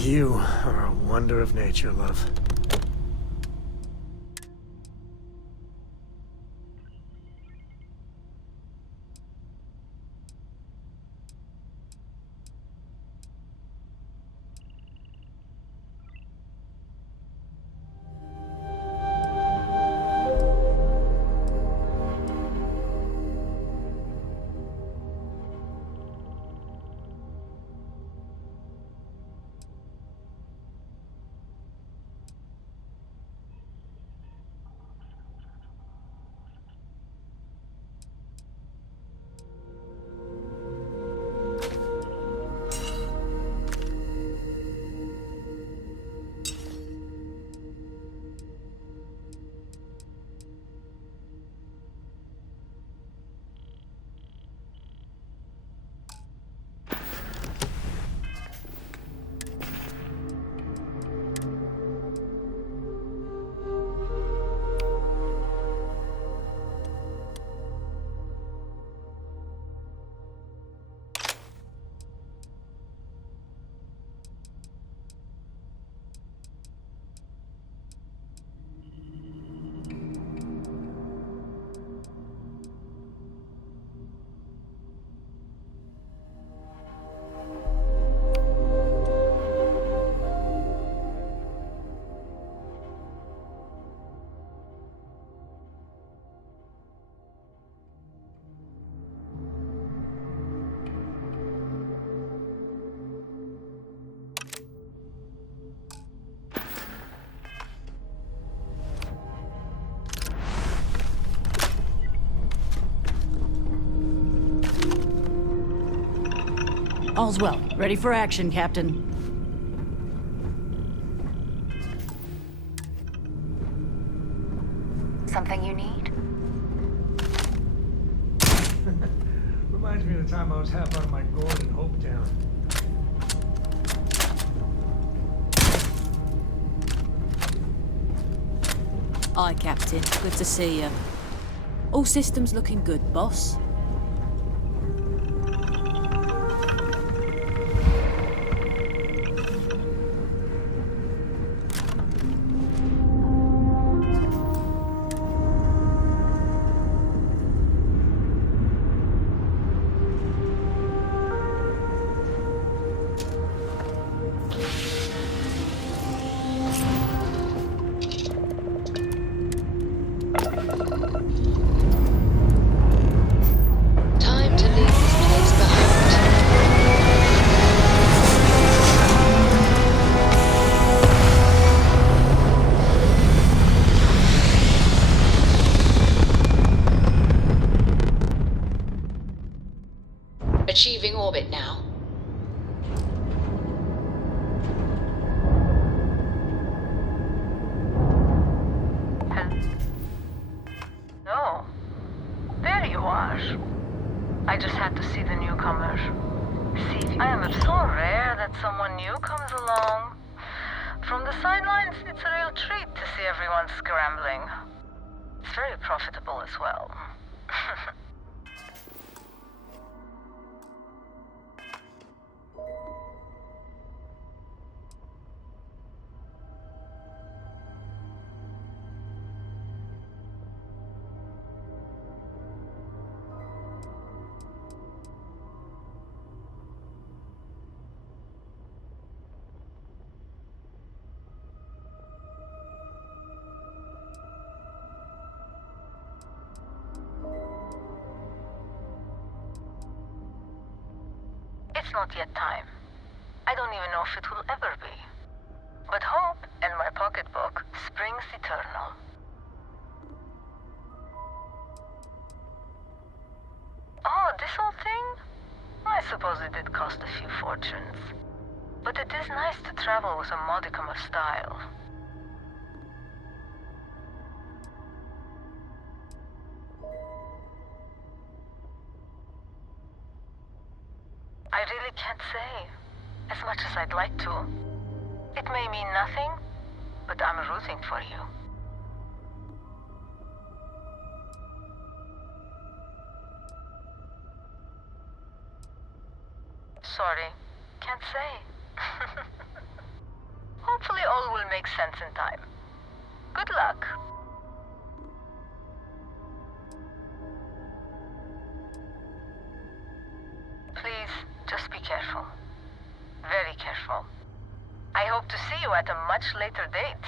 You are a wonder of nature, love. All's well. Ready for action, Captain. Something you need? Reminds me of the time I was half out of my gourd in Hopetown. Aye, Captain. Good to see you. All systems looking good, boss. Achieving orbit now. Oh, there you are. I just had to see the newcomer. See, I am so rare that someone new comes along. From the sidelines, it's a real treat to see everyone scrambling. It's very profitable as well. It's not yet time. I don't even know if it will ever be. But hope and my pocketbook springs eternal. Oh, this whole thing? I suppose it did cost a few fortunes. But it is nice to travel with a modicum of style. I really can't say, as much as I'd like to. It may mean nothing, but I'm rooting for you. Sorry, can't say. Hopefully all will make sense in time. Good luck. Please, just be careful. Very careful. I hope to see you at a much later date.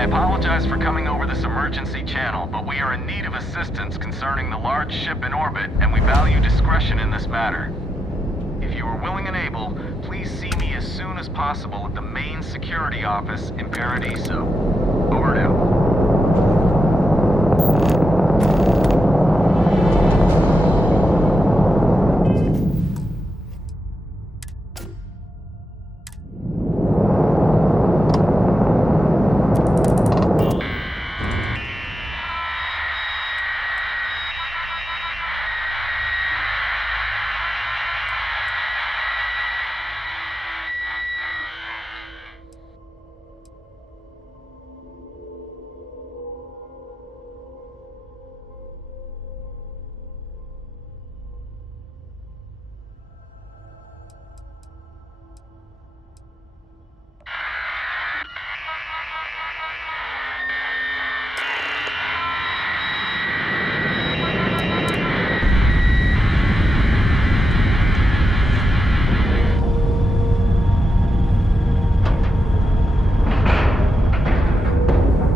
I apologize for coming over this emergency channel, but we are in need of assistance concerning the large ship in orbit, and we value discretion in this matter. If you are willing and able, please see me as soon as possible at the main security office in Paradiso. Over and out.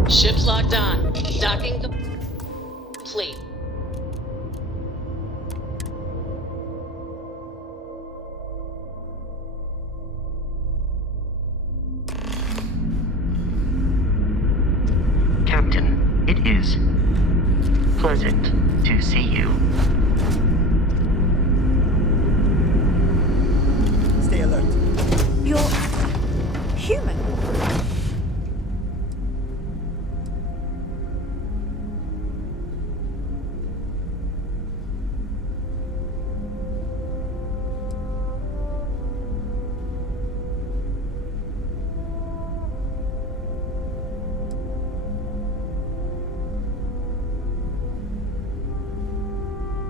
Ship's locked on. Docking complete. Captain, it is pleasant to see you. Stay alert. You're human.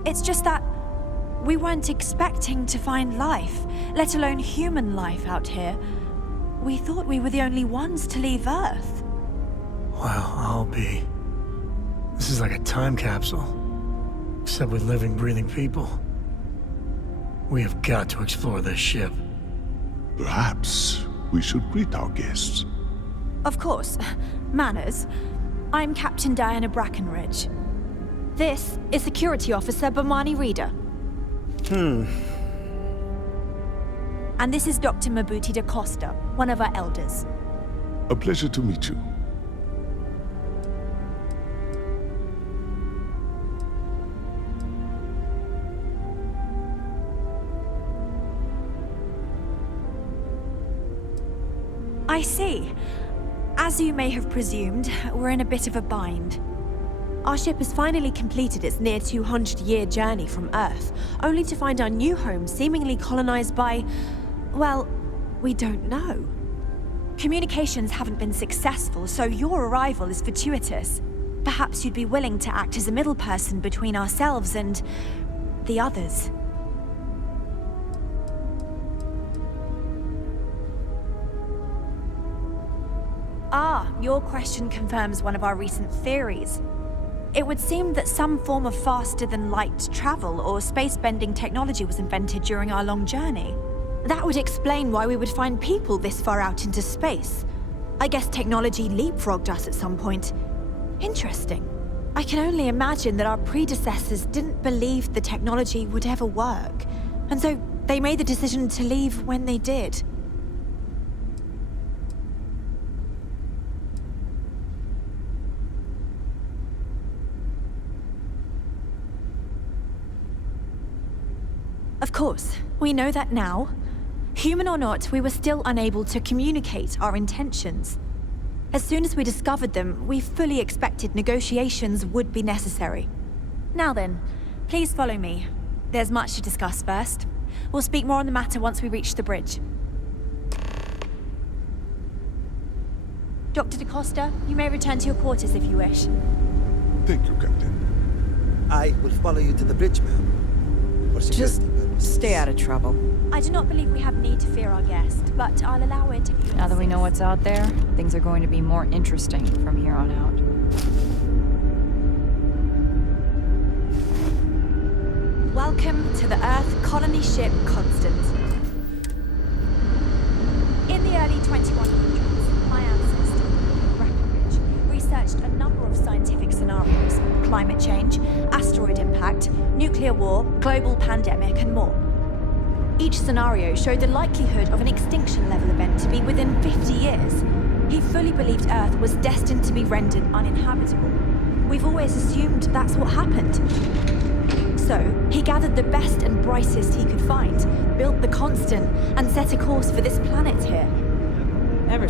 It's just that we weren't expecting to find life, let alone human life out here. We thought we were the only ones to leave Earth. Well, I'll be. This is like a time capsule, except with living, breathing people. We have got to explore this ship. Perhaps we should greet our guests. Of course. Manners. I'm Captain Diana Brackenridge. This is Security Officer Bomani Reader. And this is Dr. Mabuti da Costa, one of our elders. A pleasure to meet you. I see. As you may have presumed, we're in a bit of a bind. Our ship has finally completed its near 200-year journey from Earth, only to find our new home seemingly colonized by, well, we don't know. Communications haven't been successful, so your arrival is fortuitous. Perhaps you'd be willing to act as a middle person between ourselves and the others. Ah, your question confirms one of our recent theories. It would seem that some form of faster-than-light travel or space-bending technology was invented during our long journey. That would explain why we would find people this far out into space. I guess technology leapfrogged us at some point. Interesting. I can only imagine that our predecessors didn't believe the technology would ever work, and so they made the decision to leave when they did. Of course, we know that now. Human or not, we were still unable to communicate our intentions. As soon as we discovered them, we fully expected negotiations would be necessary. Now then, please follow me. There's much to discuss first. We'll speak more on the matter once we reach the bridge. Dr. da Costa, you may return to your quarters if you wish. Thank you, Captain. I will follow you to the bridge, ma'am. For Just security purposes. stay out of trouble. I do not believe we have need to fear our guest, but I'll allow it if you Now that we know insist. what's out there, things are going to be more interesting from here on out. Welcome to the Earth colony ship Constant. In the early 2100s, my ancestor, Brackenridge, catastrophic scenarios: climate change, asteroid impact, nuclear war, global pandemic, and more. Each scenario showed the likelihood of an extinction-level event to be within 50 years. He fully believed Earth was destined to be rendered uninhabitable. We've always assumed that's what happened. So, he gathered the best and brightest he could find, built the Constant, and set a course for this planet here.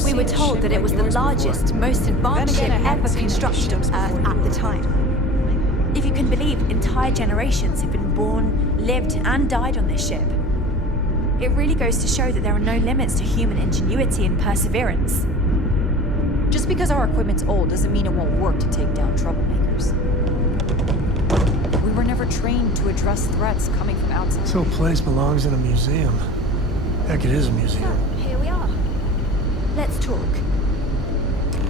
We were told that it was the largest, most advanced ship ever constructed on Earth at the time. If you can believe, entire generations have been born, lived, and died on this ship. It really goes to show that there are no limits to human ingenuity and perseverance. Just because our equipment's old doesn't mean it won't work to take down troublemakers. We were never trained to address threats coming from outside. This whole place belongs in a museum. Heck, it is a museum. So, here we are. Let's talk.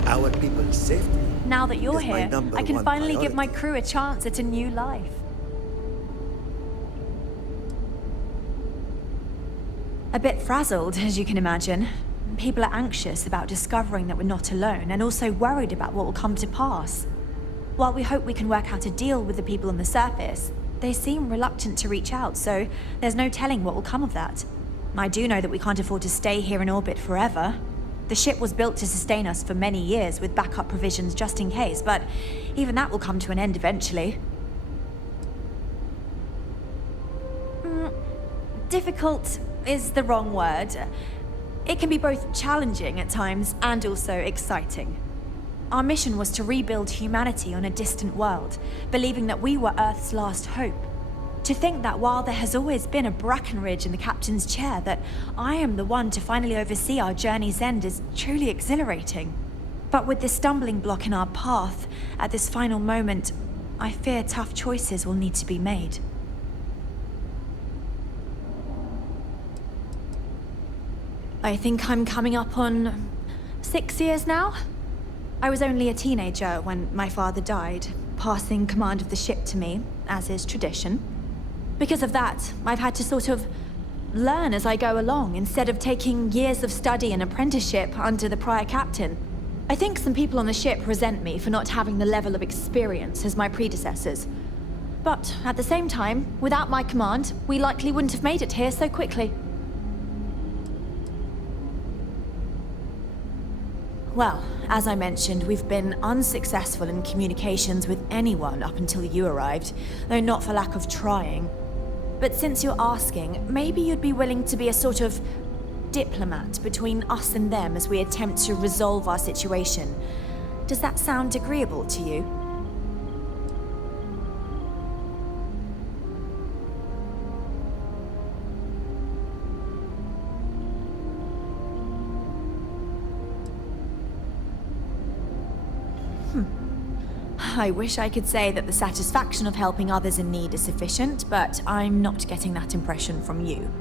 Our people's safety. Now that you're is my here, number I can one finally give my priority. crew a chance at a new life. A bit frazzled, as you can imagine. People are anxious about discovering that we're not alone, and also worried about what will come to pass. While we hope we can work out a deal with the people on the surface, they seem reluctant to reach out, so there's no telling what will come of that. I do know that we can't afford to stay here in orbit forever. The ship was built to sustain us for many years with backup provisions just in case, but even that will come to an end eventually. Difficult is the wrong word. It can be both challenging at times and also exciting. Our mission was to rebuild humanity on a distant world, believing that we were Earth's last hope. To think that while there has always been a Brackenridge in the captain's chair, that I am the one to finally oversee our journey's end is truly exhilarating. But with this stumbling block in our path, at this final moment, I fear tough choices will need to be made. I think I'm coming up on 6 years now. I was only a teenager when my father died, passing command of the ship to me, as is tradition. Because of that, I've had to sort of learn as I go along, instead of taking years of study and apprenticeship under the prior captain. I think some people on the ship resent me for not having the level of experience as my predecessors. But at the same time, without my command, we likely wouldn't have made it here so quickly. Well, as I mentioned, we've been unsuccessful in communications with anyone up until you arrived, though not for lack of trying. But since you're asking, maybe you'd be willing to be a sort of diplomat between us and them as we attempt to resolve our situation. Does that sound agreeable to you? I wish I could say that the satisfaction of helping others in need is sufficient, but I'm not getting that impression from you.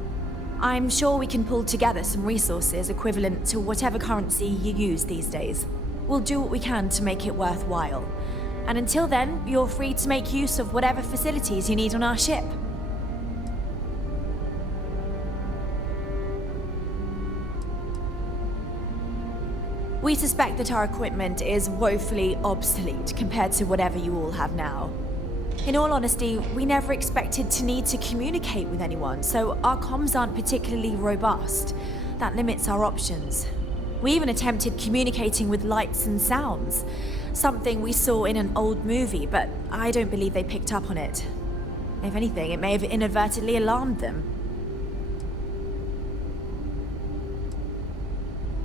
I'm sure we can pull together some resources equivalent to whatever currency you use these days. We'll do what we can to make it worthwhile. And until then, you're free to make use of whatever facilities you need on our ship. We suspect that our equipment is woefully obsolete compared to whatever you all have now. In all honesty, we never expected to need to communicate with anyone, so our comms aren't particularly robust. That limits our options. We even attempted communicating with lights and sounds, something we saw in an old movie, but I don't believe they picked up on it. If anything, it may have inadvertently alarmed them.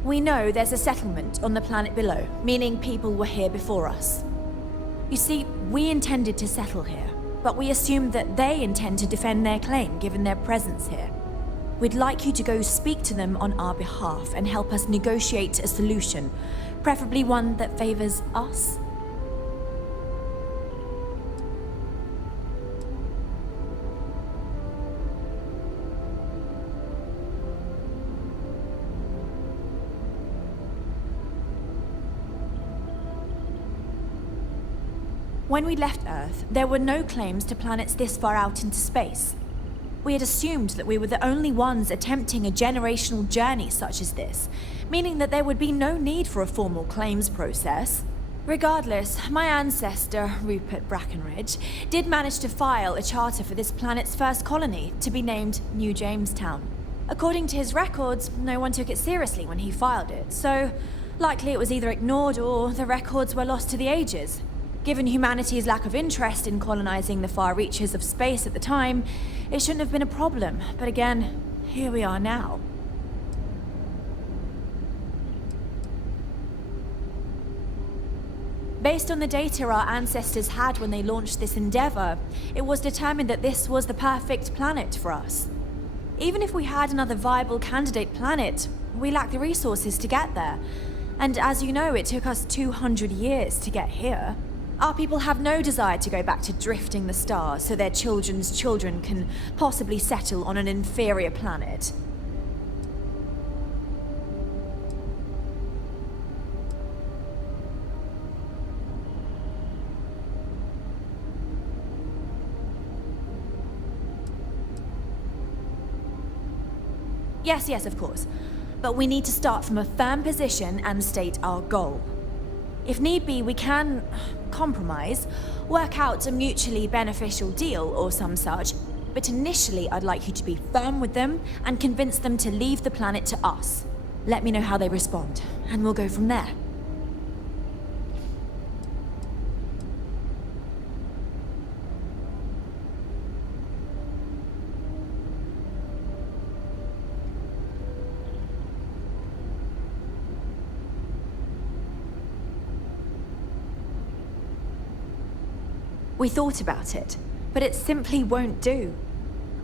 We know there's a settlement on the planet below, meaning people were here before us. You see, we intended to settle here, but we assumed that they intend to defend their claim given their presence here. We'd like you to go speak to them on our behalf and help us negotiate a solution, preferably one that favors us. When we left Earth, there were no claims to planets this far out into space. We had assumed that we were the only ones attempting a generational journey such as this, meaning that there would be no need for a formal claims process. Regardless, my ancestor, Rupert Brackenridge, did manage to file a charter for this planet's first colony, to be named New Jamestown. According to his records, no one took it seriously when he filed it, so likely it was either ignored or the records were lost to the ages. Given humanity's lack of interest in colonizing the far reaches of space at the time, it shouldn't have been a problem, but again, here we are now. Based on the data our ancestors had when they launched this endeavor, it was determined that this was the perfect planet for us. Even if we had another viable candidate planet, we lack the resources to get there. And as you know, it took us 200 years to get here. Our people have no desire to go back to drifting the stars so their children's children can possibly settle on an inferior planet. Yes, of course. But we need to start from a firm position and state our goal. If need be, we can compromise, work out a mutually beneficial deal or some such, but initially I'd like you to be firm with them and convince them to leave the planet to us. Let me know how they respond, and we'll go from there. We thought about it, but it simply won't do.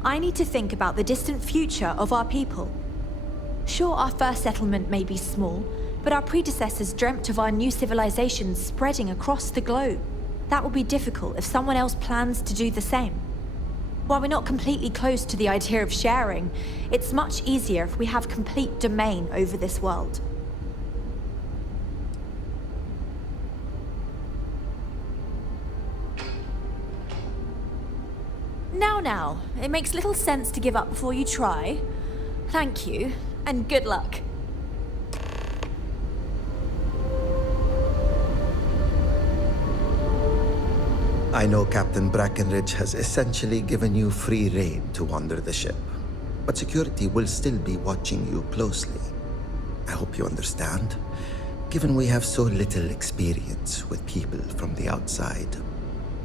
I need to think about the distant future of our people. Sure, our first settlement may be small, but our predecessors dreamt of our new civilization spreading across the globe. That will be difficult if someone else plans to do the same. While we're not completely close to the idea of sharing, it's much easier if we have complete domain over this world. Now, it makes little sense to give up before you try. Thank you, and good luck. I know Captain Brackenridge has essentially given you free rein to wander the ship, but security will still be watching you closely. I hope you understand, given we have so little experience with people from the outside.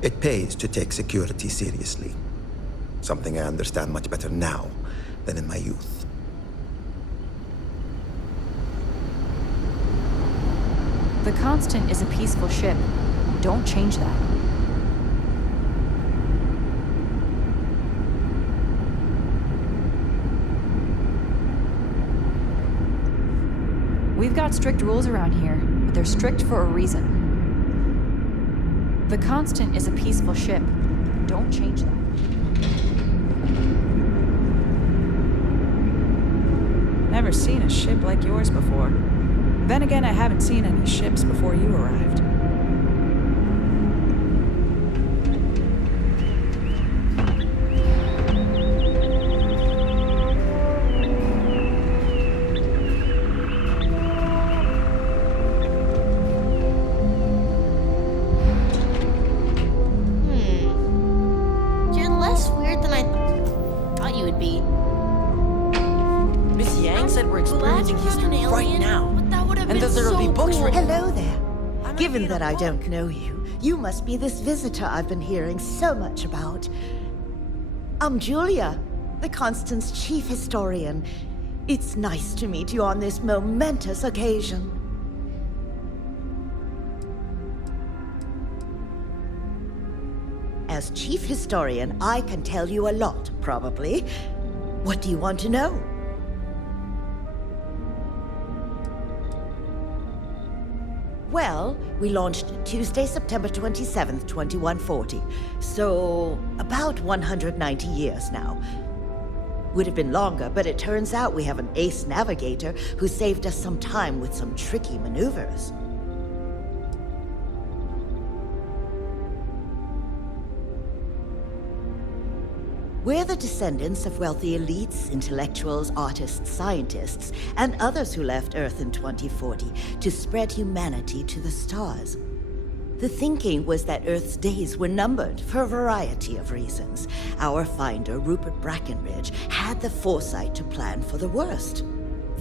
It pays to take security seriously. Something I understand much better now than in my youth. The Constant is a peaceful ship. Don't change that. We've got strict rules around here, but they're strict for a reason. The Constant is a peaceful ship. Don't change that. Never seen a ship like yours before. Then again, I haven't seen any ships before you arrived. You're less weird than I thought you would be. Miss Yang said we're experiencing history right now, and that there'll be books written. Hello there. Given that I don't know you, you must be this visitor I've been hearing so much about. I'm Julia, the Constant's chief historian. It's nice to meet you on this momentous occasion. As chief historian, I can tell you a lot, probably. What do you want to know? Well, we launched Tuesday, September 27th, 2140. So, about 190 years now. Would have been longer, but it turns out we have an ace navigator who saved us some time with some tricky maneuvers. We're the descendants of wealthy elites, intellectuals, artists, scientists, and others who left Earth in 2040 to spread humanity to the stars. The thinking was that Earth's days were numbered for a variety of reasons. Our finder, Rupert Brackenridge, had the foresight to plan for the worst.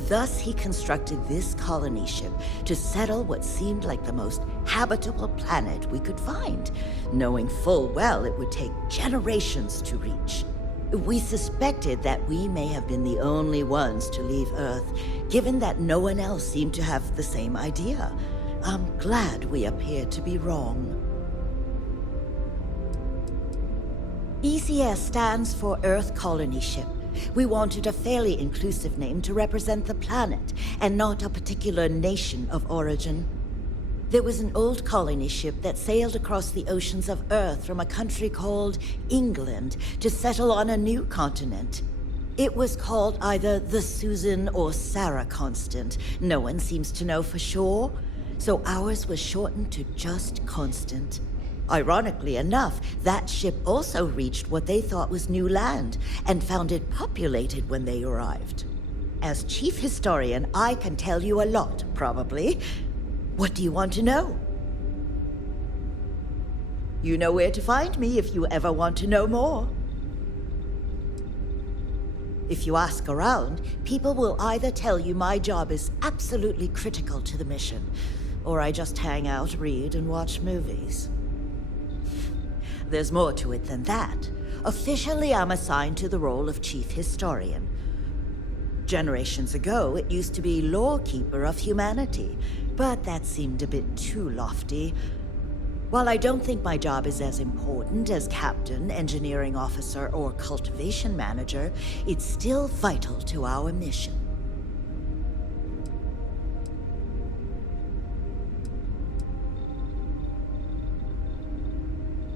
Thus, he constructed this colony ship to settle what seemed like the most habitable planet we could find, knowing full well it would take generations to reach. We suspected that we may have been the only ones to leave Earth, given that no one else seemed to have the same idea. I'm glad we appeared to be wrong. ECS stands for Earth Colony Ship. We wanted a fairly inclusive name to represent the planet, and not a particular nation of origin. There was an old colony ship that sailed across the oceans of Earth from a country called England to settle on a new continent. It was called either the Susan or Sarah Constant. No one seems to know for sure. So ours was shortened to just Constant. Ironically enough, that ship also reached what they thought was new land, and found it populated when they arrived. As chief historian, I can tell you a lot, probably. What do you want to know? You know where to find me if you ever want to know more. If you ask around, people will either tell you my job is absolutely critical to the mission, or I just hang out, read, and watch movies. There's more to it than that. Officially, I'm assigned to the role of chief historian. Generations ago, it used to be lawkeeper of humanity, but that seemed a bit too lofty. While I don't think my job is as important as captain, engineering officer, or cultivation manager, it's still vital to our mission.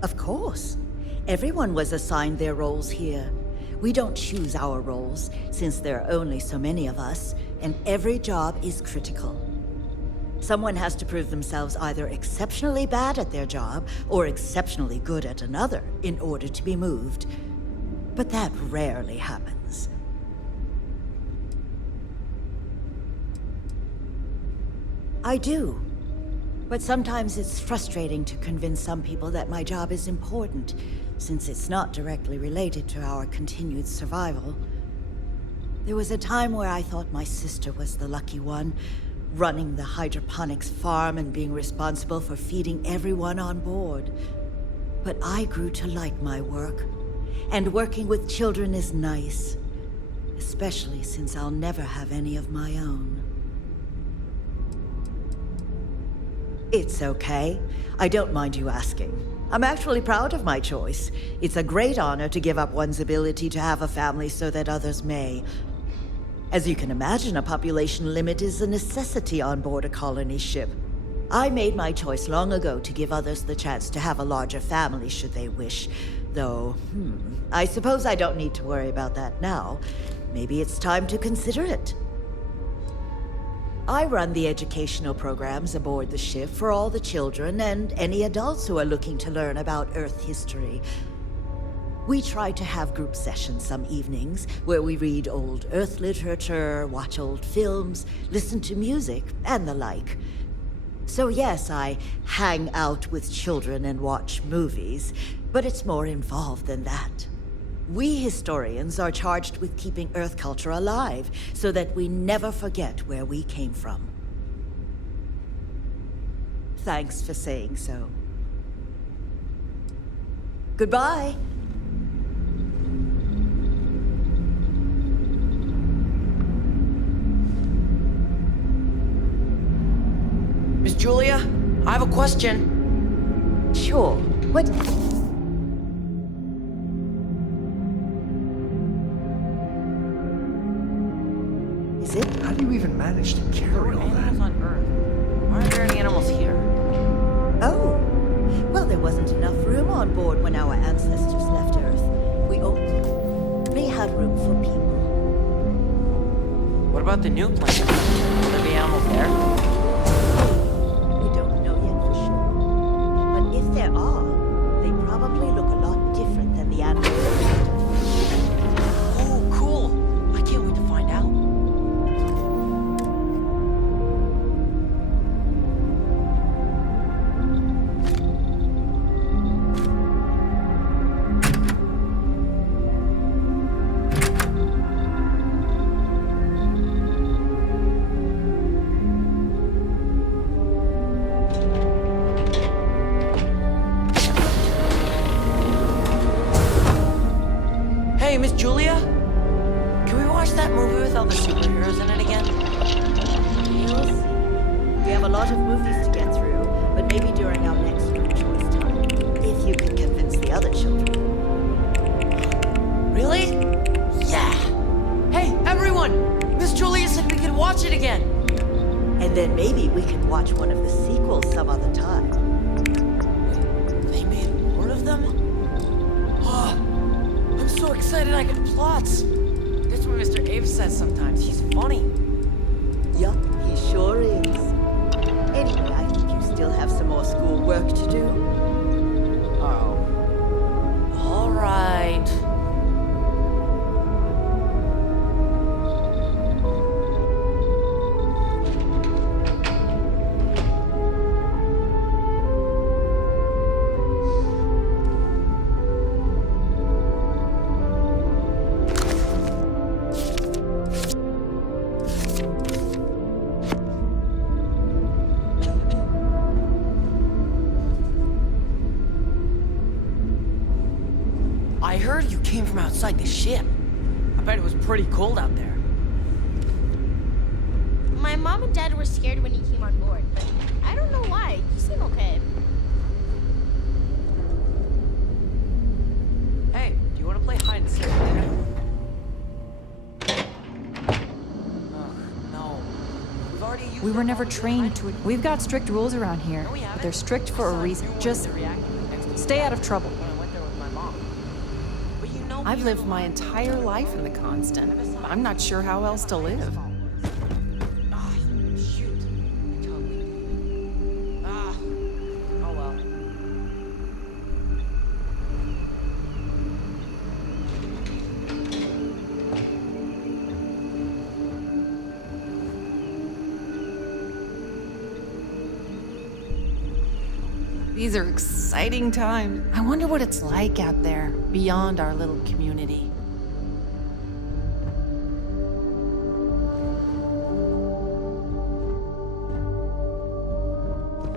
Of course. Everyone was assigned their roles here. We don't choose our roles, since there are only so many of us, and every job is critical. Someone has to prove themselves either exceptionally bad at their job, or exceptionally good at another, in order to be moved. But that rarely happens. I do. But sometimes it's frustrating to convince some people that my job is important, since it's not directly related to our continued survival. There was a time where I thought my sister was the lucky one, running the hydroponics farm and being responsible for feeding everyone on board. But I grew to like my work, and working with children is nice, especially since I'll never have any of my own. It's okay. I don't mind you asking. I'm actually proud of my choice. It's a great honor to give up one's ability to have a family so that others may. As you can imagine, a population limit is a necessity on board a colony ship. I made my choice long ago to give others the chance to have a larger family should they wish. Though, I suppose I don't need to worry about that now. Maybe it's time to consider it. I run the educational programs aboard the ship for all the children and any adults who are looking to learn about Earth history. We try to have group sessions some evenings where we read old Earth literature, watch old films, listen to music, and the like. So yes, I hang out with children and watch movies, but it's more involved than that. We historians are charged with keeping Earth culture alive, so that we never forget where we came from. Thanks for saying so. Goodbye. Miss Julia, I have a question. Sure. What? Is it? How do you even manage to carry all that? Animals on Earth. Why aren't there any animals here? Oh. Well, there wasn't enough room on board when our ancestors left Earth. We only had room for people. What about the new planet? Will there be animals there? We don't know yet for sure. But if there are, they probably look a lot different than the animals. Oh, cool! I can't wait to find out. one of the sequels some other time. They made more of them? Oh, I'm so excited I get plots. That's what Mr. Abe says sometimes. He's funny. Yup, he sure is. Anyway, I think you still have some more school work to do. Oh. All right. I heard you came from outside the ship. I bet it was pretty cold out there. My mom and dad were scared when he came on board, but I don't know why. You seem okay. Hey, do you want to play hide and seek with me? No. We've already used We were it never all to trained hide. to it. We've got strict rules around here, No, we haven't. but they're strict for a reason. Just The reactor next to stay out of trouble. when I went there with my mom. But you know, I've lived my entire life in the Constant. I'm not sure how else to live. Ah, shoot. I totally did. Ah. Oh well. These are exciting times. I wonder what it's like out there, beyond our little community.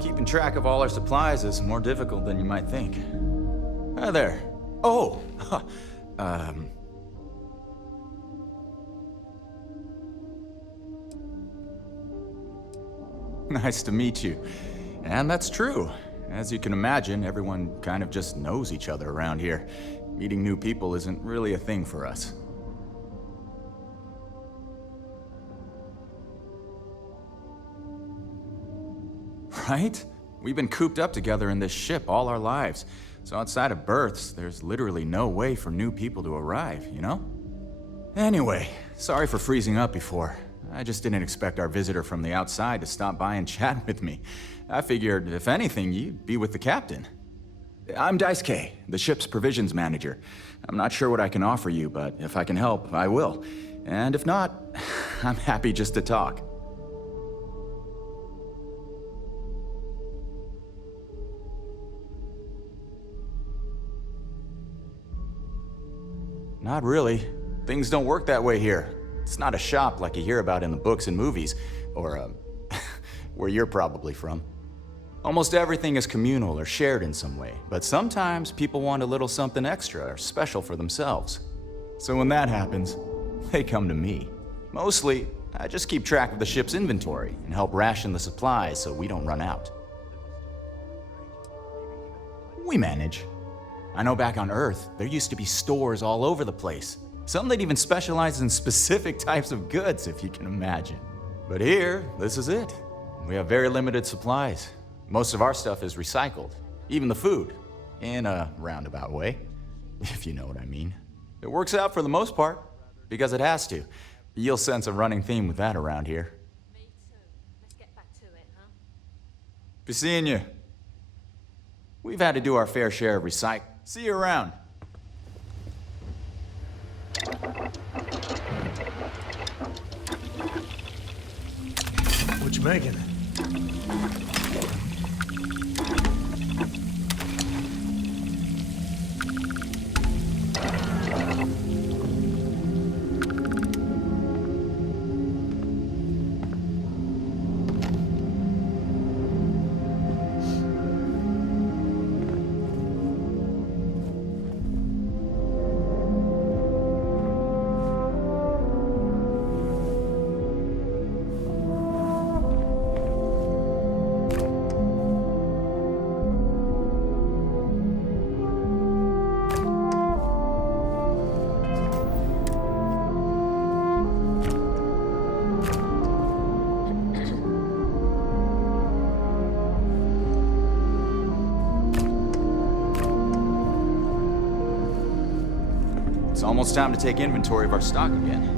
Keeping track of all our supplies is more difficult than you might think. Hi there. Oh! Nice to meet you. And that's true. As you can imagine, everyone kind of just knows each other around here. Meeting new people isn't really a thing for us. Right? We've been cooped up together in this ship all our lives. So outside of births, there's literally no way for new people to arrive, you know? Anyway, sorry for freezing up before. I just didn't expect our visitor from the outside to stop by and chat with me. I figured, if anything, you'd be with the captain. I'm Daisuke, the ship's provisions manager. I'm not sure what I can offer you, but if I can help, I will. And if not, I'm happy just to talk. Not really. Things don't work that way here. It's not a shop like you hear about in the books and movies, or, where you're probably from. Almost everything is communal or shared in some way, but sometimes people want a little something extra or special for themselves. So when that happens, they come to me. Mostly, I just keep track of the ship's inventory and help ration the supplies so we don't run out. We manage. I know back on Earth, there used to be stores all over the place. Some that even specialize in specific types of goods, if you can imagine. But here, this is it. We have very limited supplies. Most of our stuff is recycled, even the food, in a roundabout way, if you know what I mean. It works out for the most part, because it has to. You'll sense a running theme with that around here. Me too. Let's get back to it, huh? Be seeing you. We've had to do our fair share of recycle. See you around. What you making? almost time to take inventory of our stock again.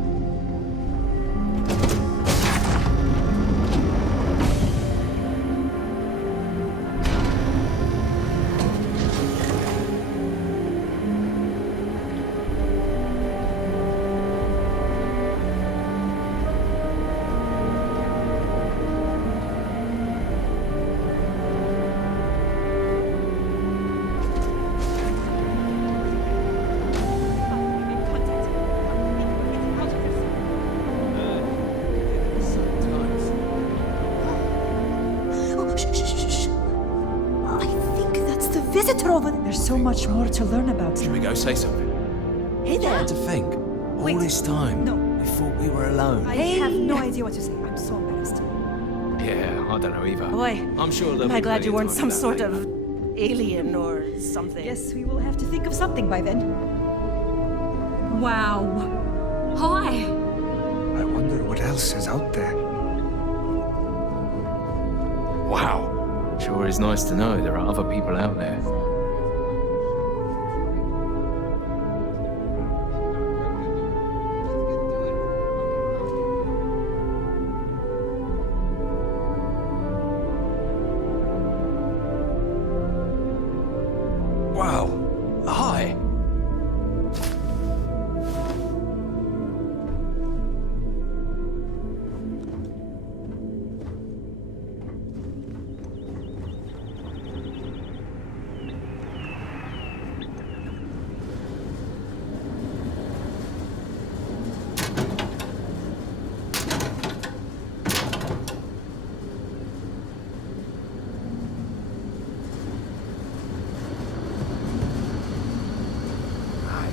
Visitor over there. There's so much more to learn about. Should we go say something? Hey there. To think, all Wait. this time, No. we thought we were alone. I have no idea what to say. I'm so embarrassed. Yeah, I don't know either. Boy, I'm sure am they'll I be glad ready you to weren't talk some about sort later. of alien or something. Guess we will have to think of something by then. Wow. Hi. I wonder what else is out there. Wow. Sure is nice to know there are other people out there. Wow. Hi.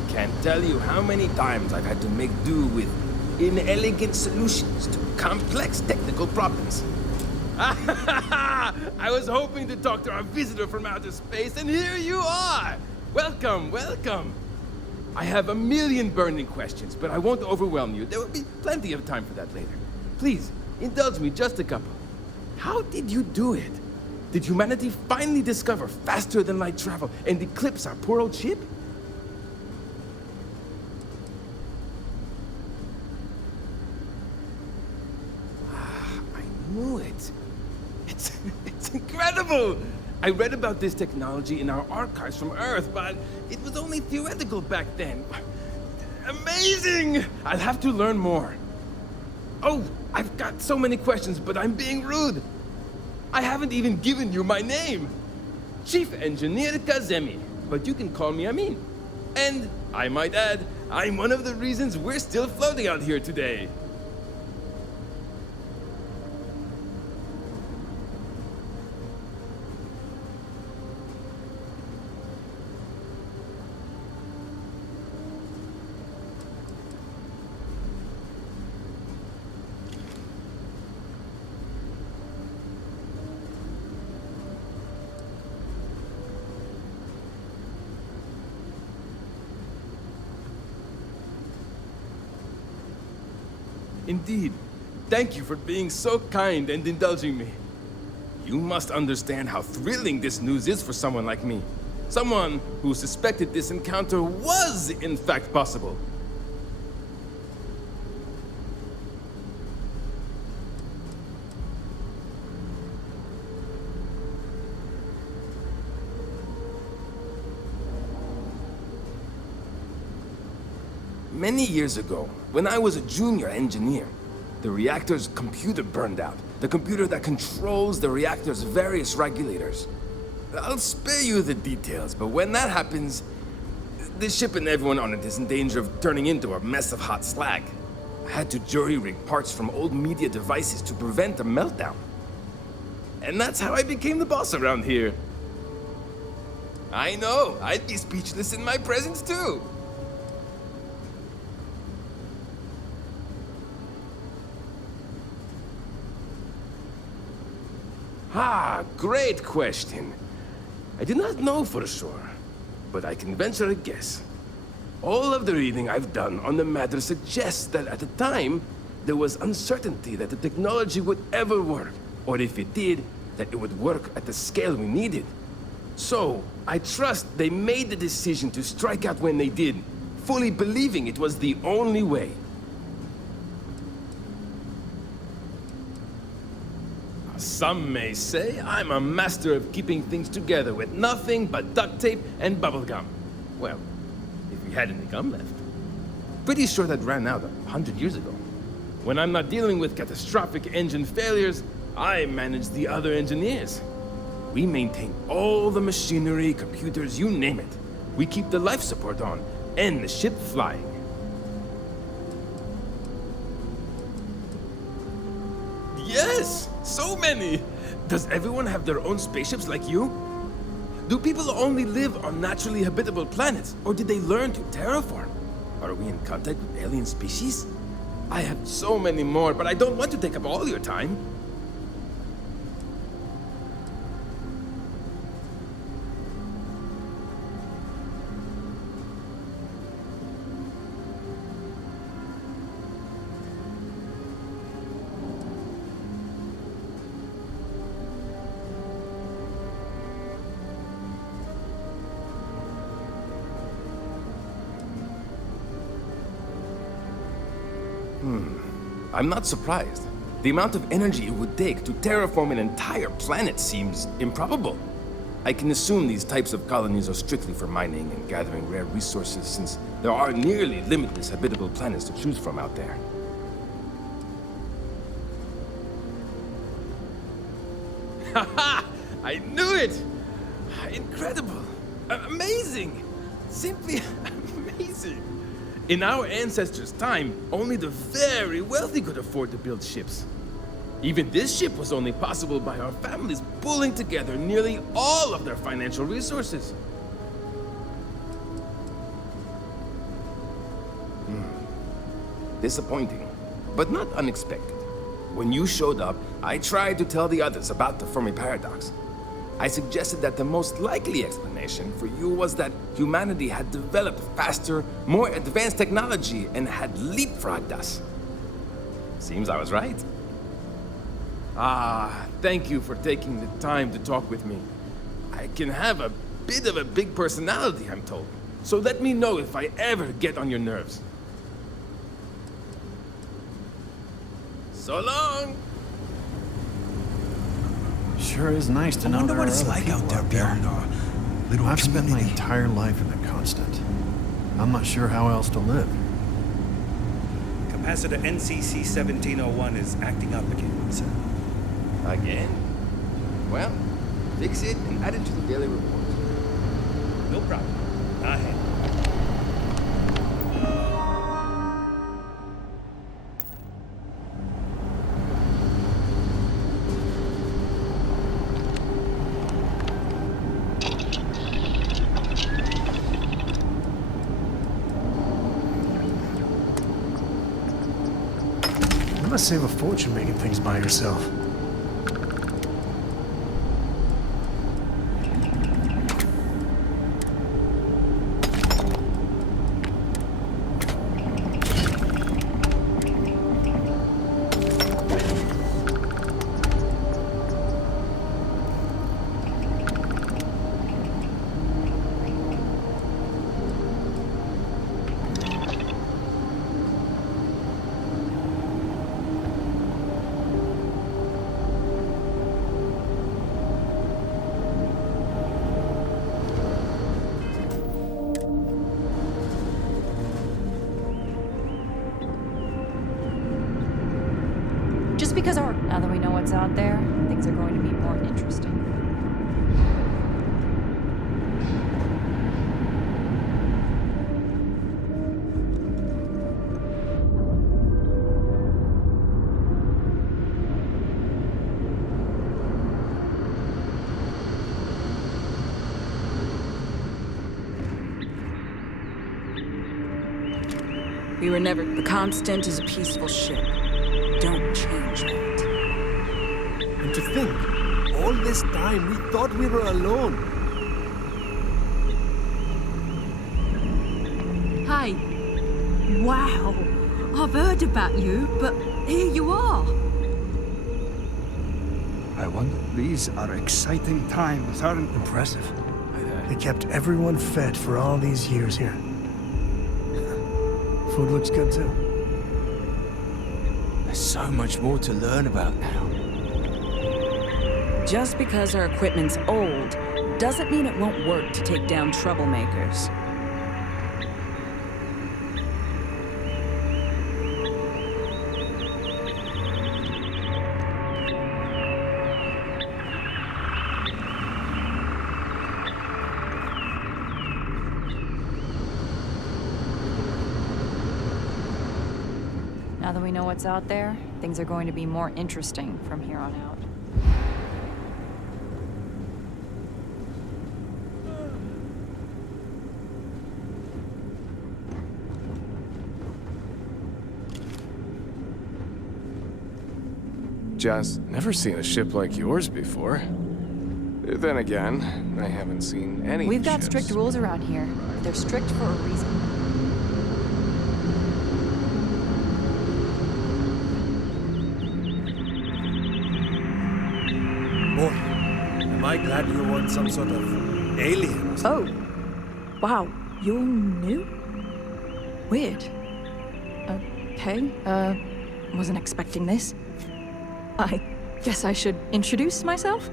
Can't tell you how many times I've had to make do with inelegant solutions to complex technical problems. I was hoping to talk to our visitor from outer space, and here you are! Welcome, welcome! I have a million burning questions, but I won't overwhelm you. There will be plenty of time for that later. Please, indulge me just a couple. How did you do it? Did humanity finally discover faster than light travel and eclipse our poor old ship? Knew it. It's incredible! I read about this technology in our archives from Earth, but it was only theoretical back then. Amazing! I'll have to learn more. Oh, I've got so many questions, but I'm being rude. I haven't even given you my name. Chief Engineer Kazemi, but you can call me Amin. And, I might add, I'm one of the reasons we're still floating out here today. Indeed. Thank you for being so kind and indulging me. You must understand how thrilling this news is for someone like me. Someone who suspected this encounter was, in fact, possible. Many years ago, when I was a junior engineer, the reactor's computer burned out. The computer that controls the reactor's various regulators. I'll spare you the details, but when that happens, the ship and everyone on it is in danger of turning into a mess of hot slag. I had to jury-rig parts from old media devices to prevent a meltdown. And that's how I became the boss around here. I know, I'd be speechless in my presence too. Ah, great question. I do not know for sure, but I can venture a guess. All of the reading I've done on the matter suggests that at the time, there was uncertainty that the technology would ever work, or if it did, that it would work at the scale we needed. So, I trust they made the decision to strike out when they did, fully believing it was the only way. Some may say I'm a master of keeping things together with nothing but duct tape and bubblegum. Well, if we had any gum left. Pretty sure that ran out 100 years ago. When I'm not dealing with catastrophic engine failures, I manage the other engineers. We maintain all the machinery, computers, you name it. We keep the life support on, and the ship flying. Yes! So many! Does everyone have their own spaceships like you? Do people only live on naturally habitable planets, or did they learn to terraform? Are we in contact with alien species? I have so many more, but I don't want to take up all your time. I'm not surprised. The amount of energy it would take to terraform an entire planet seems improbable. I can assume these types of colonies are strictly for mining and gathering rare resources, since there are nearly limitless habitable planets to choose from out there. Haha! I knew it! Incredible! Amazing! Simply amazing! In our ancestors' time, only the very wealthy could afford to build ships. Even this ship was only possible by our families pulling together nearly all of their financial resources. Disappointing, but not unexpected. When you showed up, I tried to tell the others about the Fermi paradox. I suggested that the most likely explanation for you was that humanity had developed faster, more advanced technology and had leapfrogged us. Seems I was right. Ah, thank you for taking the time to talk with me. I can have a bit of a big personality, I'm told. So let me know if I ever get on your nerves. So long! Sure is nice to I know wonder there what are it's other like people out there beyond our little I've spent my community. entire life in the constant. I'm not sure how else to live. Capacitor NCC 1701 is acting up again, sir. Again? Well, fix it and add it to the daily report. No problem. Ahead. You must save a fortune making things by yourself. Just because now that we know what's out there, things are going to be more interesting. We were never... The Constant is a peaceful ship. Don't change that. And to think, all this time we thought we were alone. Hey. Wow. I've heard about you, but here you are. I wonder. These are exciting times, aren't impressive? They kept everyone fed for all these years here. Food looks good too. There's so much more to learn about now. Just because our equipment's old doesn't mean it won't work to take down troublemakers. Now that we know what's out there, things are going to be more interesting from here on out. Just never seen a ship like yours before. Then again, I haven't seen any We've got ships. strict rules around here. They're strict for a reason. Boy, am I glad you weren't some sort of alien or something. Oh. Wow, you're new? Weird. Okay, wasn't expecting this. I guess I should introduce myself?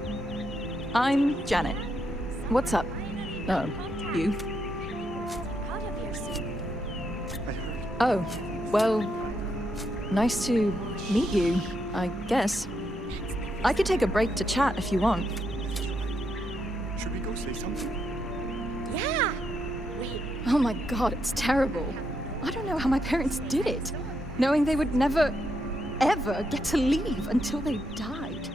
I'm Janet. What's up? You? Oh, well, nice to meet you, I guess. I could take a break to chat if you want. Should we go say something? Yeah. Wait. Oh my god, it's terrible. I don't know how my parents did it, knowing they would never, ever get to leave until they died.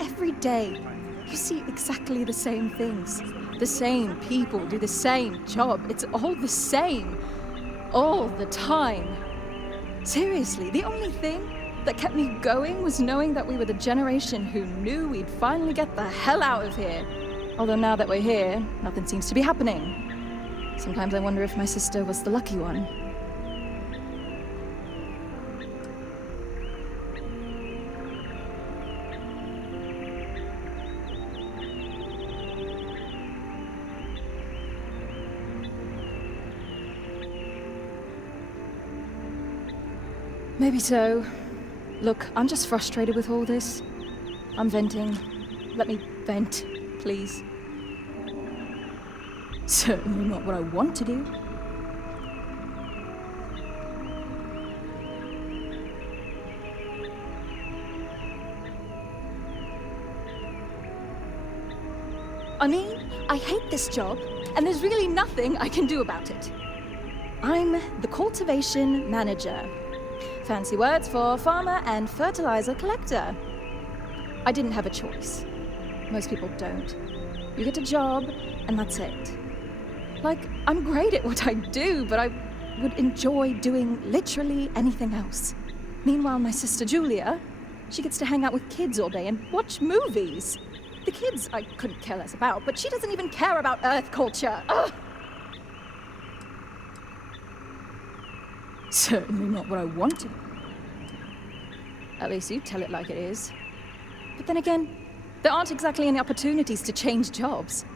Every day, you see exactly the same things. The same people do the same job. It's all the same. All the time. Seriously, the only thing that kept me going was knowing that we were the generation who knew we'd finally get the hell out of here. Although now that we're here, nothing seems to be happening. Sometimes I wonder if my sister was the lucky one. Maybe so. Look, I'm just frustrated with all this. I'm venting. Let me vent, please. Certainly not what I want to do. I mean, I hate this job, and there's really nothing I can do about it. I'm the cultivation manager. Fancy words for farmer and fertilizer collector. I didn't have a choice. Most people don't. You get a job, and that's it. Like, I'm great at what I do, but I would enjoy doing literally anything else. Meanwhile, my sister Julia, she gets to hang out with kids all day and watch movies. The kids I couldn't care less about, but she doesn't even care about Earth culture. Ugh! Certainly not what I wanted. At least you tell it like it is. But then again, there aren't exactly any opportunities to change jobs.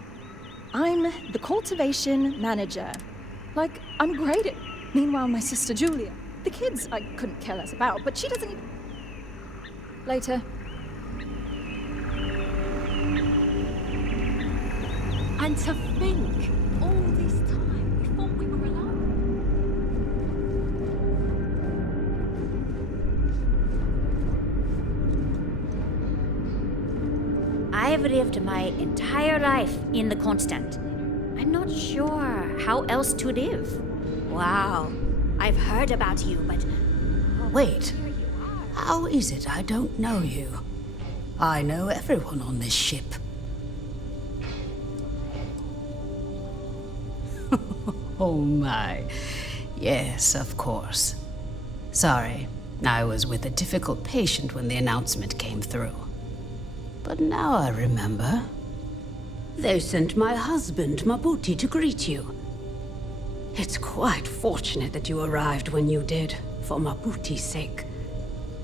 I'm the cultivation manager. Like, I'm great at... Meanwhile, my sister Julia, the kids I couldn't care less about, but she doesn't even... Later. And to think, all this time, we thought we were alone. I've lived my entire life in the Constant. I'm not sure how else to live. Wow, I've heard about you, but... Wait, how is it I don't know you? I know everyone on this ship. Oh my. Yes, of course. Sorry, I was with a difficult patient when the announcement came through. But now I remember. They sent my husband, Mabuti, to greet you. It's quite fortunate that you arrived when you did, for Mabuti's sake.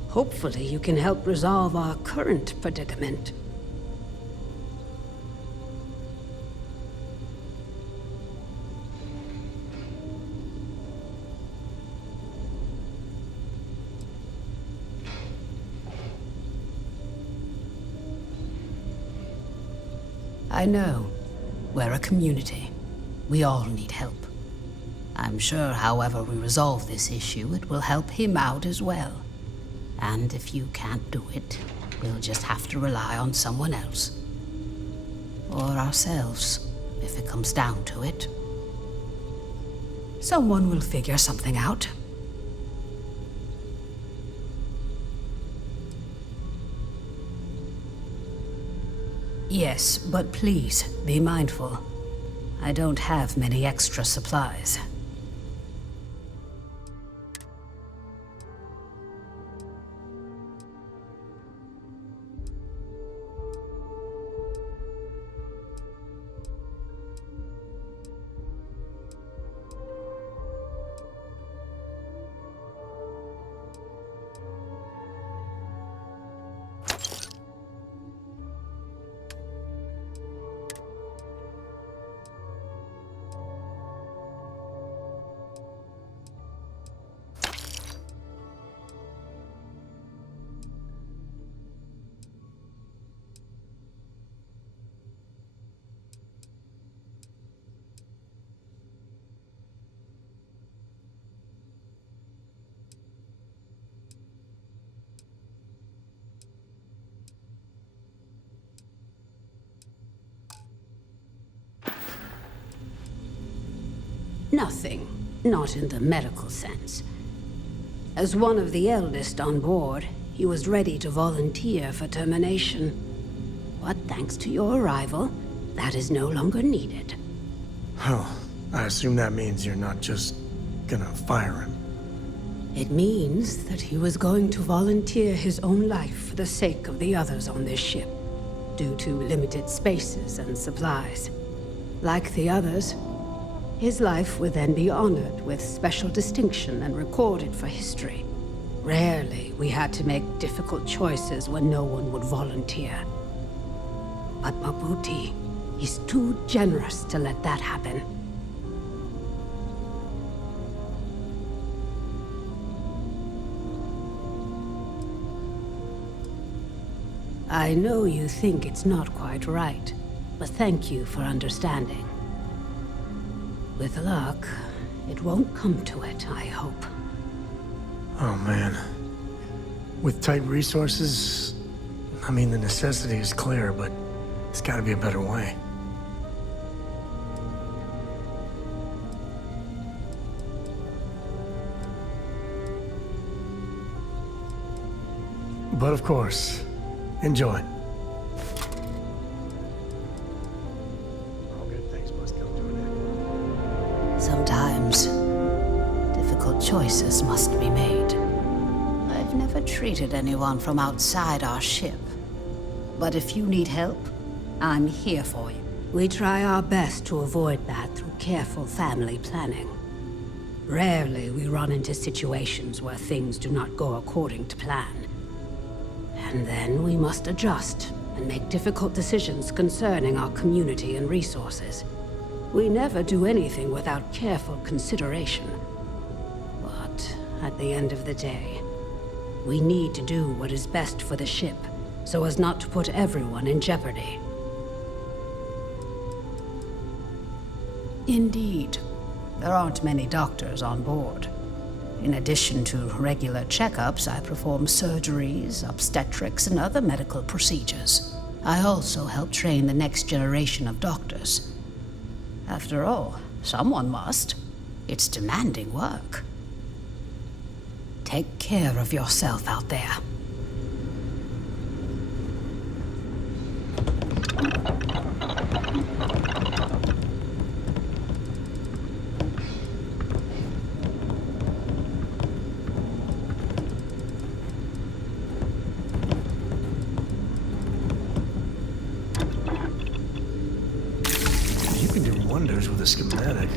Hopefully you can help resolve our current predicament. I know. We're a community. We all need help. I'm sure however we resolve this issue, it will help him out as well. And if you can't do it, we'll just have to rely on someone else. Or ourselves, if it comes down to it. Someone will figure something out. Yes, but please, be mindful. I don't have many extra supplies. Nothing. Not in the medical sense. As one of the eldest on board, he was ready to volunteer for termination. But thanks to your arrival, that is no longer needed. Oh, I assume that means you're not just gonna fire him. It means that he was going to volunteer his own life for the sake of the others on this ship, due to limited spaces and supplies. Like the others, his life would then be honored with special distinction and recorded for history. Rarely we had to make difficult choices when no one would volunteer. But Mabuti, he's too generous to let that happen. I know you think it's not quite right, but thank you for understanding. With luck, it won't come to it, I hope. Oh man. With tight resources, I mean the necessity is clear, but there's gotta be a better way. But of course, enjoy. Sometimes, difficult choices must be made. I've never treated anyone from outside our ship. But if you need help, I'm here for you. We try our best to avoid that through careful family planning. Rarely we run into situations where things do not go according to plan. And then we must adjust and make difficult decisions concerning our community and resources. We never do anything without careful consideration. But at the end of the day, we need to do what is best for the ship, so as not to put everyone in jeopardy. Indeed. There aren't many doctors on board. In addition to regular checkups, I perform surgeries, obstetrics, and other medical procedures. I also help train the next generation of doctors. After all, someone must. It's demanding work. Take care of yourself out there. You can do wonders with a schematic.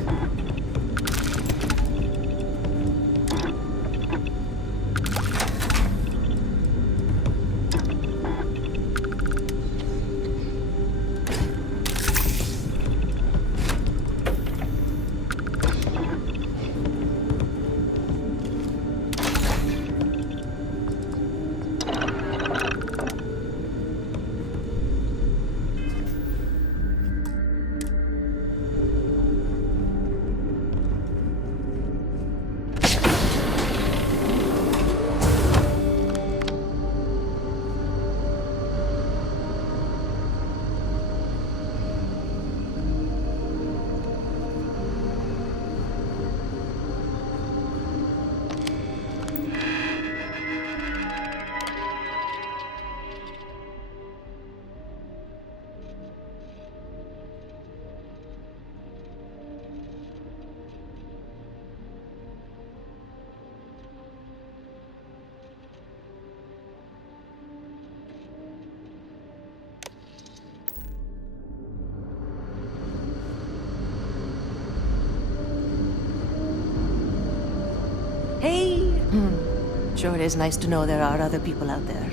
Sure is nice to know there are other people out there.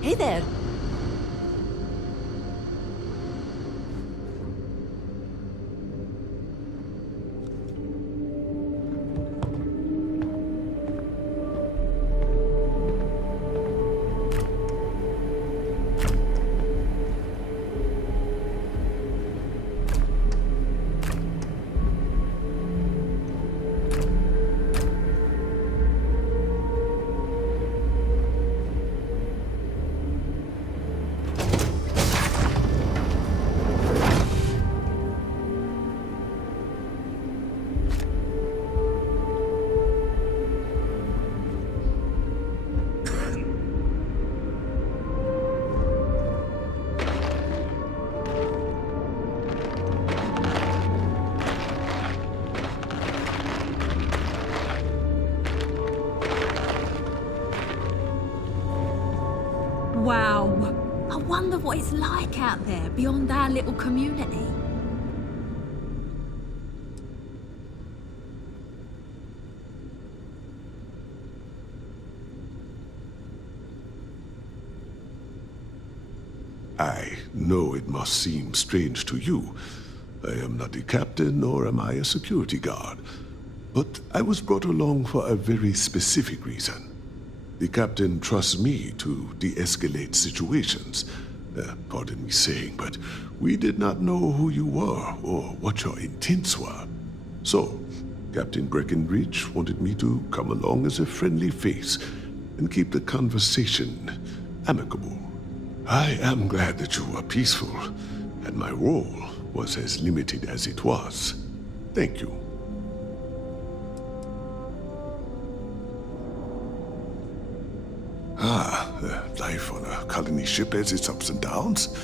Hey there. Wow. I wonder what it's like out there beyond our little community. I know it must seem strange to you. I am not a captain, nor am I a security guard. But I was brought along for a very specific reason. The captain trusts me to de-escalate situations. Pardon me saying, but we did not know who you were or what your intents were. So, Captain Breckenridge wanted me to come along as a friendly face and keep the conversation amicable. I am glad that you were peaceful, and my role was as limited as it was. Thank you. Life on a colony ship has its ups and downs,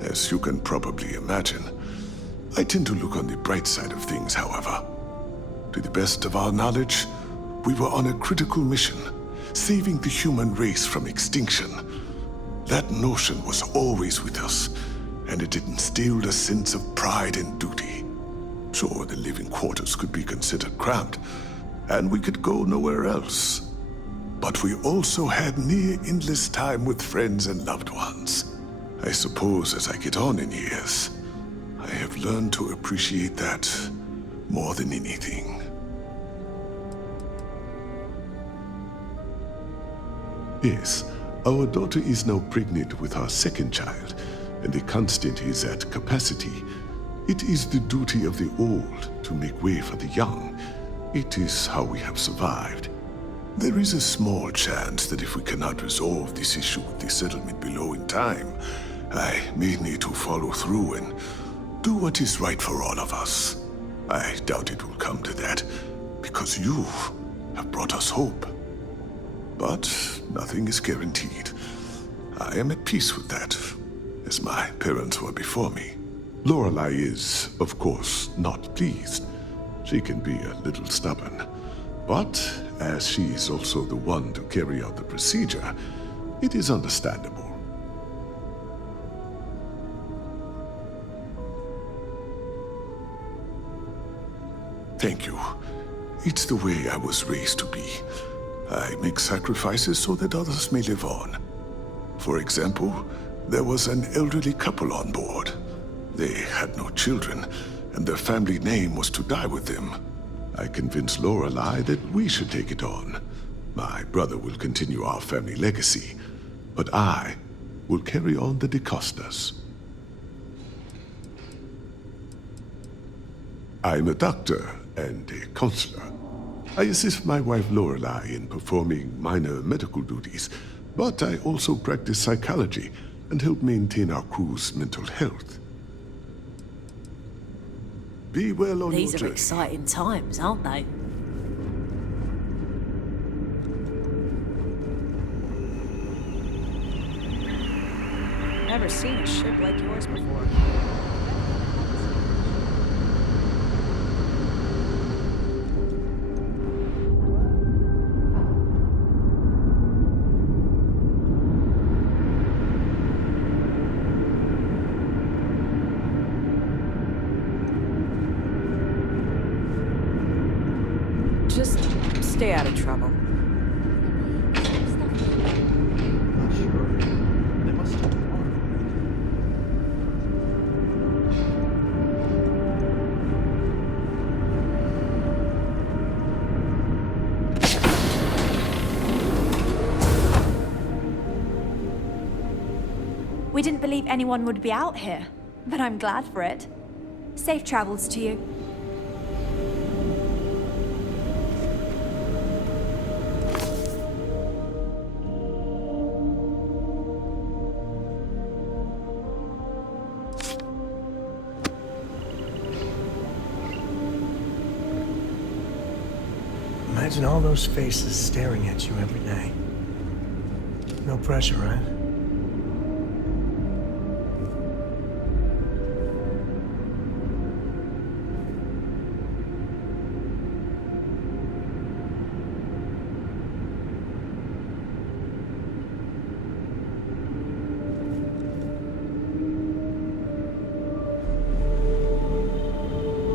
as you can probably imagine. I tend to look on the bright side of things, however. To the best of our knowledge, we were on a critical mission, saving the human race from extinction. That notion was always with us, and it instilled a sense of pride and duty. Sure, the living quarters could be considered cramped, and we could go nowhere else. But we also had near endless time with friends and loved ones. I suppose as I get on in years, I have learned to appreciate that more than anything. Yes, our daughter is now pregnant with our second child, and the constant is at capacity. It is the duty of the old to make way for the young. It is how we have survived. There is a small chance that if we cannot resolve this issue with the settlement below in time, I may need to follow through and do what is right for all of us. I doubt it will come to that, because you have brought us hope. But nothing is guaranteed. I am at peace with that, as my parents were before me. Lorelei is, of course, not pleased. She can be a little stubborn. But as she is also the one to carry out the procedure, it is understandable. Thank you. It's the way I was raised to be. I make sacrifices so that others may live on. For example, there was an elderly couple on board. They had no children, and their family name was to die with them. I convinced Lorelei that we should take it on. My brother will continue our family legacy, but I will carry on the DeCostas. I'm a doctor and a counselor. I assist my wife Lorelei in performing minor medical duties, but I also practice psychology and help maintain our crew's mental health. Be well on your journey. These are exciting times, aren't they? Never seen a ship like yours before. Just stay out of trouble. We didn't believe anyone would be out here, but I'm glad for it. Safe travels to you. Imagine all those faces staring at you every day. No pressure, right?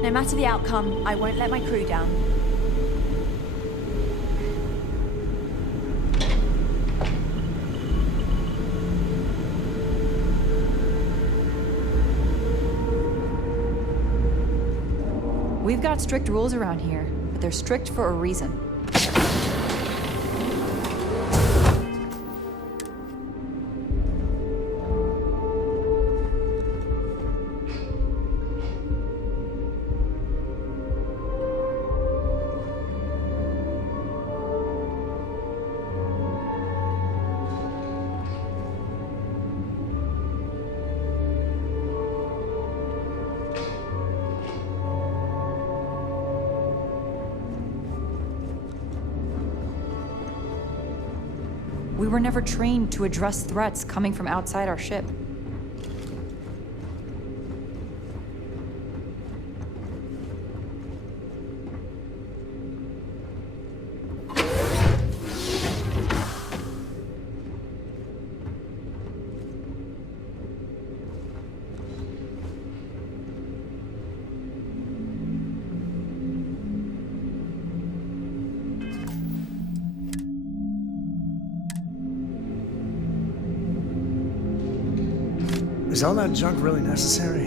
No matter the outcome, I won't let my crew down. We've got strict rules around here, but they're strict for a reason. We were never trained to address threats coming from outside our ship. Is all that junk really necessary?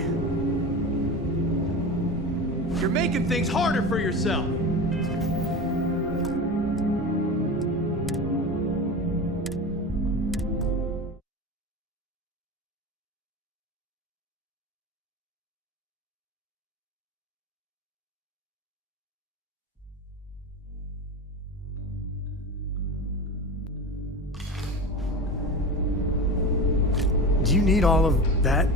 You're making things harder for yourself. Do you need all of that?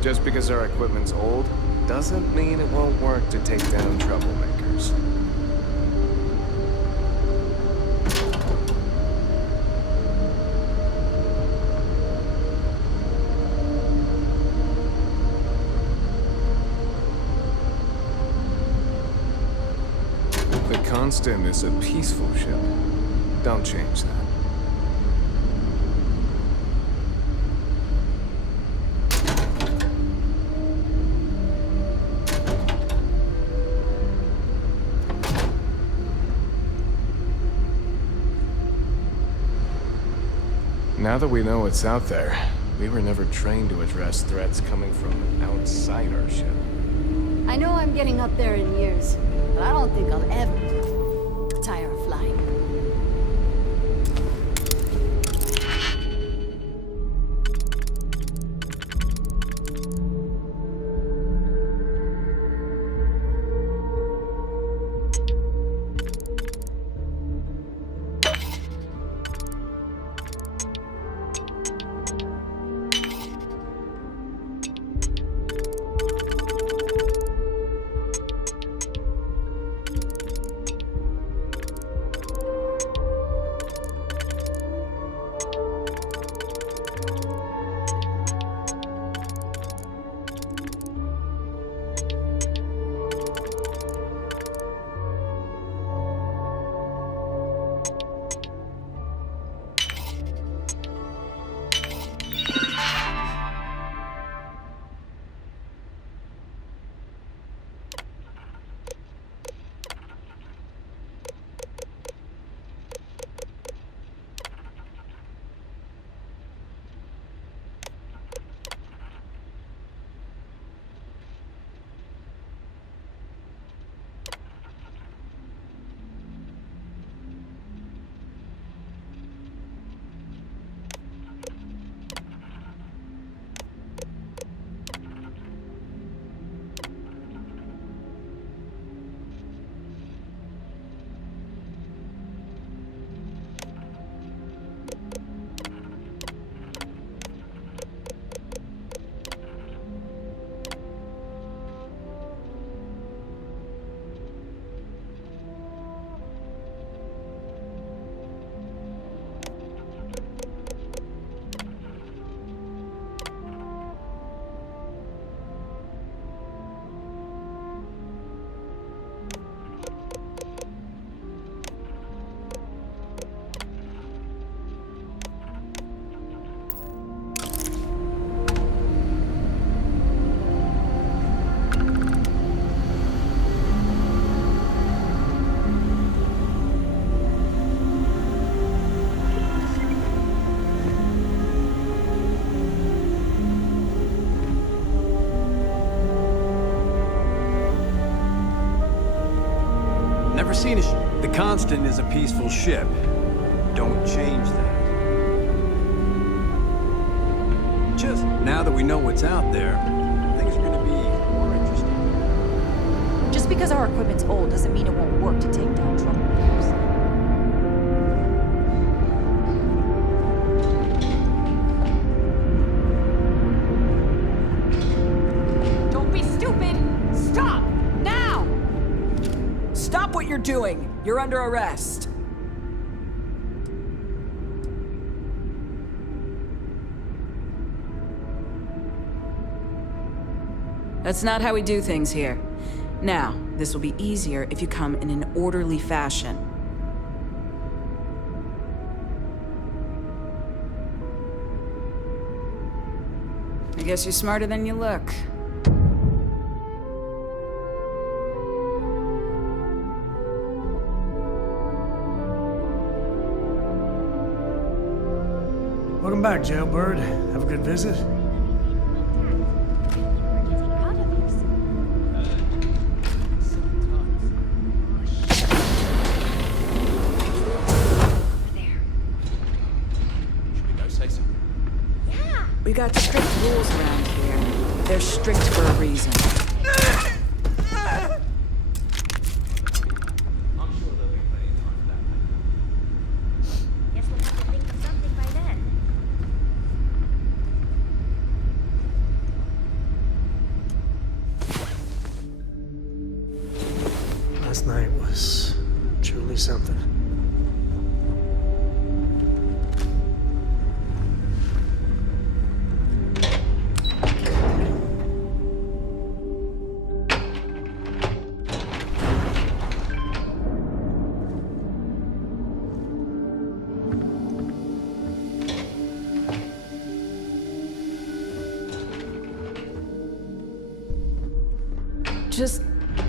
Just because our equipment's old, doesn't mean it won't work to take down troublemakers. The Constant is a peaceful ship. Don't change that. Now that we know what's out there, we were never trained to address threats coming from outside our ship. I know I'm getting up there in years, but I don't think I'll ever tire of flying. Never seen a ship. The Constant is a peaceful ship. Don't change that. Just now that we know what's out there, things are gonna be more interesting. Just because our equipment's old doesn't mean it won't work to take down troublemakers. Don't be stupid! Stop! Now! Stop what you're doing! You're under arrest. That's not how we do things here. Now, this will be easier if you come in an orderly fashion. I guess you're smarter than you look. Welcome back, Jailbird. Have a good visit? We got strict rules around here. They're strict for a reason. Guess we'll have to think of something by then. Last night was truly something.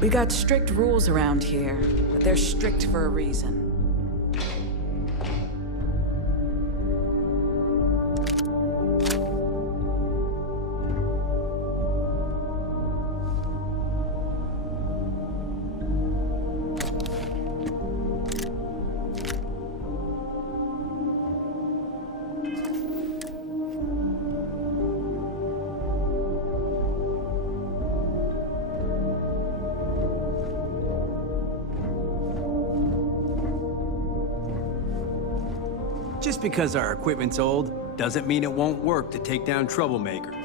We got strict rules around here, but they're strict for a reason. Just because our equipment's old doesn't mean it won't work to take down troublemakers.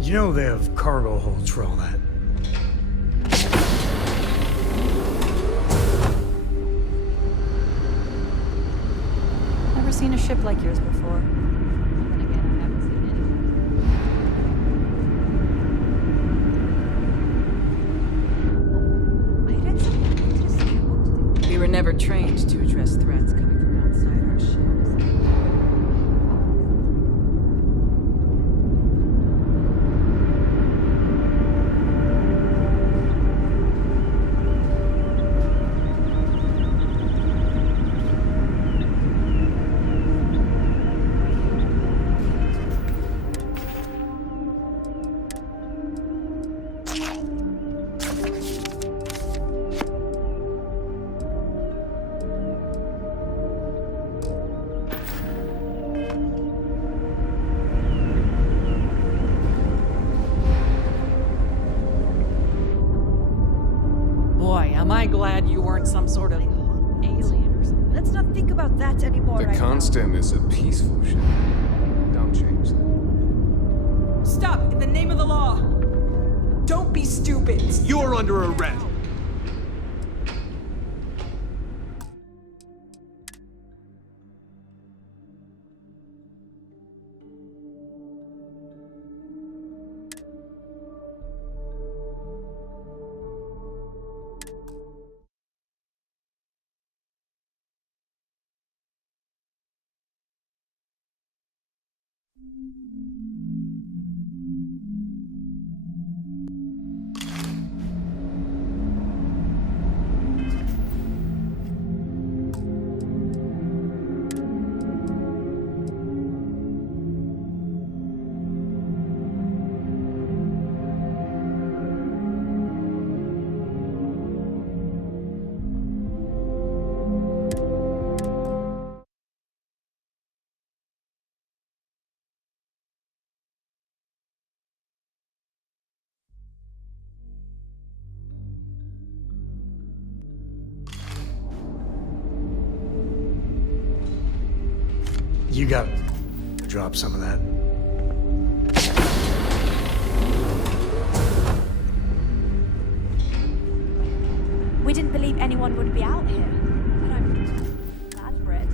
You know they have cargo holds for all that. Never seen a ship like yours before. Then again, I haven't seen any. We were never trained to address threats coming from outside our ships. Boy, am I glad you weren't some sort of alien or something. Let's not think about that anymore. The Constant is a peaceful ship. Don't change that. Stop, in the name of the law! Don't be stupid! You're under arrest! You got to drop some of that. We didn't believe anyone would be out here, but I'm glad for it.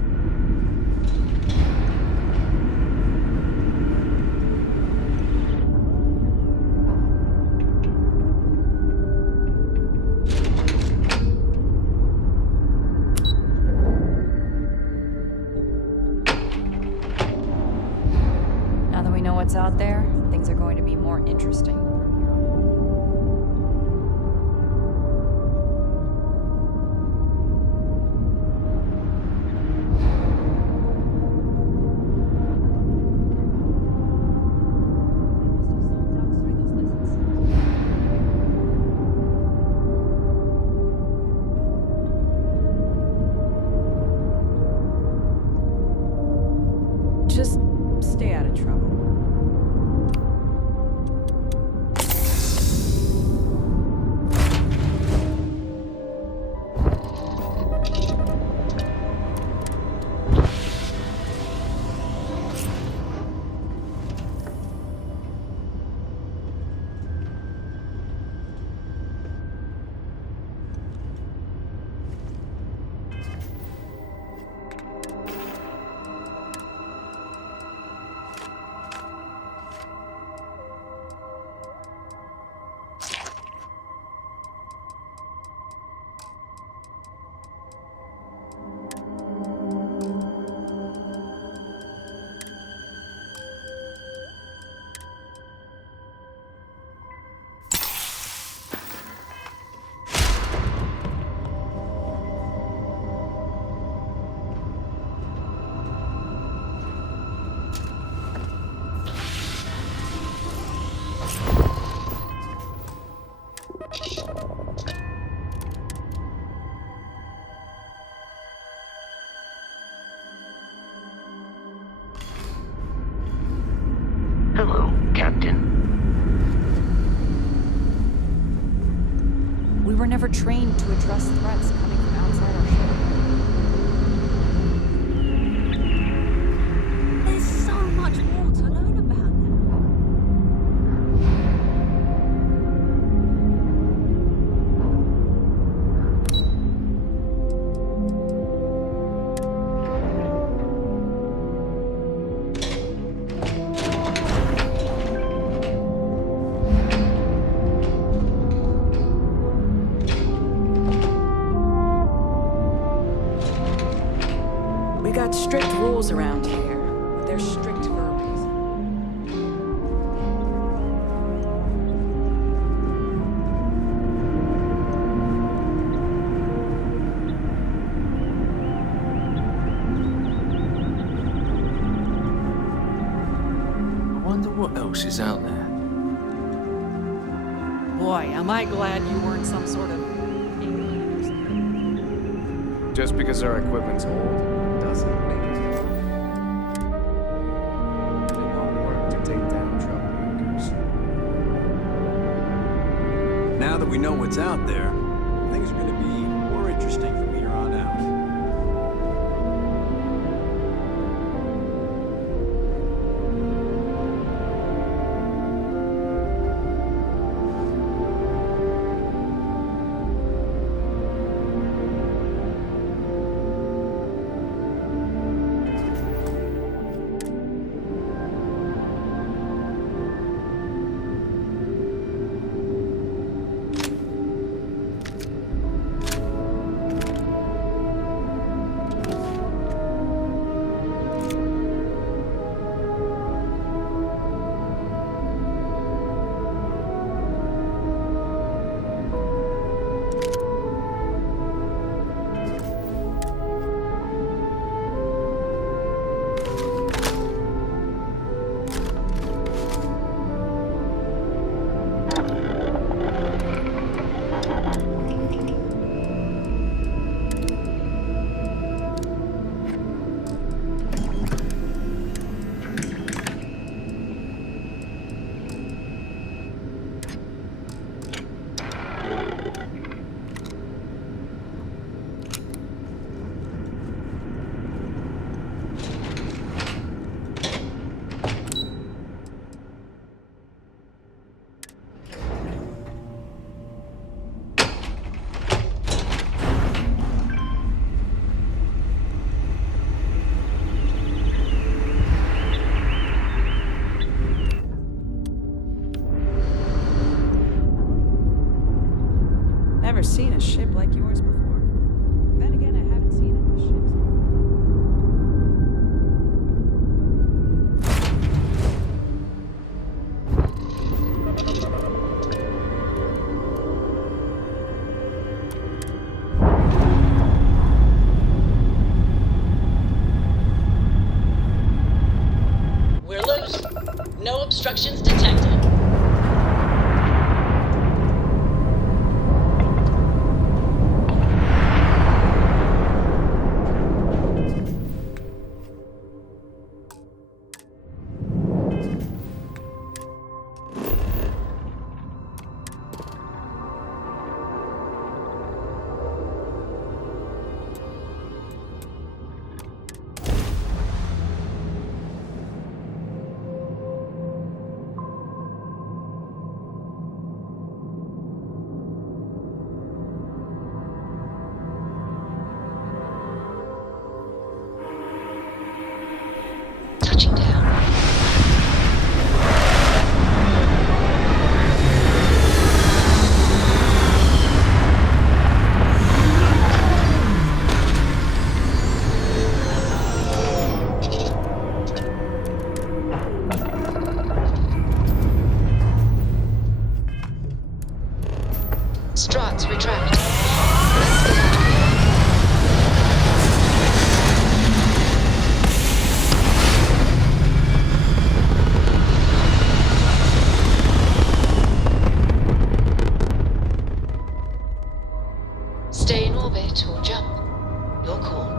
Now that we know what's out there, things are going to be more interesting. Just stay out of trouble. Hello, Captain. We were never trained to address threats coming from outside our ship. There's so much more to learn about now. We got strict rules around here, but they're strict for a reason. I wonder what else is out there. Boy, am I glad you weren't some sort of alien or something. Just because our equipment's old doesn't mean we won't work to take down troublemakers. Now that we know what's out there, things are going to be more interesting from here on out. obstructions detected. Touching down. Struts retract. Let's get out of here. Stay in orbit or jump. Your call.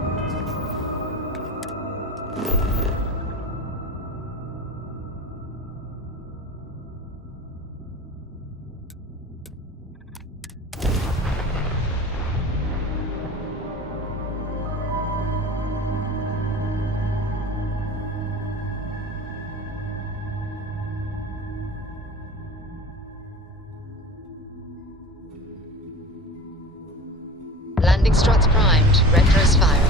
Landing struts primed. Retros firing.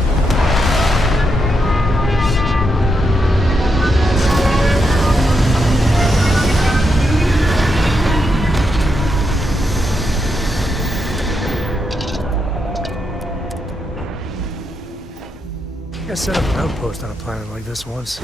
I set up an outpost on a planet like this once.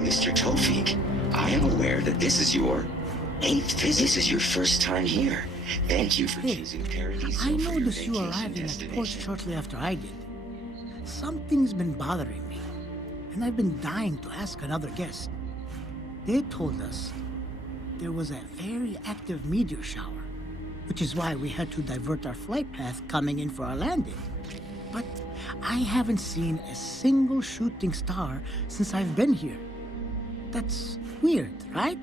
Mr. Tofik, I am aware that this is your 8th visit. This is your first time here. Thank you for choosing Paradiso. I for your noticed you vacation arrived in the port destination. shortly after I did. Something's been bothering me, and I've been dying to ask another guest. They told us there was a very active meteor shower, which is why we had to divert our flight path coming in for our landing. But I haven't seen a single shooting star since I've been here. That's weird, right?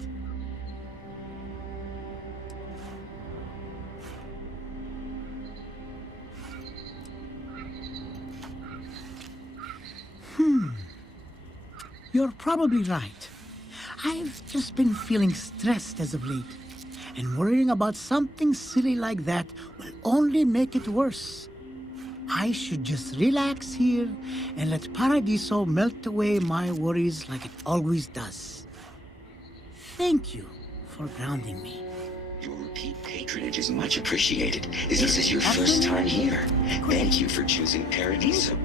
You're probably right. I've just been feeling stressed as of late, and worrying about something silly like that will only make it worse. I should just relax here and let Paradiso melt away my worries like it always does. Thank you for grounding me. Your repeat patronage is much appreciated. This is your first time here. Thank you for choosing Paradiso.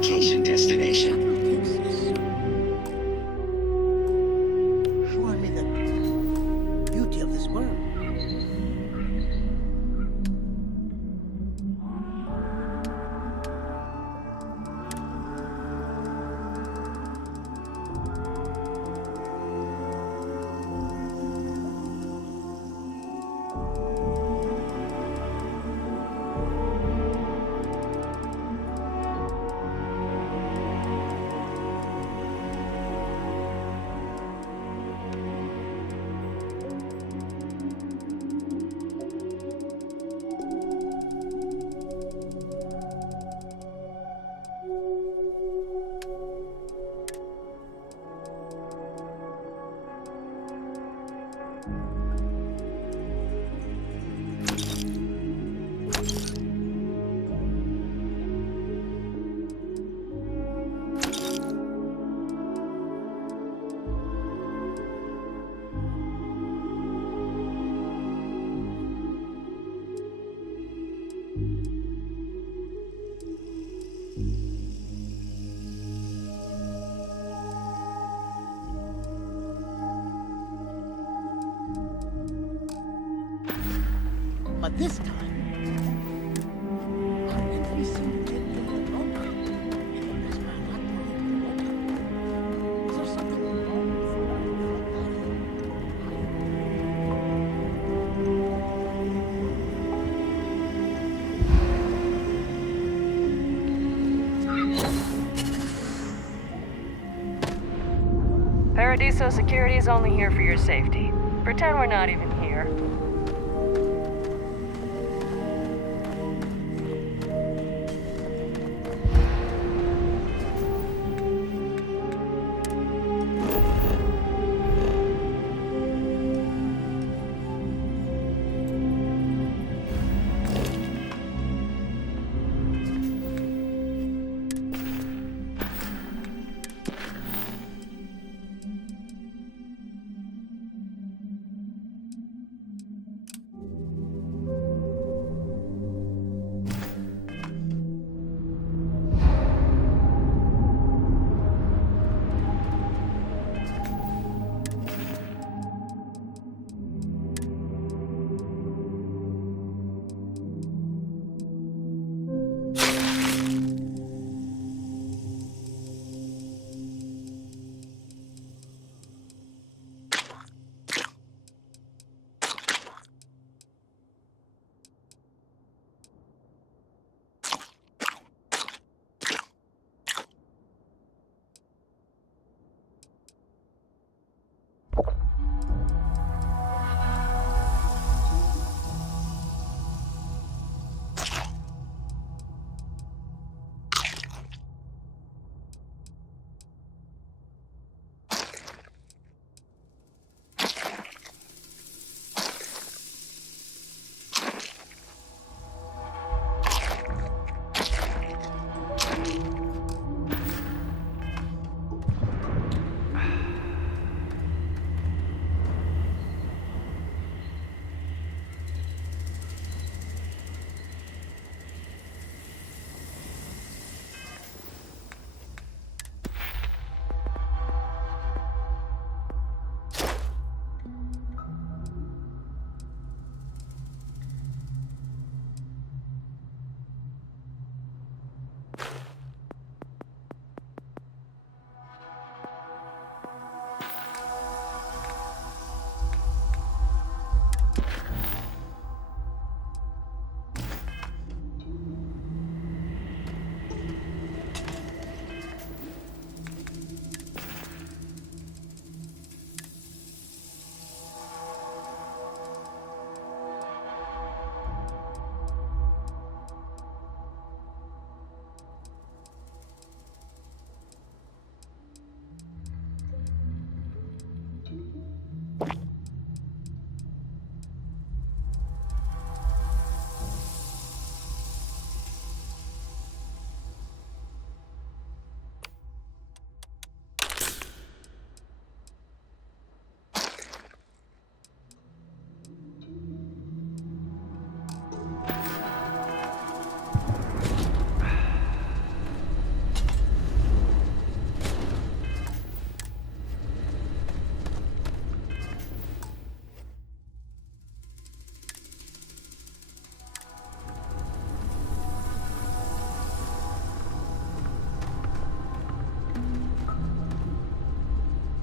vacation destination. Showing me the beauty of this world. But this time, our entry seemed to get a little longer. Even this man not believing the Is there something wrong Paradiso security is only here for your safety. Pretend we're not even here.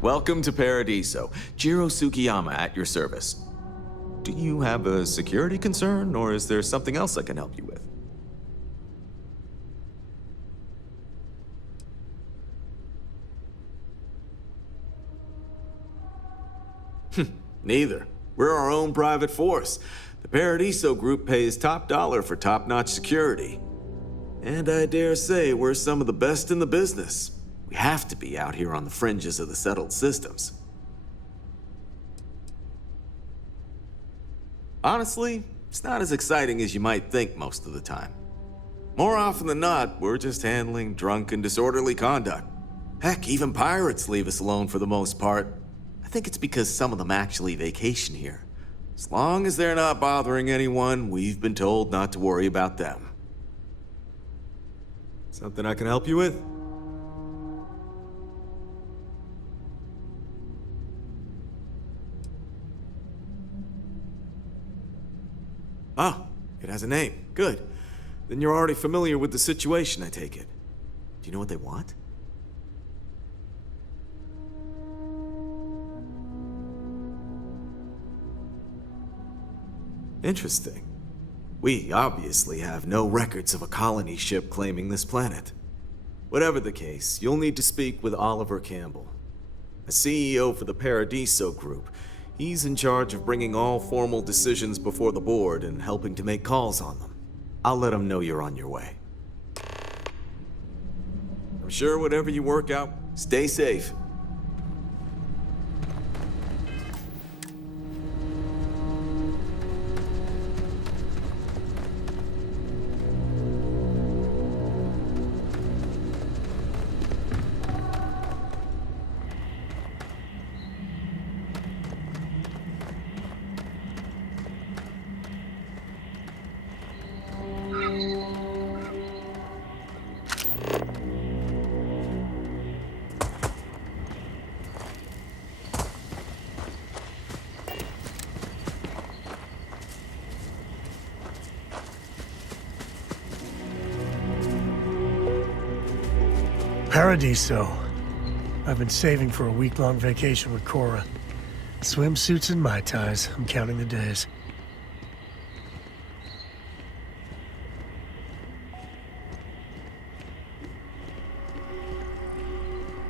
Welcome to Paradiso. Jiro Tsukiyama at your service. Do you have a security concern, or is there something else I can help you with? Neither. We're our own private force. The Paradiso Group pays top dollar for top-notch security. And I dare say we're some of the best in the business. We have to be out here on the fringes of the settled systems. Honestly, it's not as exciting as you might think most of the time. More often than not, we're just handling drunk and disorderly conduct. Heck, even pirates leave us alone for the most part. I think it's because some of them actually vacation here. As long as they're not bothering anyone, we've been told not to worry about them. Something I can help you with? Oh, it has a name. Good. Then you're already familiar with the situation, I take it. Do you know what they want? Interesting. We obviously have no records of a colony ship claiming this planet. Whatever the case, you'll need to speak with Oliver Campbell, a CEO for the Paradiso Group. He's in charge of bringing all formal decisions before the board and helping to make calls on them. I'll let him know you're on your way. I'm sure whatever you work out, stay safe. Paradiso. I've been saving for a week-long vacation with Cora. Swimsuits and Mai Tais. I'm counting the days.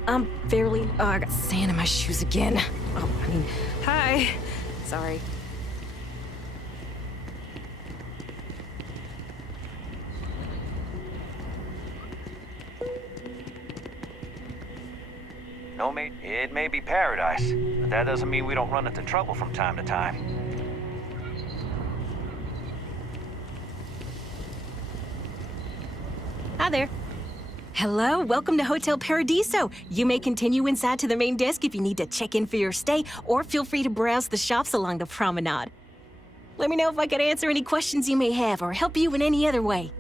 I'm fairly... Oh, I got sand in my shoes again. Oh, I mean, hi. Sorry. No, mate, it may be paradise, but that doesn't mean we don't run into trouble from time to time. Hi there. Hello, welcome to Hotel Paradiso. You may continue inside to the main desk if you need to check in for your stay, or feel free to browse the shops along the promenade. Let me know if I can answer any questions you may have or help you in any other way.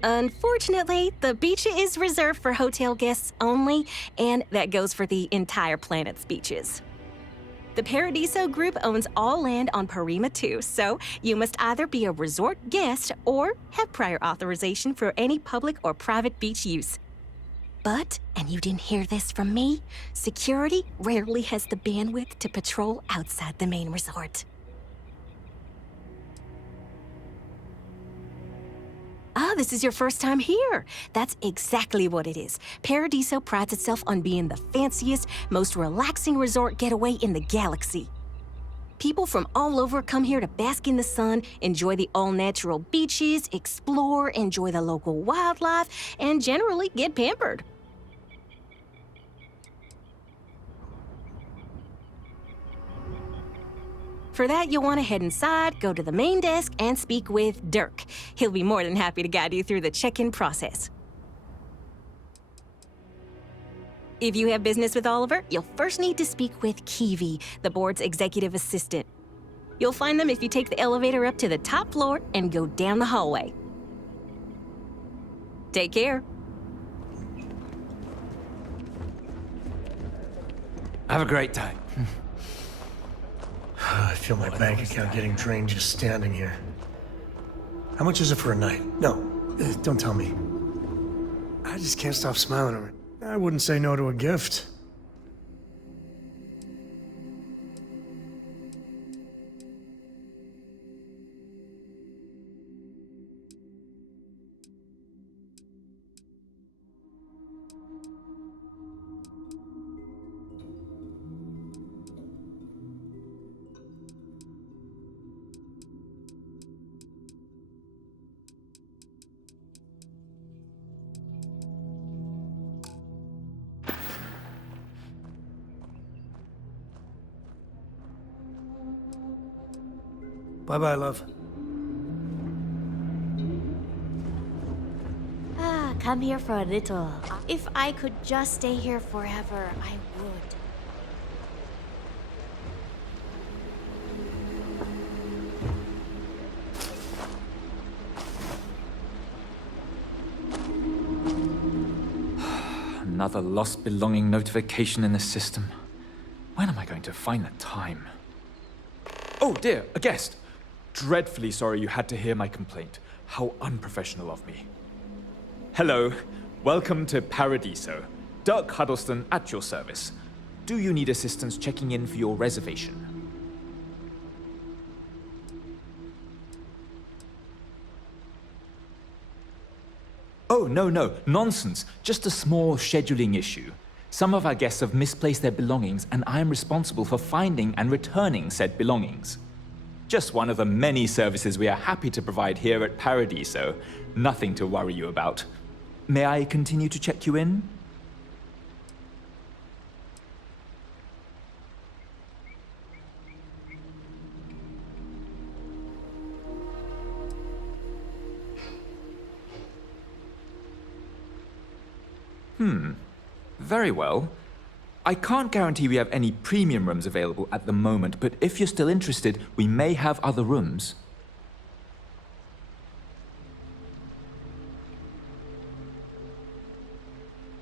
Unfortunately, the beach is reserved for hotel guests only, and that goes for the entire planet's beaches. The Paradiso Group owns all land on Parima 2, so you must either be a resort guest or have prior authorization for any public or private beach use. But, and you didn't hear this from me, security rarely has the bandwidth to patrol outside the main resort. Ah, this is your first time here. That's exactly what it is. Paradiso prides itself on being the fanciest, most relaxing resort getaway in the galaxy. People from all over come here to bask in the sun, enjoy the all-natural beaches, explore, enjoy the local wildlife, and generally get pampered. For that, you'll want to head inside, go to the main desk, and speak with Dirk. He'll be more than happy to guide you through the check-in process. If you have business with Oliver, you'll first need to speak with Kiwi, the board's executive assistant. You'll find them if you take the elevator up to the top floor and go down the hallway. Take care. Have a great time. I feel my bank account getting drained just standing here. How much is it for a night? No, don't tell me. I just can't stop smiling over it. I wouldn't say no to a gift. Bye-bye, love. Ah, come here for a little. If I could just stay here forever, I would. Another lost belonging notification in the system. When am I going to find the time? Oh dear, a guest! Dreadfully sorry you had to hear my complaint. How unprofessional of me. Hello, welcome to Paradiso. Dirk Huddleston at your service. Do you need assistance checking in for your reservation? Oh, no, nonsense. Just a small scheduling issue. Some of our guests have misplaced their belongings, and I am responsible for finding and returning said belongings. Just one of the many services we are happy to provide here at Paradiso. Nothing to worry you about. May I continue to check you in? Very well. I can't guarantee we have any premium rooms available at the moment, but if you're still interested, we may have other rooms.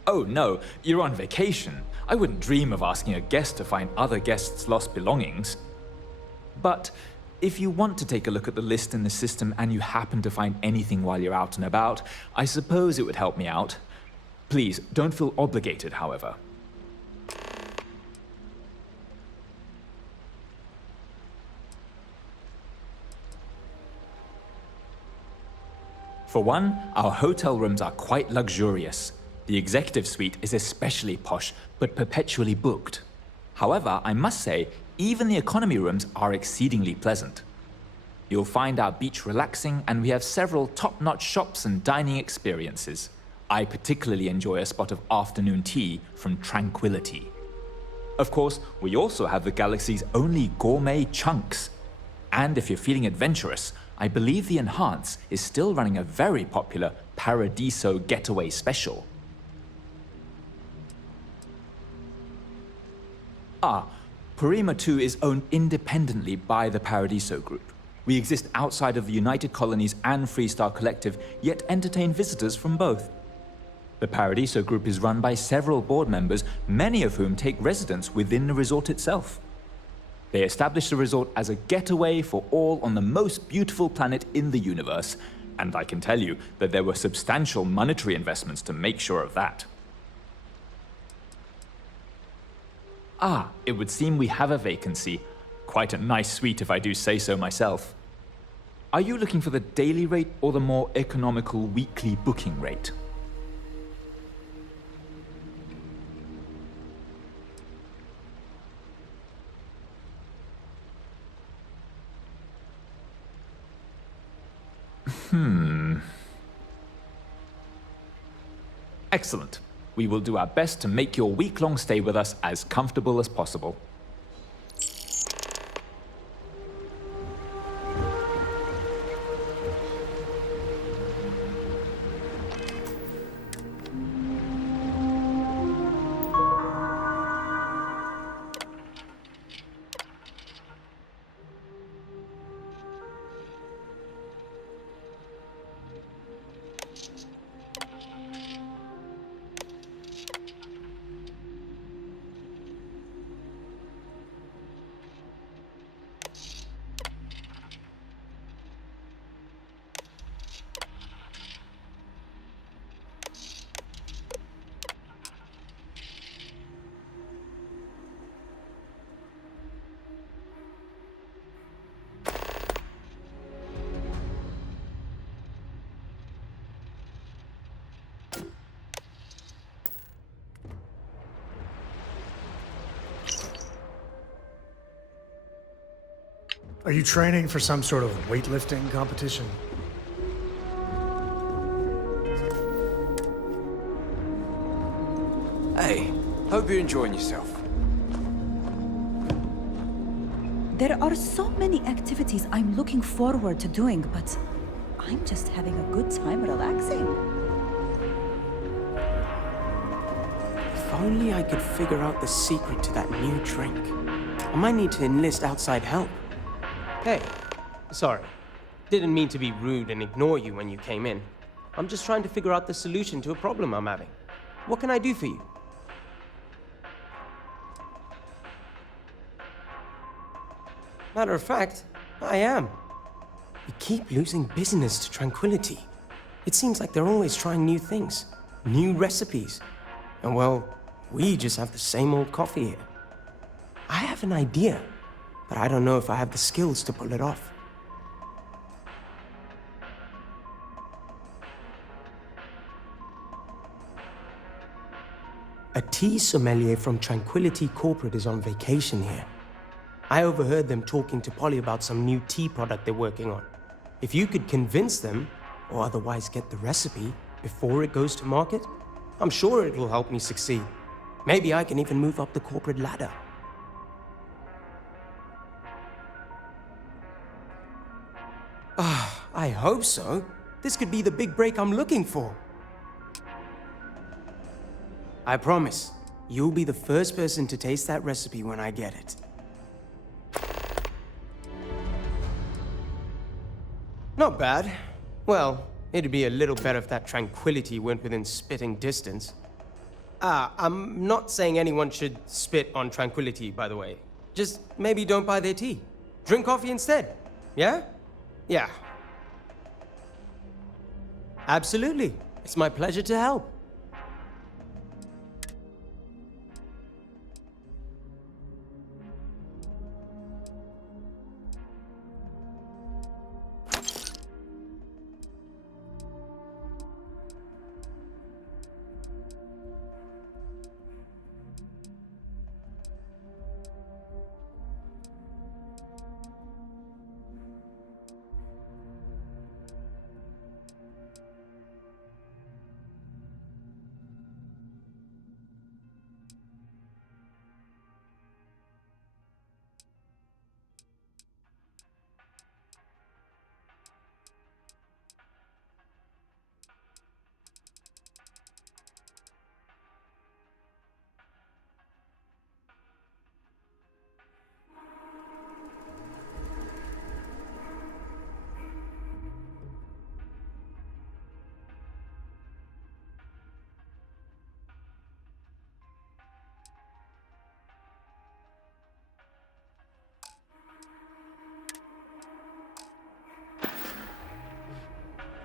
Oh no, you're on vacation. I wouldn't dream of asking a guest to find other guests' lost belongings. But if you want to take a look at the list in the system and you happen to find anything while you're out and about, I suppose it would help me out. Please, don't feel obligated, however. For one, our hotel rooms are quite luxurious. The executive suite is especially posh, but perpetually booked. However, I must say, even the economy rooms are exceedingly pleasant. You'll find our beach relaxing, and we have several top-notch shops and dining experiences. I particularly enjoy a spot of afternoon tea from Tranquility. Of course, we also have the galaxy's only gourmet chunks. And if you're feeling adventurous, I believe the Enhance is still running a very popular Paradiso Getaway Special. Parima 2 is owned independently by the Paradiso Group. We exist outside of the United Colonies and Freestar Collective, yet entertain visitors from both. The Paradiso Group is run by several board members, many of whom take residence within the resort itself. They established the resort as a getaway for all on the most beautiful planet in the universe, and I can tell you that there were substantial monetary investments to make sure of that. It would seem we have a vacancy. Quite a nice suite if I do say so myself. Are you looking for the daily rate or the more economical weekly booking rate? Excellent. We will do our best to make your week-long stay with us as comfortable as possible. Are you training for some sort of weightlifting competition? Hey, hope you're enjoying yourself. There are so many activities I'm looking forward to doing, but I'm just having a good time relaxing. If only I could figure out the secret to that new drink. I might need to enlist outside help. Hey, sorry. Didn't mean to be rude and ignore you when you came in. I'm just trying to figure out the solution to a problem I'm having. What can I do for you? Matter of fact, I am. We keep losing business to Tranquility. It seems like they're always trying new things, new recipes. And well, we just have the same old coffee here. I have an idea, but I don't know if I have the skills to pull it off. A tea sommelier from Tranquility Corporate is on vacation here. I overheard them talking to Polly about some new tea product they're working on. If you could convince them, or otherwise get the recipe before it goes to market, I'm sure it will help me succeed. Maybe I can even move up the corporate ladder. I hope so. This could be the big break I'm looking for. I promise, you'll be the first person to taste that recipe when I get it. Not bad. Well, it'd be a little better if that Tranquility went within spitting distance. I'm not saying anyone should spit on Tranquility, by the way. Just maybe don't buy their tea. Drink coffee instead. Yeah? Yeah. Absolutely. It's my pleasure to help.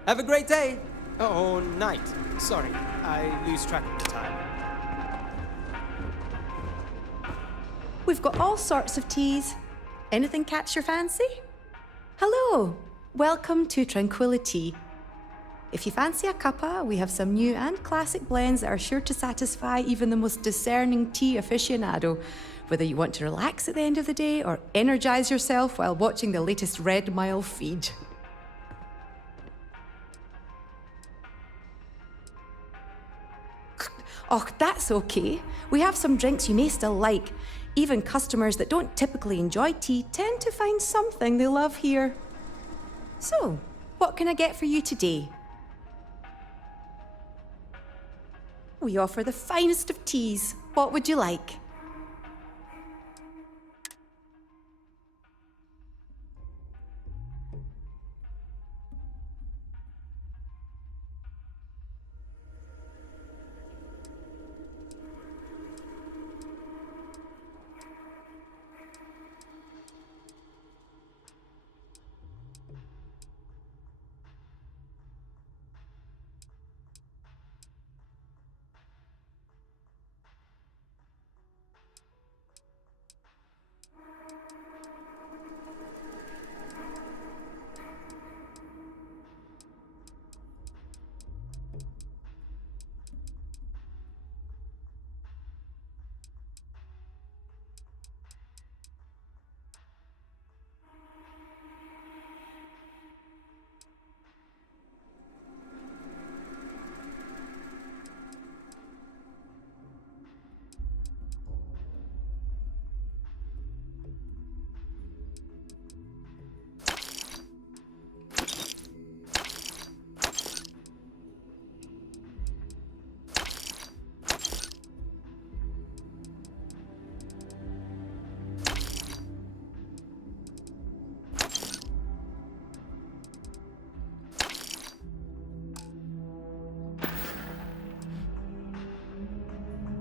Have a great day. Oh, night. Sorry, I lose track of the time. We've got all sorts of teas. Anything catch your fancy? Hello. Welcome to Tranquility. If you fancy a cuppa, we have some new and classic blends that are sure to satisfy even the most discerning tea aficionado, whether you want to relax at the end of the day or energize yourself while watching the latest Red Mile feed. Oh, that's okay. We have some drinks you may still like. Even customers that don't typically enjoy tea tend to find something they love here. So, what can I get for you today? We offer the finest of teas. What would you like?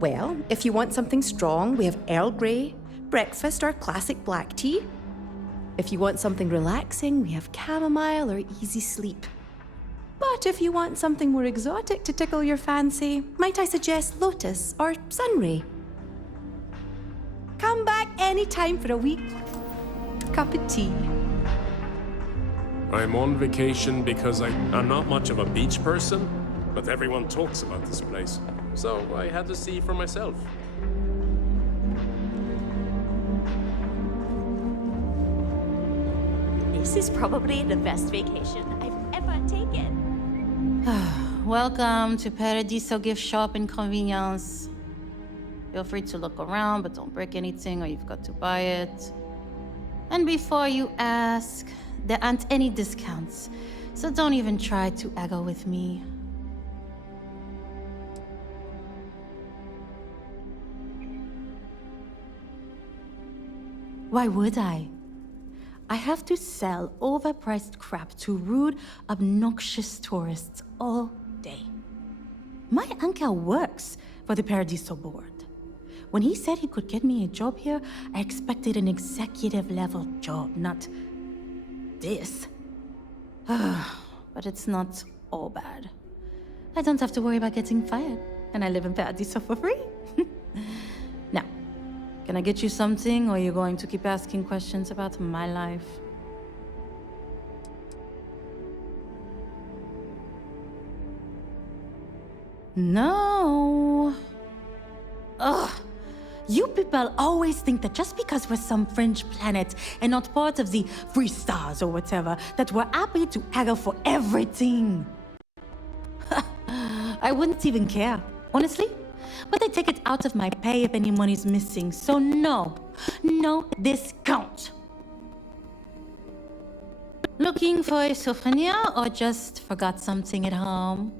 Well, if you want something strong, we have Earl Grey, breakfast, or classic black tea. If you want something relaxing, we have chamomile or easy sleep. But if you want something more exotic to tickle your fancy, might I suggest lotus or sunray? Come back anytime for a wee cup of tea. I'm on vacation because I'm not much of a beach person, but everyone talks about this place, so I had to see for myself. This is probably the best vacation I've ever taken. Welcome to Paradiso Gift Shop and Convenience. Feel free to look around, but don't break anything or you've got to buy it. And before you ask, there aren't any discounts, so don't even try to haggle with me. Why would I? I have to sell overpriced crap to rude, obnoxious tourists all day. My uncle works for the Paradiso board. When he said he could get me a job here, I expected an executive level job, not this. But it's not all bad. I don't have to worry about getting fired, and I live in Paradiso for free. Now, can I get you something, or are you going to keep asking questions about my life? No. Ugh. You people always think that just because we're some fringe planet and not part of the free stars or whatever, that we're happy to haggle for everything. I wouldn't even care, honestly. But I take it out of my pay if any money's missing, so no discount. Looking for a souvenir or just forgot something at home?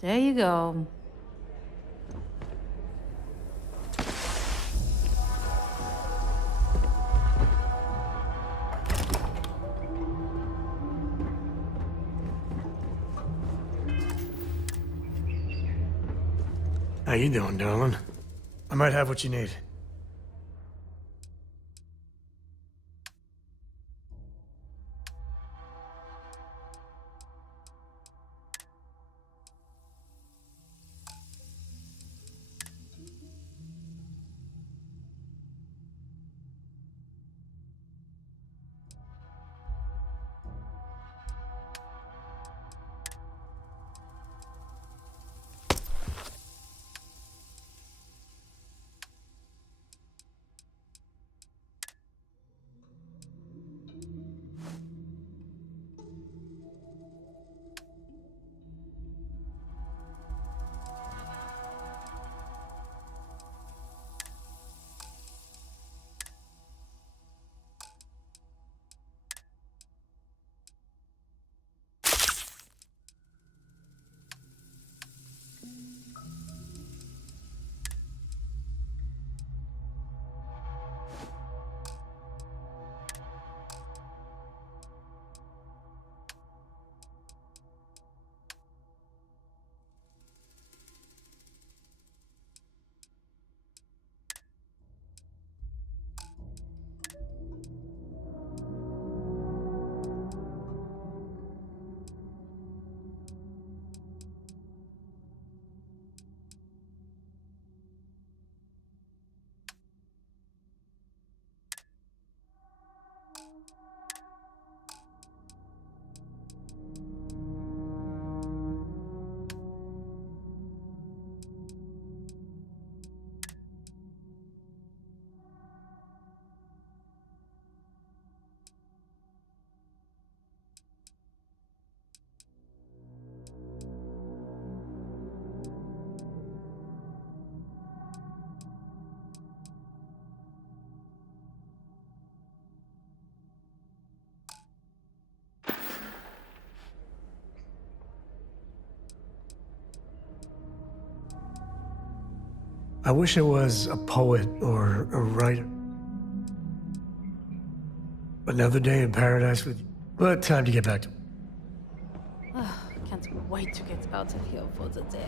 There you go. How you doing, darling? I might have what you need. I wish I was a poet or a writer. Another day in paradise with you. But time to get back to... Can't wait to get out of here for the day.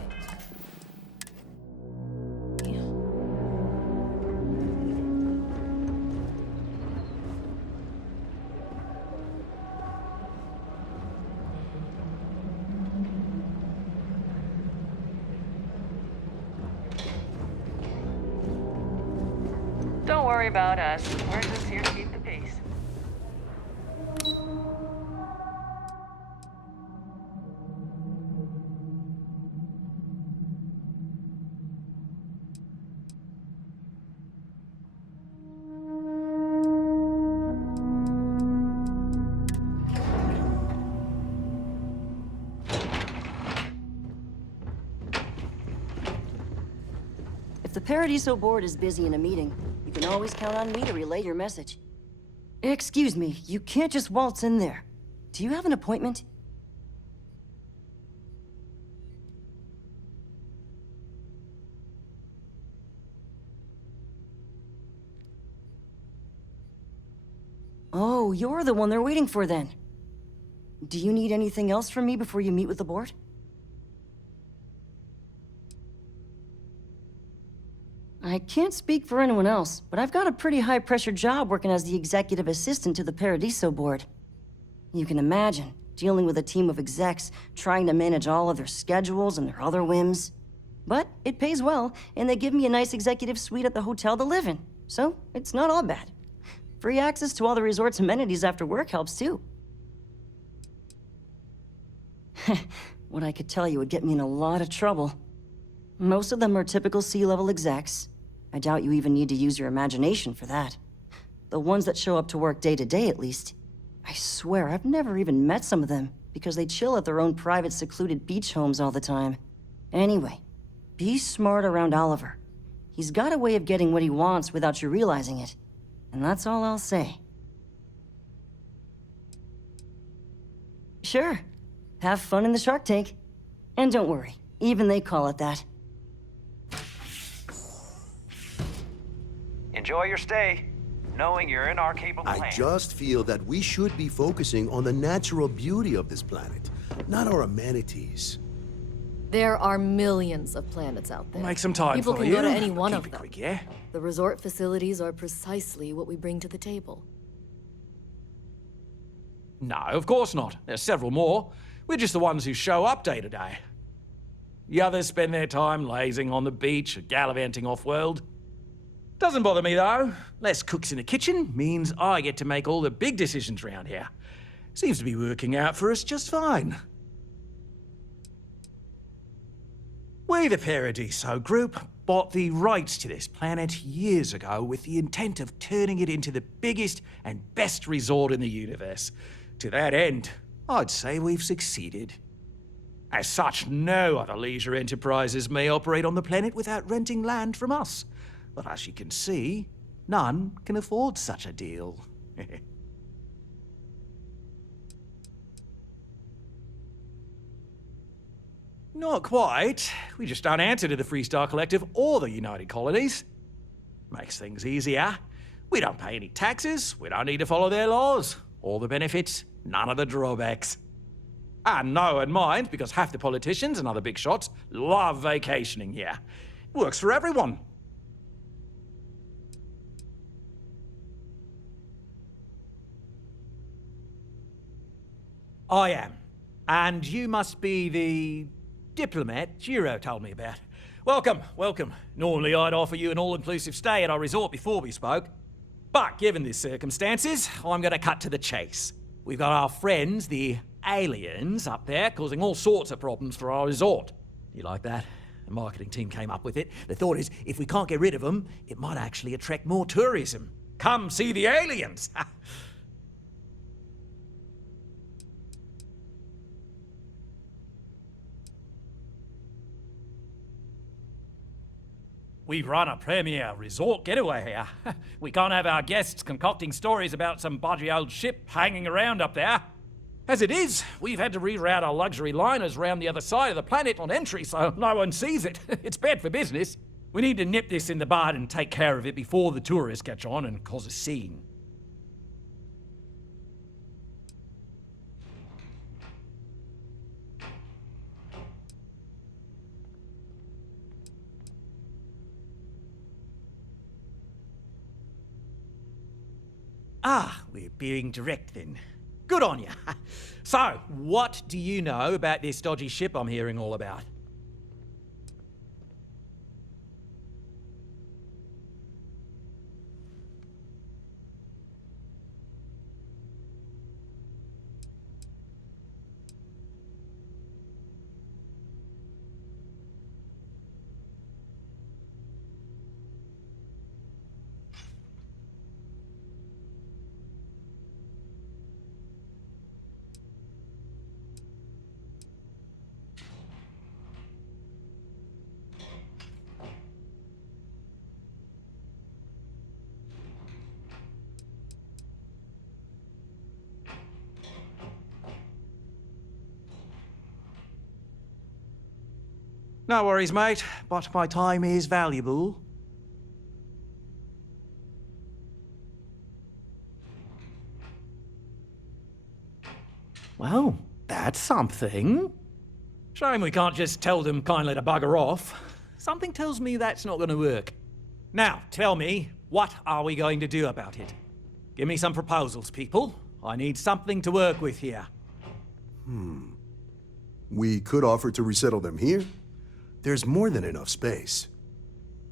Don't worry about us. We're just here to keep the peace. If the Paradiso board is busy in a meeting, you can always count on me to relay your message. Excuse me, you can't just waltz in there. Do you have an appointment? Oh, you're the one they're waiting for then. Do you need anything else from me before you meet with the board? I can't speak for anyone else, but I've got a pretty high-pressure job working as the executive assistant to the Paradiso board. You can imagine, dealing with a team of execs, trying to manage all of their schedules and their other whims. But it pays well, and they give me a nice executive suite at the hotel to live in, so it's not all bad. Free access to all the resort's amenities after work helps too. What I could tell you would get me in a lot of trouble. Most of them are typical C-level execs. I doubt you even need to use your imagination for that. The ones that show up to work day to day, at least. I swear, I've never even met some of them, because they chill at their own private, secluded beach homes all the time. Anyway, be smart around Oliver. He's got a way of getting what he wants without you realizing it. And that's all I'll say. Sure. Have fun in the shark tank. And don't worry, Even they call it that. Enjoy your stay, knowing you're in our capable I hands. just feel that we should be focusing on the natural beauty of this planet, not our amenities. There are millions of planets out there. Make some time People for can you. go to any one Keep of it them. quick, yeah? The resort facilities are precisely what we bring to the table. No, of course not. There's several more. We're just the ones who show up day to day. The others spend their time lazing on the beach or gallivanting off-world. Doesn't bother me, though. Less cooks in the kitchen means I get to make all the big decisions around here. Seems to be working out for us just fine. We, the Paradiso Group, bought the rights to this planet years ago with the intent of turning it into the biggest and best resort in the universe. To that end, I'd say we've succeeded. As such, no other leisure enterprises may operate on the planet without renting land from us. But as you can see, none can afford such a deal. Not quite. We just don't answer to the Freestar Collective or the United Colonies. Makes things easier. We don't pay any taxes, we don't need to follow their laws. All the benefits, none of the drawbacks. And no one minds, because half the politicians and other big shots love vacationing here. Works for everyone. I am. And you must be the diplomat Jiro told me about. Welcome, welcome. Normally I'd offer you an all-inclusive stay at our resort before we spoke. But given the circumstances, I'm gonna cut to the chase. We've got our friends, the aliens, up there causing all sorts of problems for our resort. You like that? The marketing team came up with it. The thought is, if we can't get rid of them, it might actually attract more tourism. Come see the aliens! We run a premier resort getaway here. We can't have our guests concocting stories about some bodgy old ship hanging around up there. As it is, we've had to reroute our luxury liners round the other side of the planet on entry so no one sees it. It's bad for business. We need to nip this in the bud and take care of it before the tourists catch on and cause a scene. Ah, we're being direct then. Good on you. So, what do you know about this dodgy ship I'm hearing all about? No worries, mate, but my time is valuable. Well, that's something. Shame we can't just tell them kindly to bugger off. Something tells me that's not going to work. Now, tell me, what are we going to do about it? Give me some proposals, people. I need something to work with here. We could offer to resettle them here. There's more than enough space.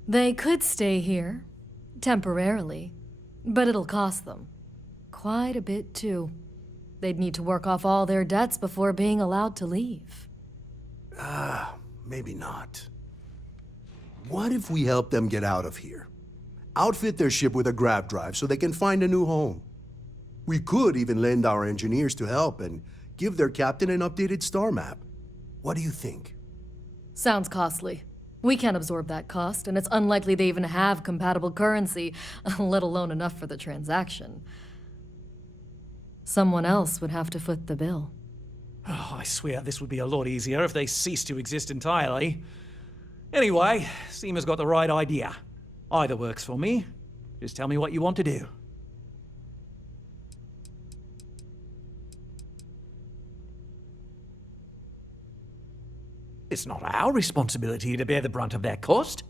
They could stay here, temporarily, but it'll cost them. Quite a bit, too. They'd need to work off all their debts before being allowed to leave. Maybe not. What if we help them get out of here? Outfit their ship with a grav drive so they can find a new home. We could even lend our engineers to help and give their captain an updated star map. What do you think? Sounds costly. We can't absorb that cost, and it's unlikely they even have compatible currency, let alone enough for the transaction. Someone else would have to foot the bill. Oh, I swear this would be a lot easier if they ceased to exist entirely. Anyway, Seema's got the right idea. Either works for me. Just tell me what you want to do. It's not our responsibility to bear the brunt of that cost.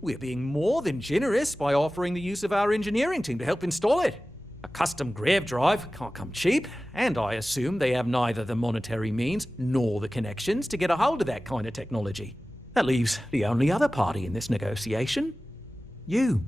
We're being more than generous by offering the use of our engineering team to help install it. A custom grav drive can't come cheap, and I assume they have neither the monetary means nor the connections to get a hold of that kind of technology. That leaves the only other party in this negotiation. You.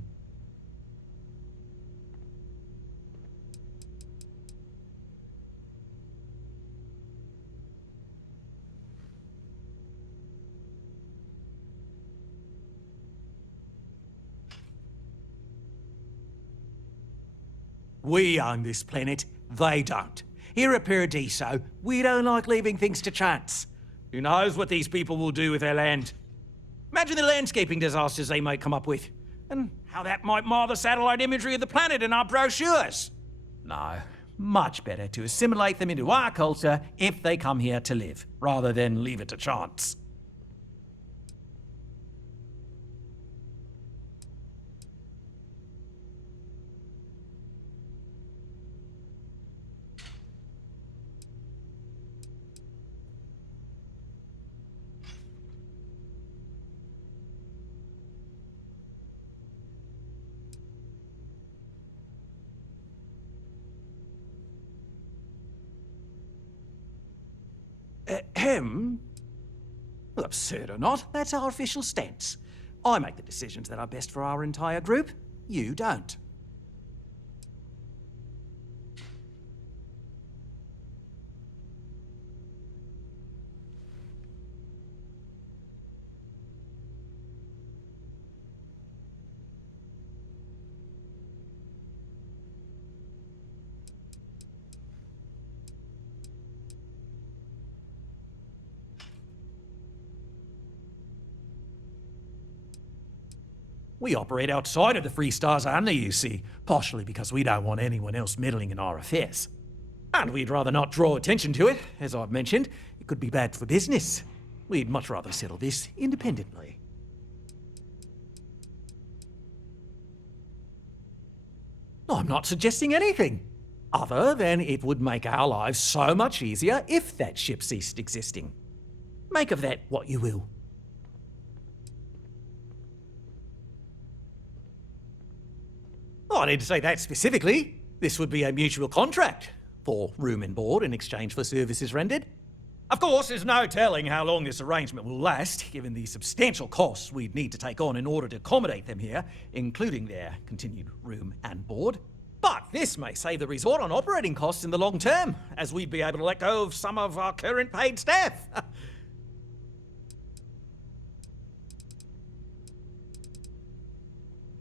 We own this planet, they don't. Here at Paradiso, we don't like leaving things to chance. Who knows what these people will do with their land? Imagine the landscaping disasters they might come up with, and how that might mar the satellite imagery of the planet in our brochures. No, much better to assimilate them into our culture if they come here to live, rather than leave it to chance. Well, absurd or not, that's our official stance. I make the decisions that are best for our entire group. You don't. We operate outside of the Free Star Zone, you see, partially because we don't want anyone else meddling in our affairs. And we'd rather not draw attention to it. As I've mentioned, it could be bad for business. We'd much rather settle this independently. I'm not suggesting anything, other than it would make our lives so much easier if that ship ceased existing. Make of that what you will. Oh, I didn't say that specifically. This would be a mutual contract for room and board in exchange for services rendered. Of course, there's no telling how long this arrangement will last, given the substantial costs we'd need to take on in order to accommodate them here, including their continued room and board. But this may save the resort on operating costs in the long term, as we'd be able to let go of some of our current paid staff.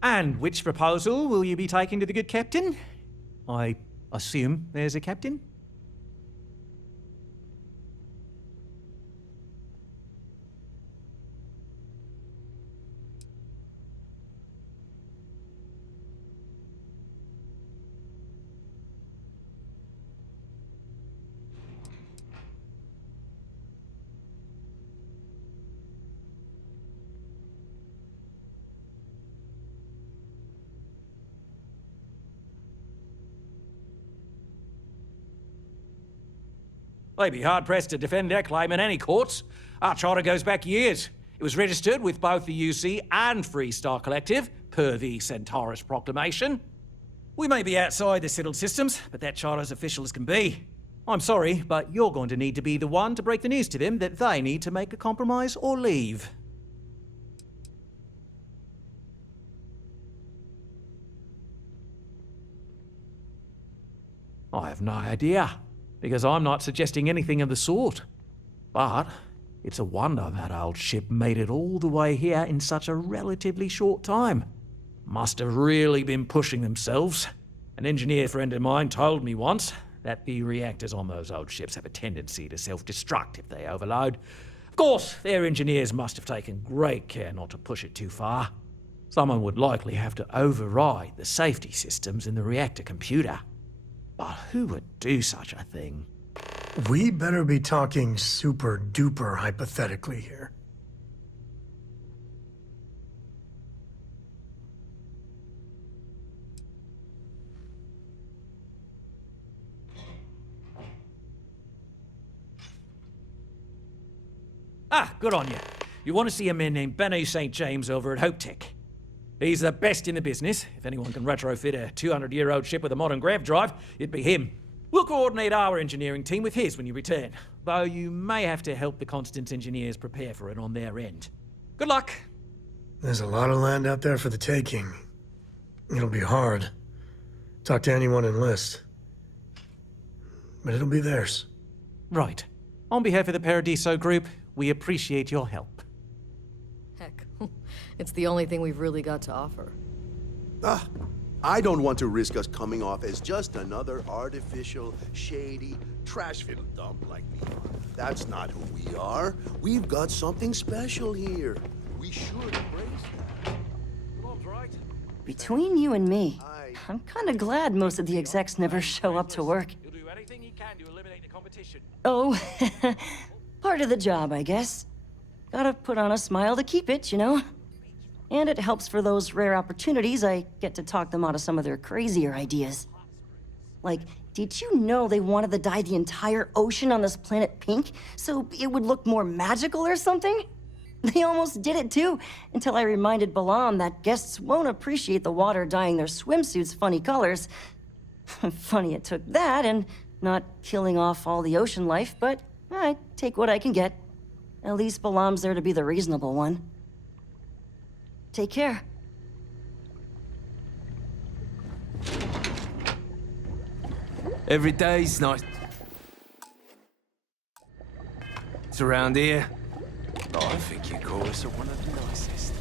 And which proposal will you be taking to the good captain? I assume there's a captain? They'd be hard-pressed to defend their claim in any courts. Our charter goes back years. It was registered with both the UC and Free Star Collective, per the Centaurus Proclamation. We may be outside the settled systems, but that charter's official as can be. I'm sorry, but you're going to need to be the one to break the news to them that they need to make a compromise or leave. I have no idea, because I'm not suggesting anything of the sort. But it's a wonder that old ship made it all the way here in such a relatively short time. Must have really been pushing themselves. An engineer friend of mine told me once that the reactors on those old ships have a tendency to self-destruct if they overload. Of course, their engineers must have taken great care not to push it too far. Someone would likely have to override the safety systems in the reactor computer. But who would do such a thing? We better be talking super duper hypothetically here. Ah, good on you. You want to see a man named Benny St. James over at Hope Tech. He's the best in the business. If anyone can retrofit a 200-year-old ship with a modern grav drive, it'd be him. We'll coordinate our engineering team with his when you return, though you may have to help the Constance engineers prepare for it on their end. Good luck. There's a lot of land out there for the taking. It'll be hard. Talk to anyone enlist. But it'll be theirs. Right. On behalf of the Paradiso Group, we appreciate your help. Heck, it's the only thing we've really got to offer. I don't want to risk us coming off as just another artificial, shady, trash-filled dump like we are. That's not who we are. We've got something special here. We should embrace that. Between you and me, I'm kind of glad most of the execs never show up to work. You'll do anything you can to eliminate the competition. Oh, part of the job, I guess. Gotta put on a smile to keep it, you know? And it helps for those rare opportunities I get to talk them out of some of their crazier ideas. Like, did you know they wanted to dye the entire ocean on this planet pink so it would look more magical or something? They almost did it too, until I reminded Balam that guests won't appreciate the water dyeing their swimsuits funny colors. Funny it took that and not killing off all the ocean life, but I take what I can get. At least Balam's there to be the reasonable one. Take care. Every day's nice. It's around here. I think you call us one of the nicest.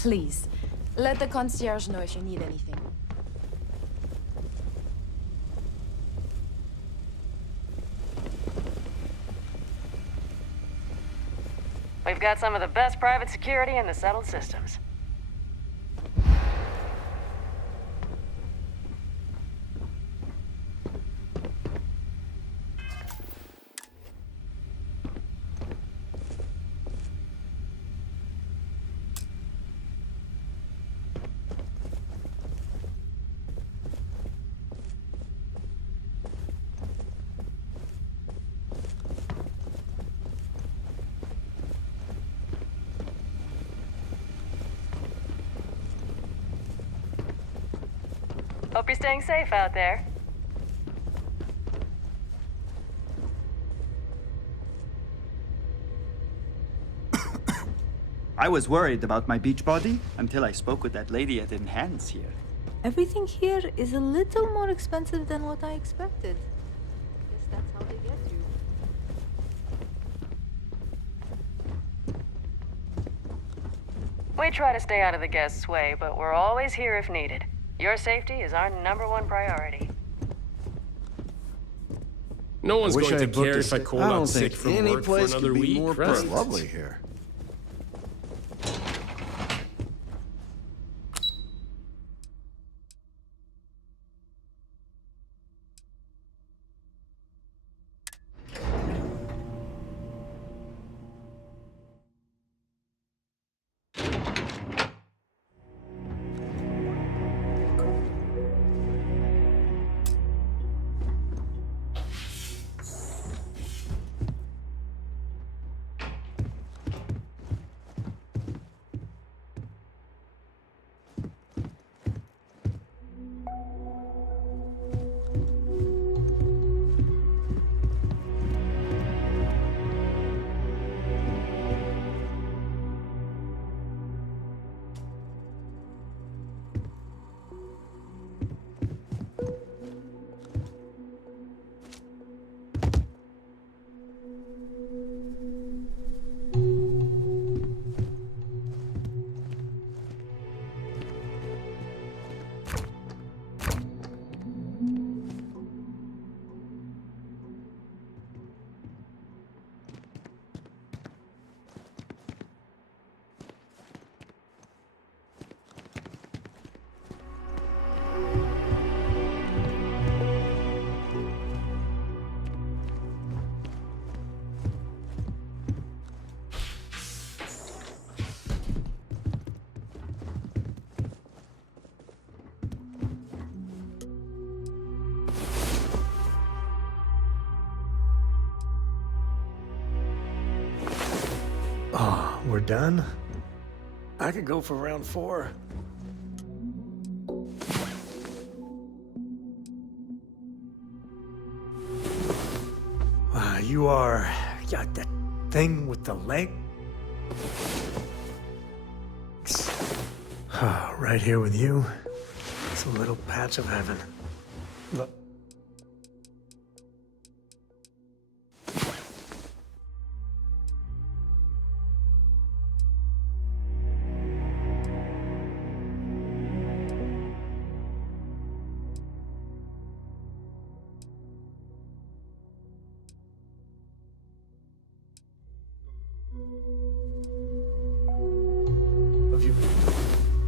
Please, let the concierge know if you need anything. We've got some of the best private security in the settled systems. Hope you're staying safe out there. I was worried about my beach body until I spoke with that lady at Enhance here. Everything here is a little more expensive than what I expected. Guess that's how they get you. We try to stay out of the guests' way, but we're always here if needed. Your safety is our #1 priority. No one's going to booked care a if I sick- call I don't out sick think from any work for place another could be week. more right? It's lovely here. Oh, we're done? I could go for round 4. You are... got that thing with the leg? Right here with you. It's a little patch of heaven. Look.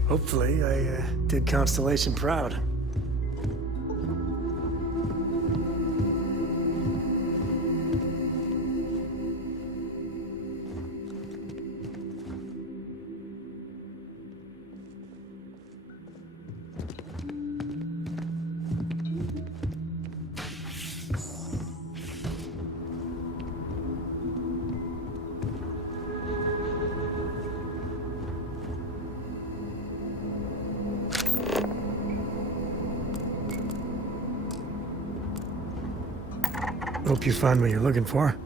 Hopefully, I did Constellation proud. Hope you find what you're looking for.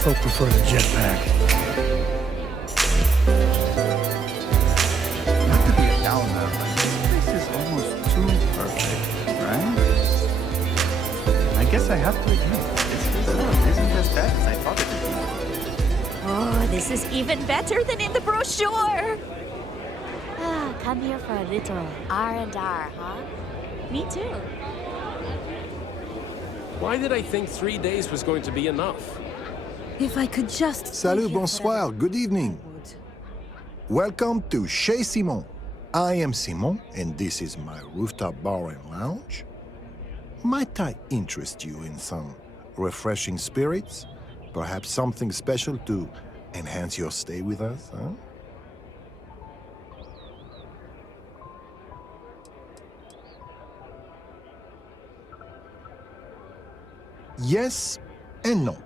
folk prefer the jetpack. Not to be a downer, but this is almost too perfect, right? I guess I have to admit, this result isn't as bad as I thought it would be. Oh, this is even better than in the brochure! Ah, come here for a little R&R, huh? Me too. Why did I think 3 days was going to be enough? If I could just... Salut, bonsoir, good evening. Welcome to Chez Simon. I am Simon, and this is my rooftop bar and lounge. Might I interest you in some refreshing spirits? Perhaps something special to enhance your stay with us, huh? Yes and no.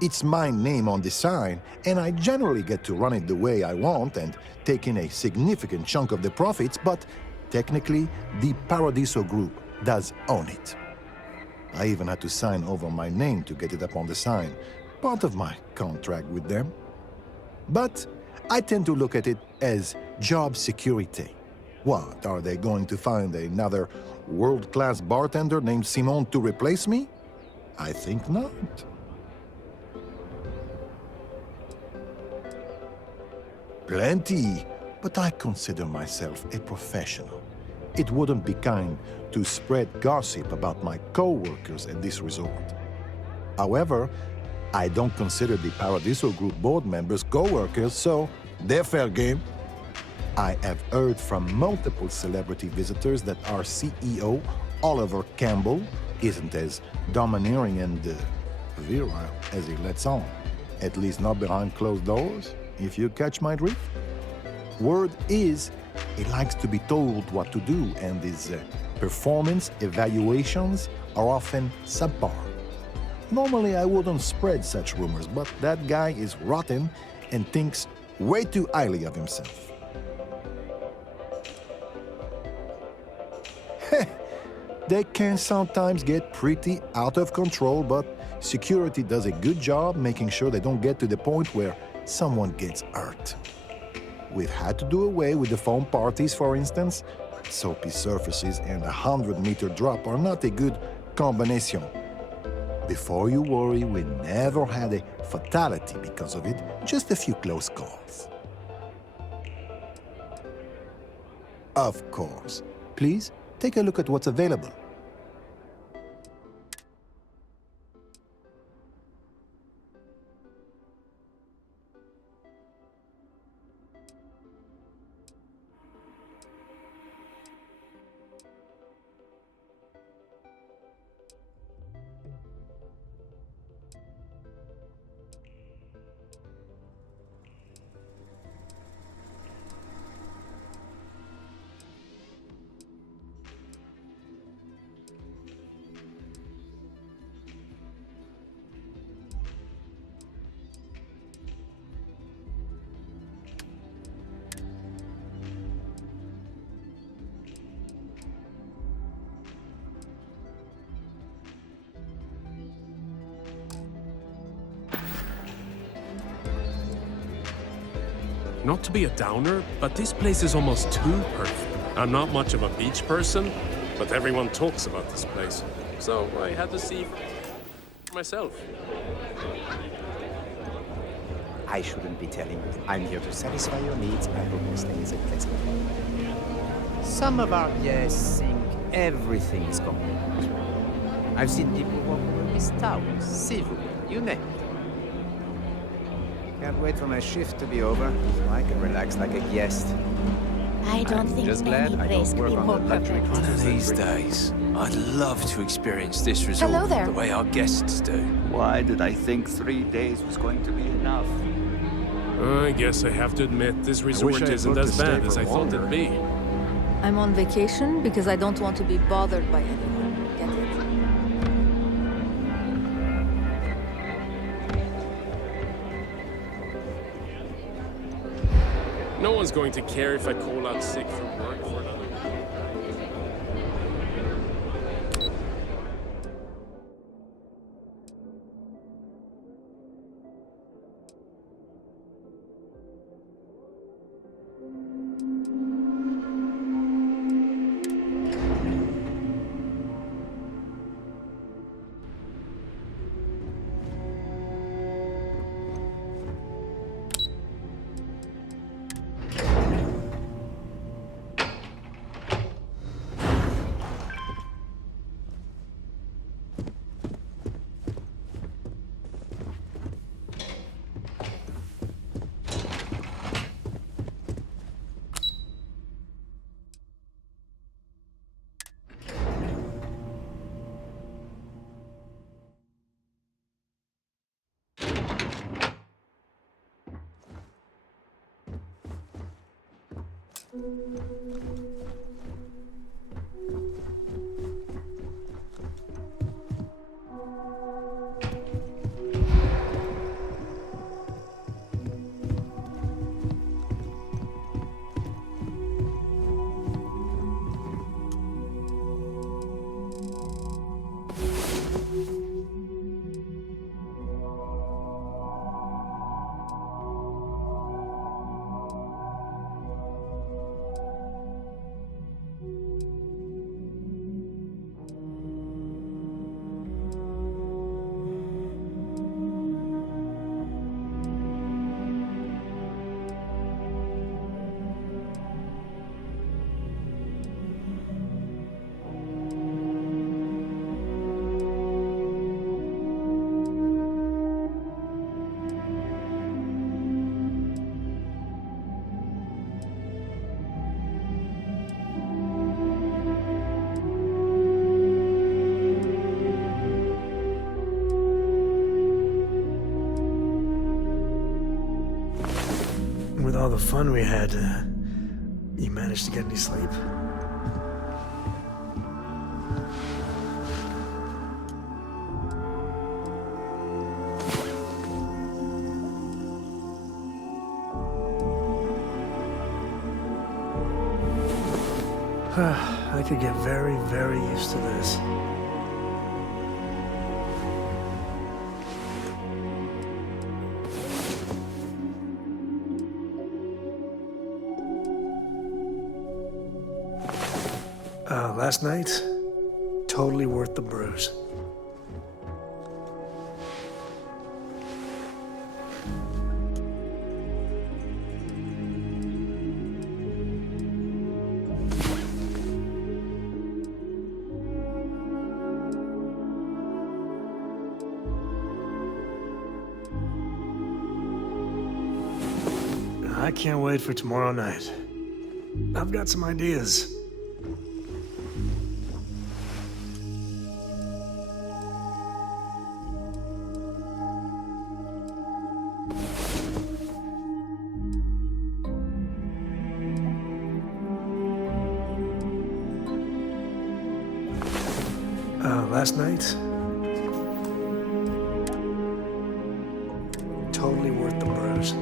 It's my name on the sign, and I generally get to run it the way I want and take in a significant chunk of the profits, but technically, the Paradiso Group does own it. I even had to sign over my name to get it up on the sign, part of my contract with them. But I tend to look at it as job security. What, are they going to find another world-class bartender named Simon to replace me? I think not. Plenty, but I consider myself a professional. It wouldn't be kind to spread gossip about my co-workers at this resort. However, I don't consider the Paradiso Group board members co-workers, so they're fair game. I have heard from multiple celebrity visitors that our CEO, Oliver Campbell, isn't as domineering and virile as he lets on. At least not behind closed doors, if you catch my drift. Word is, he likes to be told what to do, and his performance evaluations are often subpar. Normally, I wouldn't spread such rumors, but that guy is rotten and thinks way too highly of himself. They can sometimes get pretty out of control, but security does a good job making sure they don't get to the point where someone gets hurt. We've had to do away with the foam parties, for instance. Soapy surfaces and a 100-meter drop are not a good combination. Before you worry, we never had a fatality because of it, just a few close calls. Of course. Please, take a look at what's available. Not to be a downer, but this place is almost too perfect. I'm not much of a beach person, but everyone talks about this place. So I had to see for myself. I shouldn't be telling you. I'm here to satisfy your needs. I hope your stay is a pleasant one. Some of our guests think everything is completely wrong. I've seen people walk away with towels, s'il you name it. Can't wait for my shift to be over, so I can relax like a guest. I don't think just many glad I places don't could be work on more the luxury perfect. cruises. One of these days, I'd love to experience this resort Hello there. the way our guests do. Why did I think 3 days was going to be enough? I guess I have to admit, this resort I isn't booked as to stay bad as for I thought longer. it'd be. I'm on vacation because I don't want to be bothered by anyone. Get it? No one's going to care if I call out sick from work for another. With all the fun we had, you managed to get any sleep? I could get very, very used to this. Last night, totally worth the bruise. I can't wait for tomorrow night. I've got some ideas. Last night, totally worth the bruise.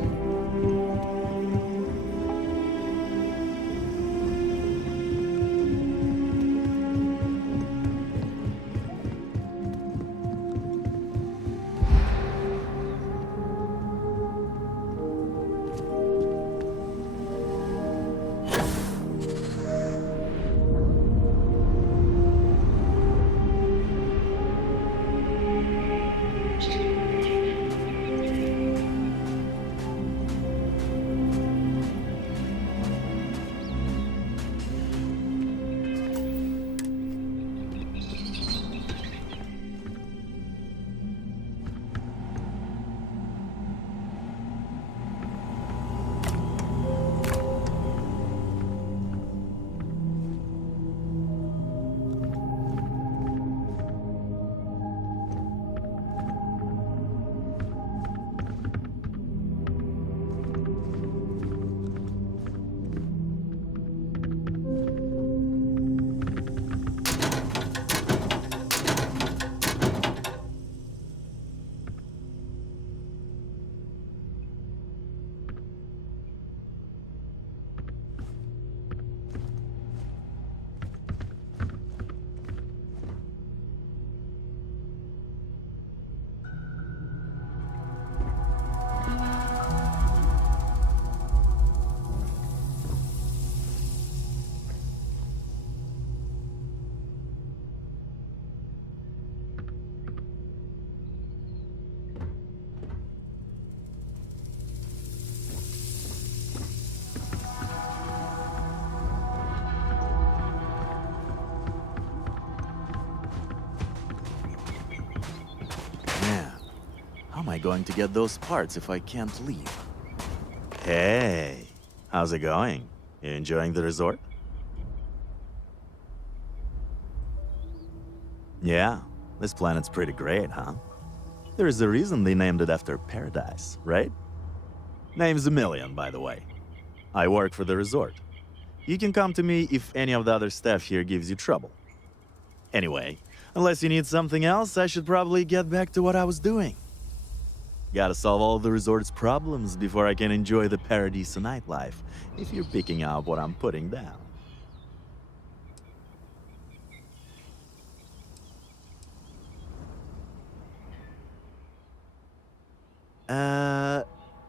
How am I going to get those parts if I can't leave? Hey, how's it going? You enjoying the resort? Yeah, this planet's pretty great, huh? There's a reason they named it after paradise, right? Name's a million, by the way. I work for the resort. You can come to me if any of the other staff here gives you trouble. Anyway, unless you need something else, I should probably get back to what I was doing. Gotta solve all the resort's problems before I can enjoy the Paradiso nightlife, if you're picking up what I'm putting down.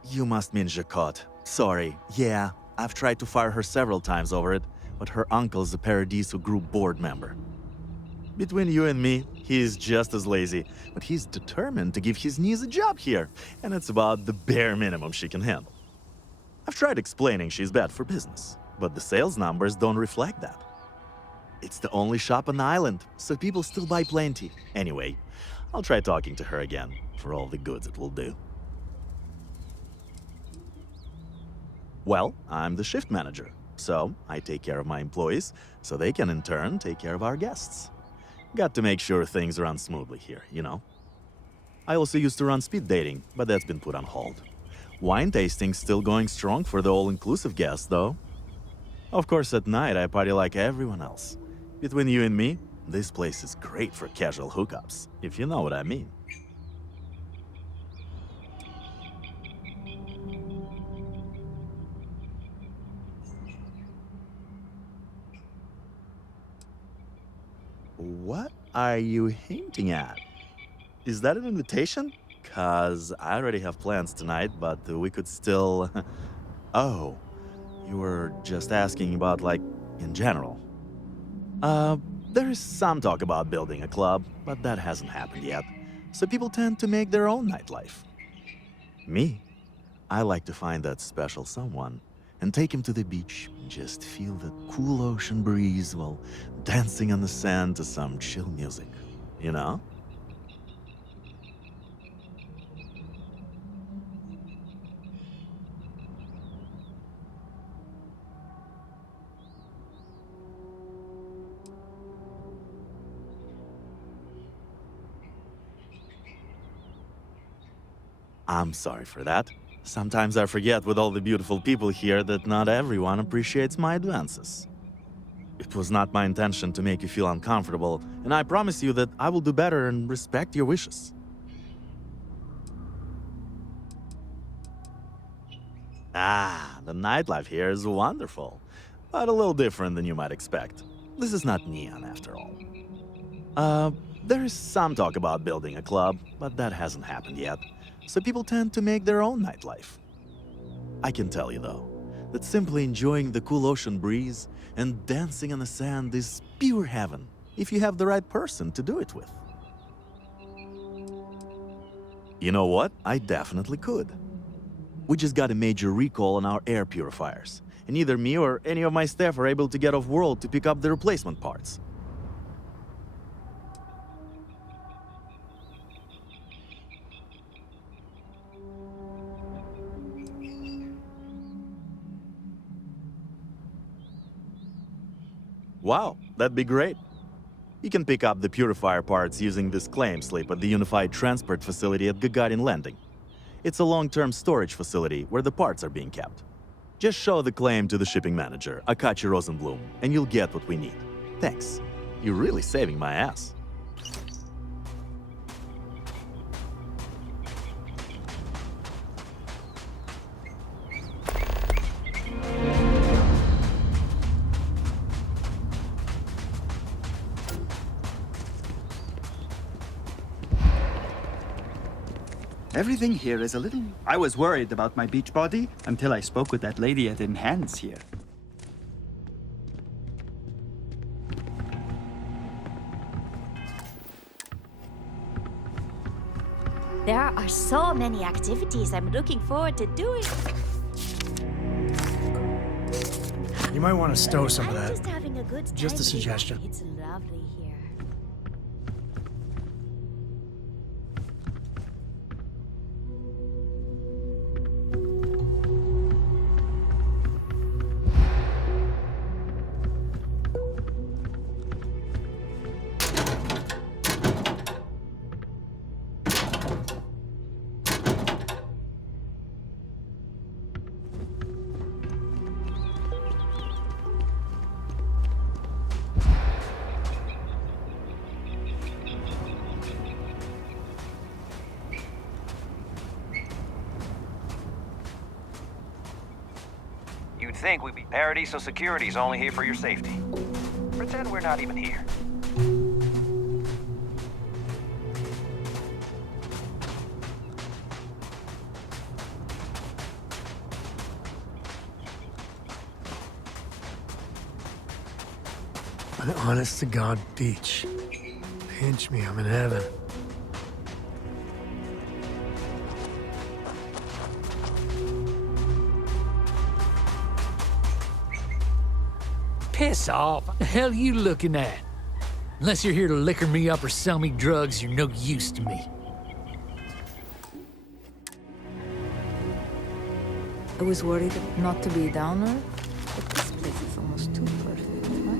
You must mean Jacquot. Sorry. Yeah, I've tried to fire her several times over it, but her uncle's a Paradiso Group board member. Between you and me, he's just as lazy, but he's determined to give his niece a job here, and it's about the bare minimum she can handle. I've tried explaining she's bad for business, but the sales numbers don't reflect that. It's the only shop on the island, so people still buy plenty. Anyway, I'll try talking to her again, for all the goods it will do. Well, I'm the shift manager, so I take care of my employees, so they can in turn take care of our guests. Got to make sure things run smoothly here, you know? I also used to run speed dating, but that's been put on hold. Wine tasting's still going strong for the all-inclusive guests, though. Of course, at night I party like everyone else. Between you and me, this place is great for casual hookups, if you know what I mean. What are you hinting at? Is that an invitation? 'Cause I already have plans tonight, but we could still... Oh, you were just asking about, like, in general. There is some talk about building a club, but that hasn't happened yet. So people tend to make their own nightlife. Me? I like to find that special someone and take him to the beach and just feel the cool ocean breeze while dancing on the sand to some chill music, you know? I'm sorry for that. Sometimes I forget with all the beautiful people here that not everyone appreciates my advances. It was not my intention to make you feel uncomfortable, and I promise you that I will do better and respect your wishes. Ah, the nightlife here is wonderful, but a little different than you might expect. This is not Neon, after all. There is some talk about building a club, but that hasn't happened yet. So people tend to make their own nightlife. I can tell you, though, that simply enjoying the cool ocean breeze and dancing on the sand is pure heaven if you have the right person to do it with. You know what? I definitely could. We just got a major recall on our air purifiers, and neither me or any of my staff are able to get off-world to pick up the replacement parts. Wow, that'd be great. You can pick up the purifier parts using this claim slip at the Unified Transport Facility at Gagarin Landing. It's a long-term storage facility where the parts are being kept. Just show the claim to the shipping manager, Akachi Rosenblum, and you'll get what we need. Thanks. You're really saving my ass. Everything here is a little... I was worried about my beach body until I spoke with that lady at Enhance here. There are so many activities I'm looking forward to doing. You might want to stow some of I'm that. just having a good time. Just a suggestion. It's lovely here. You'd think we'd be Paradiso Security's only here for your safety. Pretend we're not even here. An honest-to-God beach. Pinch me, I'm in heaven. Piss off. What the hell you looking at? Unless you're here to liquor me up or sell me drugs, you're no use to me. I was worried not to be a downer, but this place is almost too perfect, right?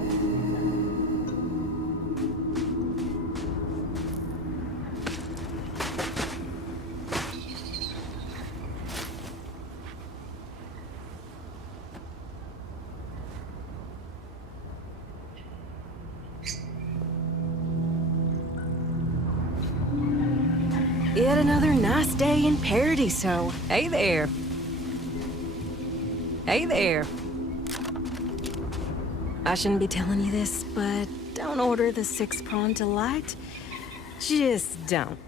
Yet another nice day in Paradiso. Hey there. Hey there. I shouldn't be telling you this, but don't order the 6-prawn delight. Just don't.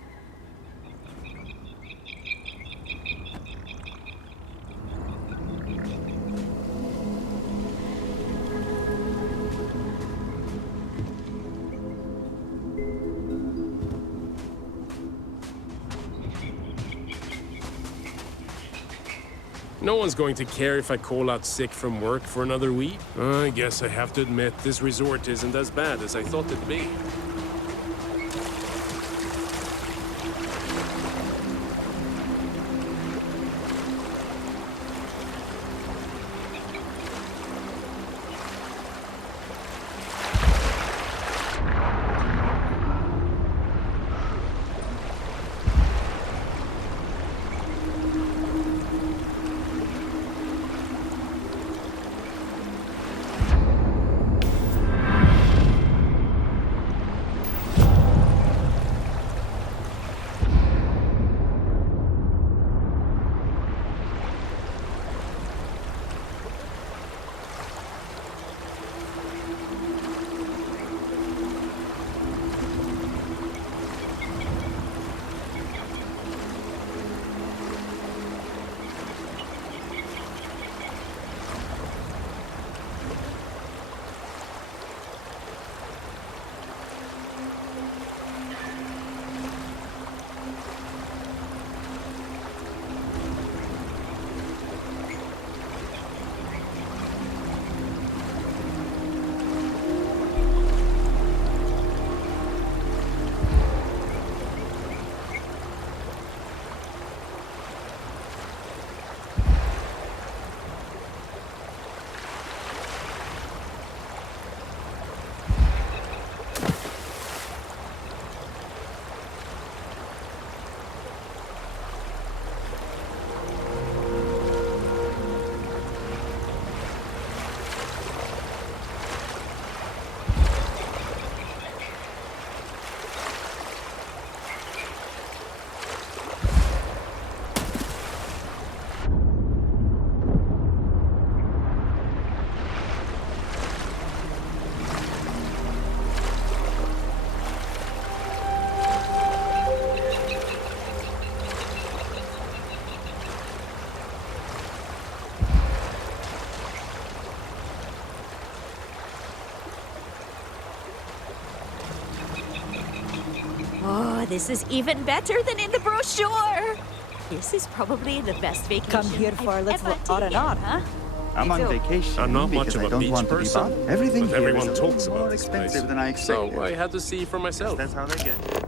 No one's going to care if I call out sick from work for another week. I guess I have to admit this resort isn't as bad as I thought it'd be. Oh, this is even better than in the brochure. This is probably the best vacation. Come here for a I've little ever R&R, taken. huh? I'm on vacation. I'm not much because of I a don't beach want to be person, bothered. Everything but here everyone is a talks little more about this place. expensive than I expected. So I had to see for myself. That's how they get.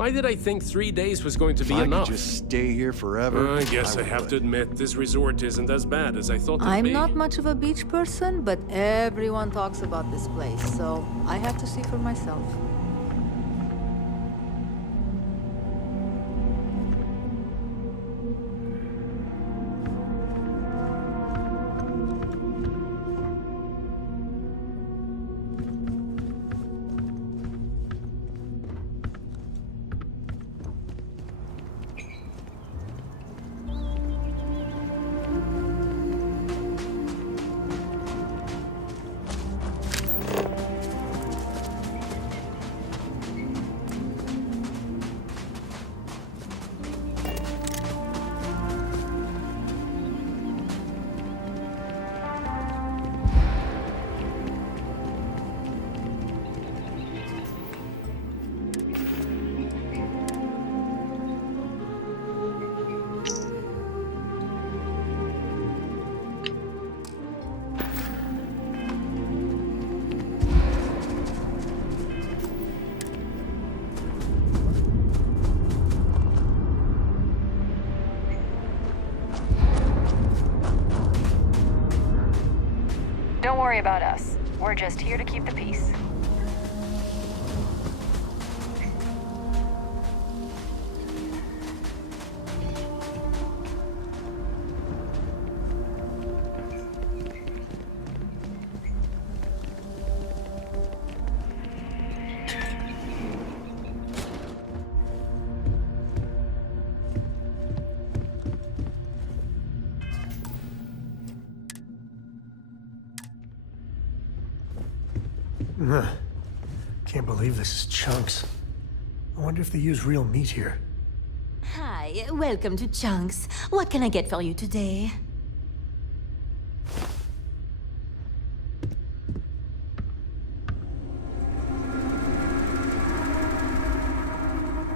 Why did I think 3 days was going to be If I enough? could just stay here forever. I guess I have would. to admit, this resort isn't as bad as I thought it'd I'm be. not much of a beach person, but everyone talks about this place, so I have to see for myself. Don't worry about us. We're just here to keep the peace. Ugh. Can't believe this is Chunks. I wonder if they use real meat here. Hi, welcome to Chunks. What can I get for you today?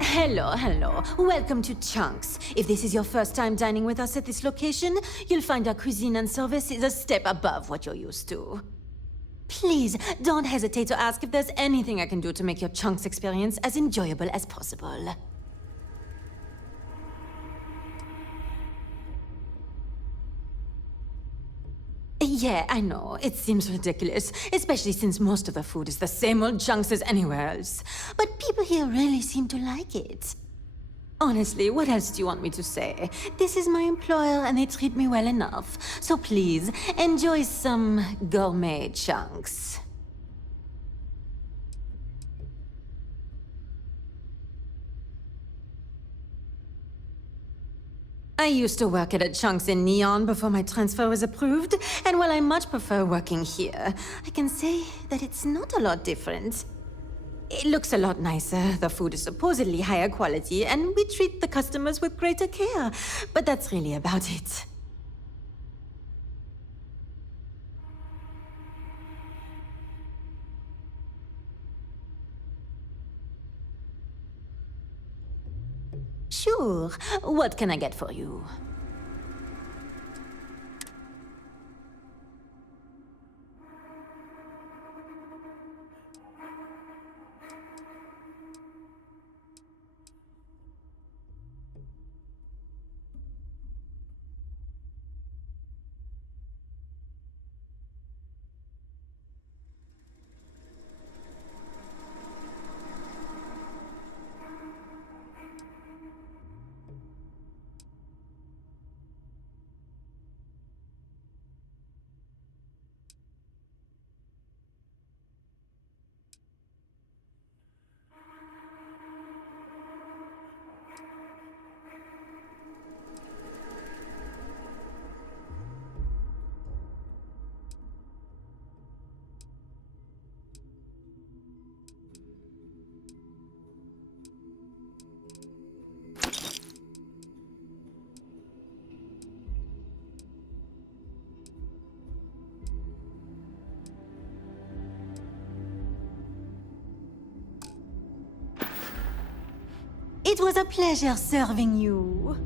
Hello. Welcome to Chunks. If this is your first time dining with us at this location, you'll find our cuisine and service is a step above what you're used to. Please, don't hesitate to ask if there's anything I can do to make your Chunks experience as enjoyable as possible. Yeah, I know. It seems ridiculous, especially since most of the food is the same old Chunks as anywhere else. But people here really seem to like it. Honestly, what else do you want me to say? This is my employer and they treat me well enough. So please, enjoy some gourmet Chunks. I used to work at a Chunks in Neon before my transfer was approved, and while I much prefer working here, I can say that it's not a lot different. It looks a lot nicer, the food is supposedly higher quality, and we treat the customers with greater care, but that's really about it. Sure. What can I get for you? It was a pleasure serving you.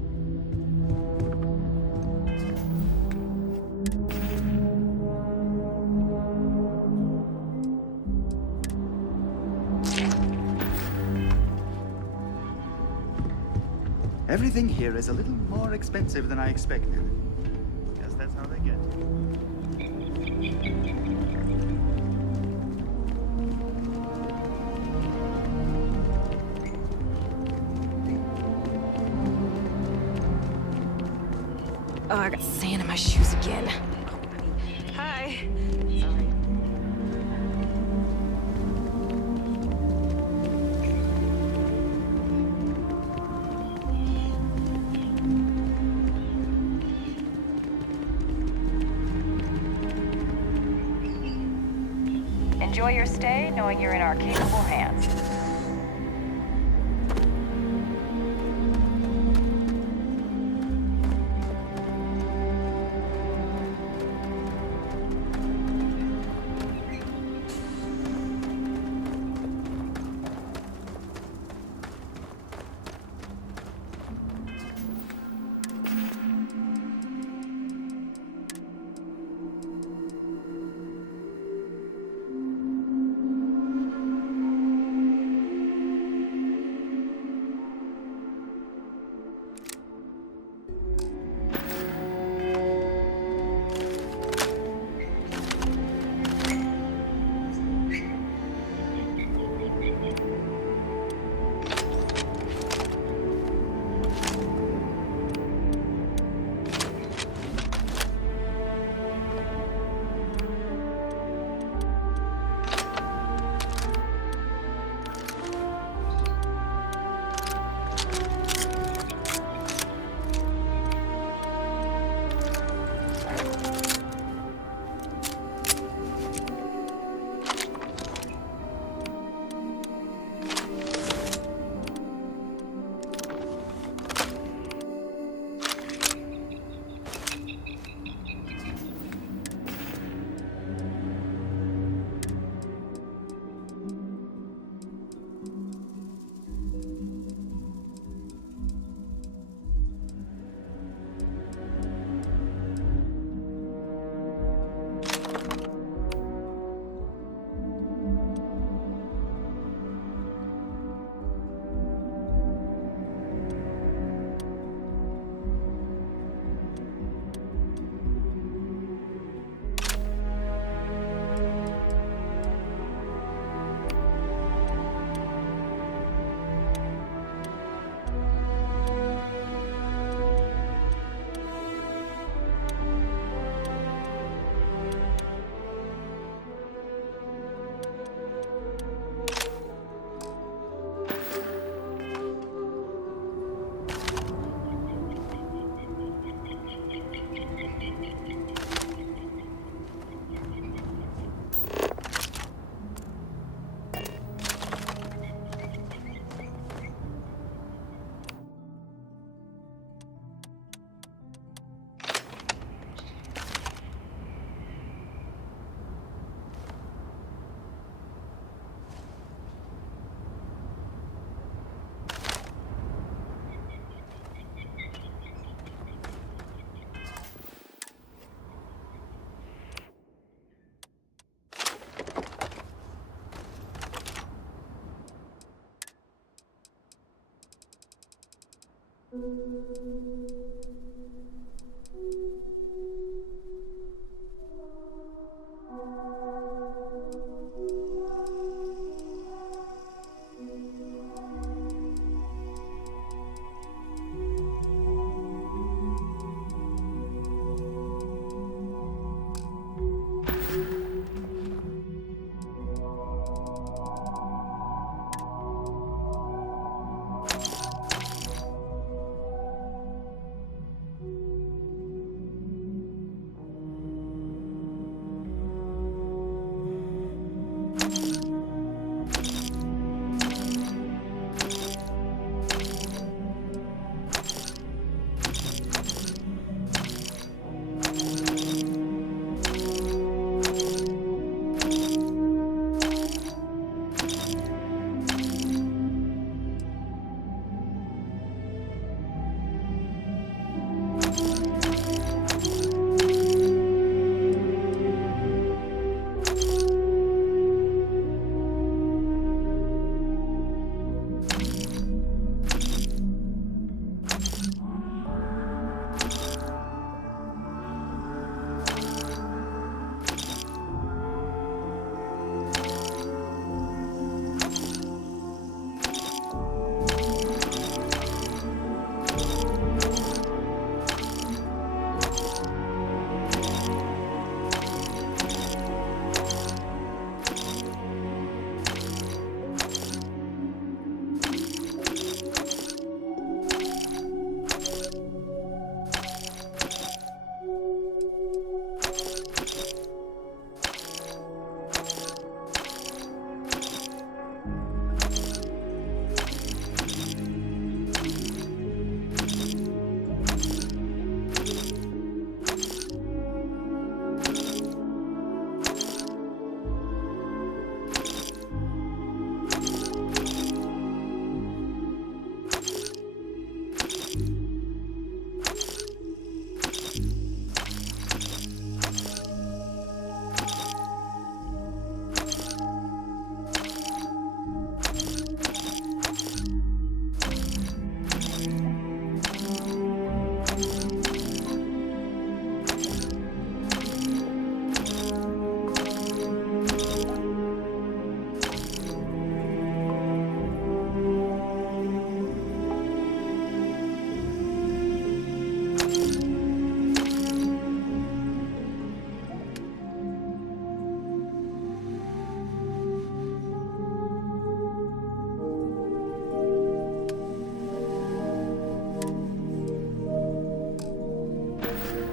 Everything here is a little more expensive than I expected. Guess that's how they get you. Oh, I got sand in my shoes again. Oh, honey. Hi. Sorry. Enjoy your stay, knowing you're in our capable hands.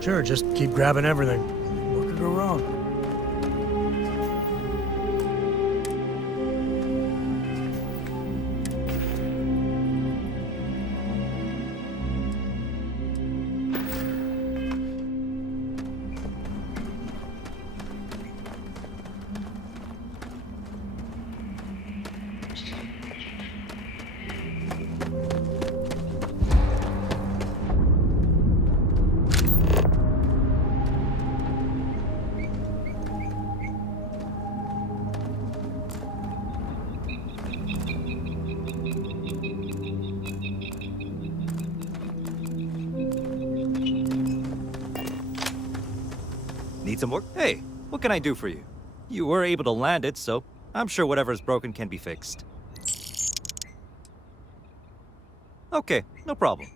Sure, just keep grabbing everything. What could go wrong? Need some work? Hey, what can I do for you? You were able to land it, so I'm sure whatever's broken can be fixed. Okay, no problem.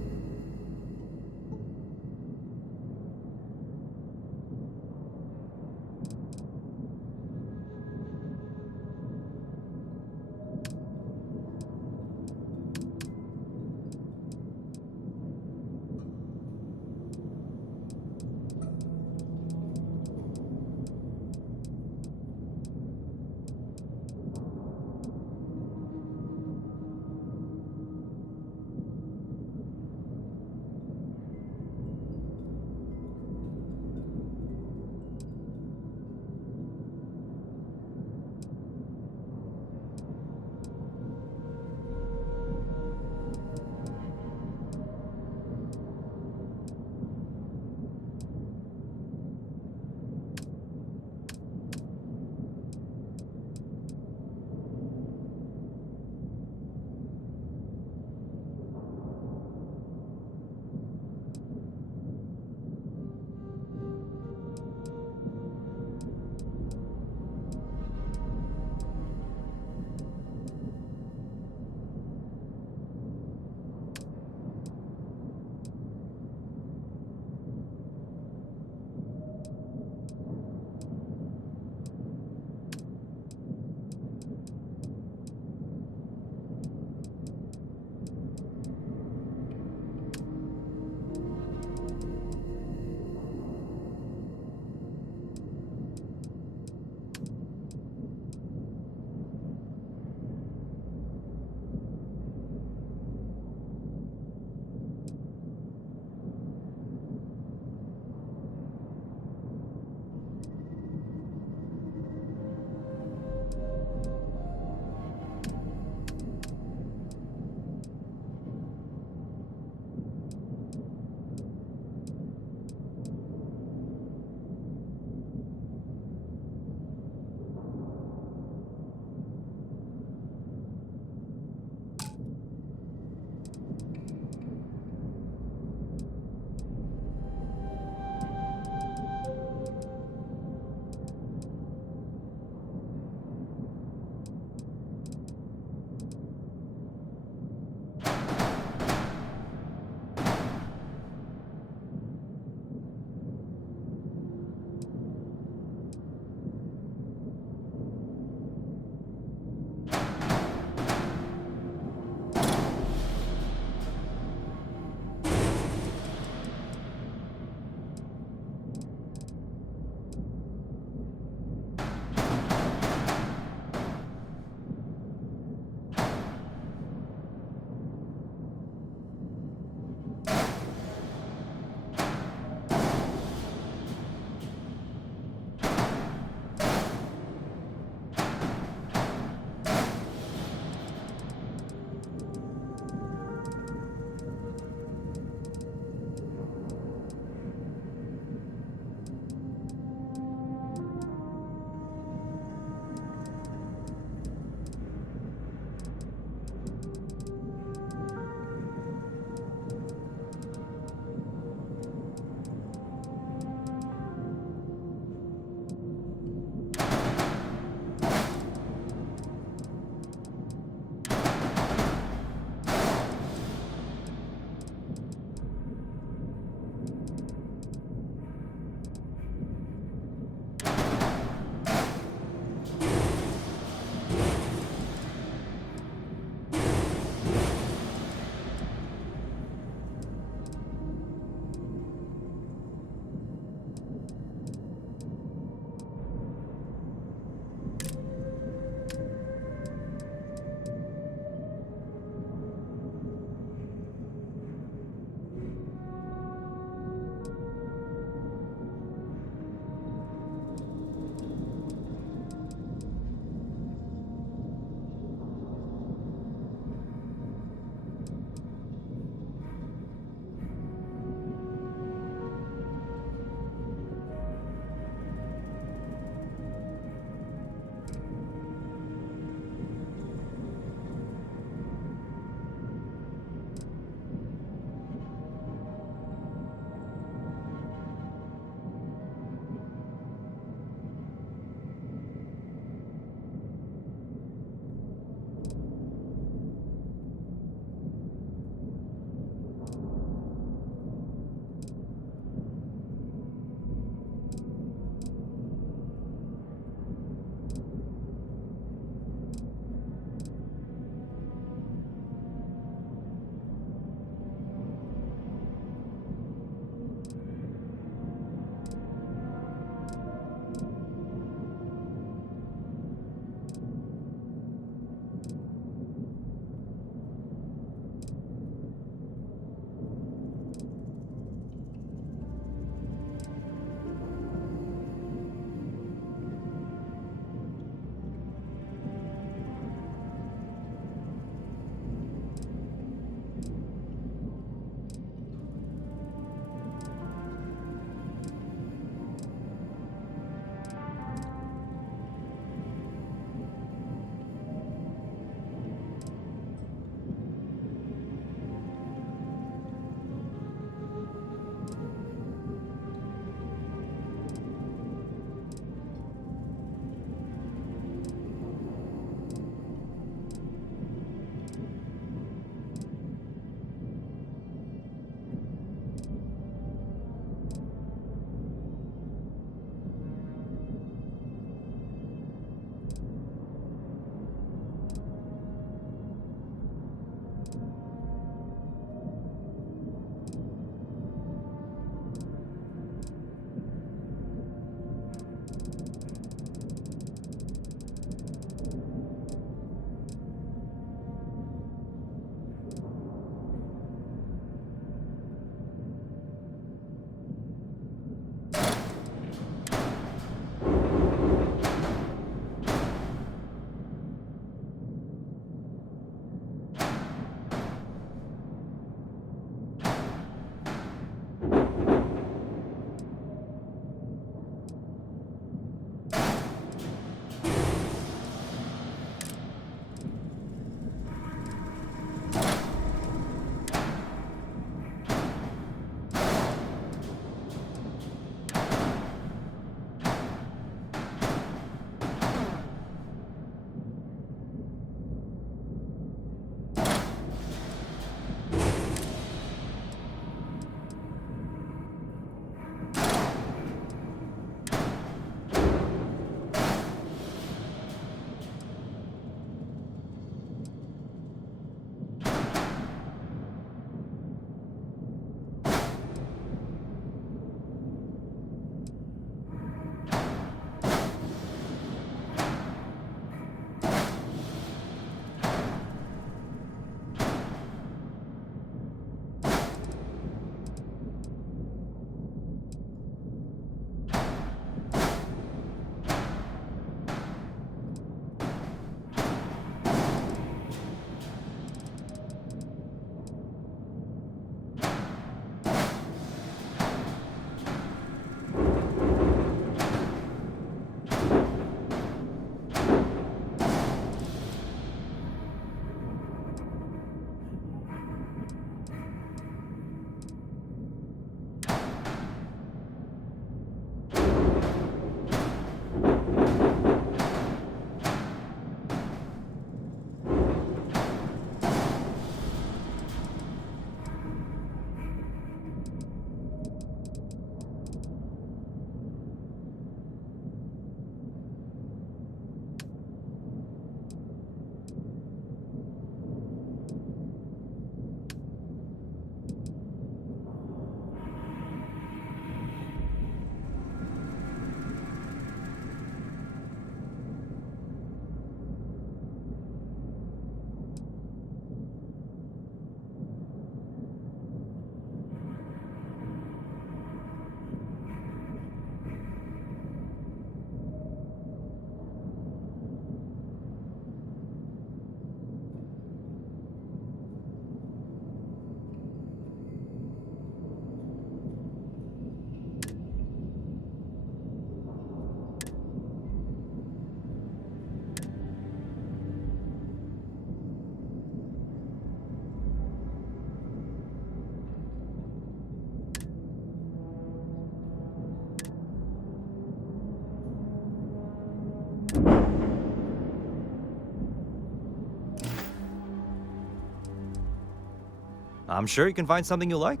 I'm sure you can find something you like.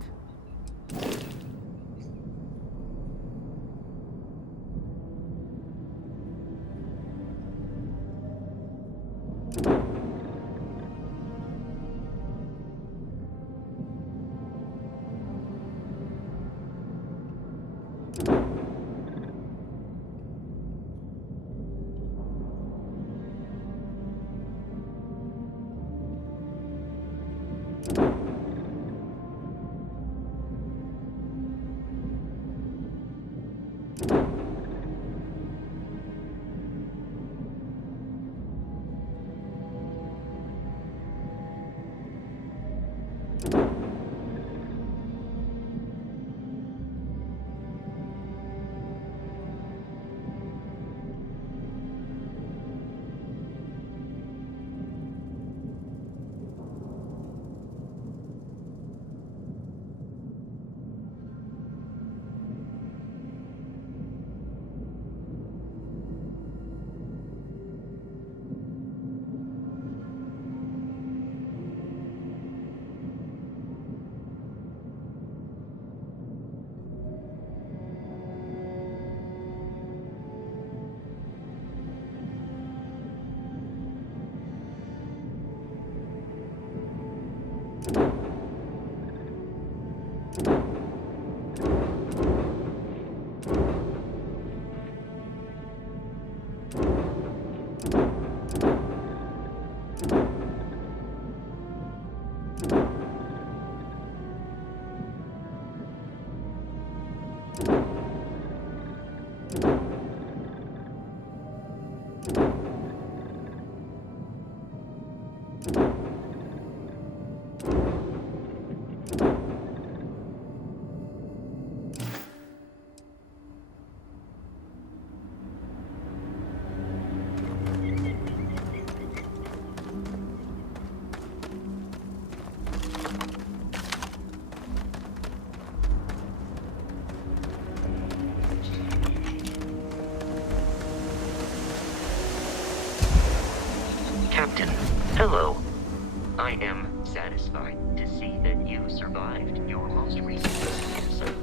Captain, hello. I am satisfied to see that you survived your most recent cancer.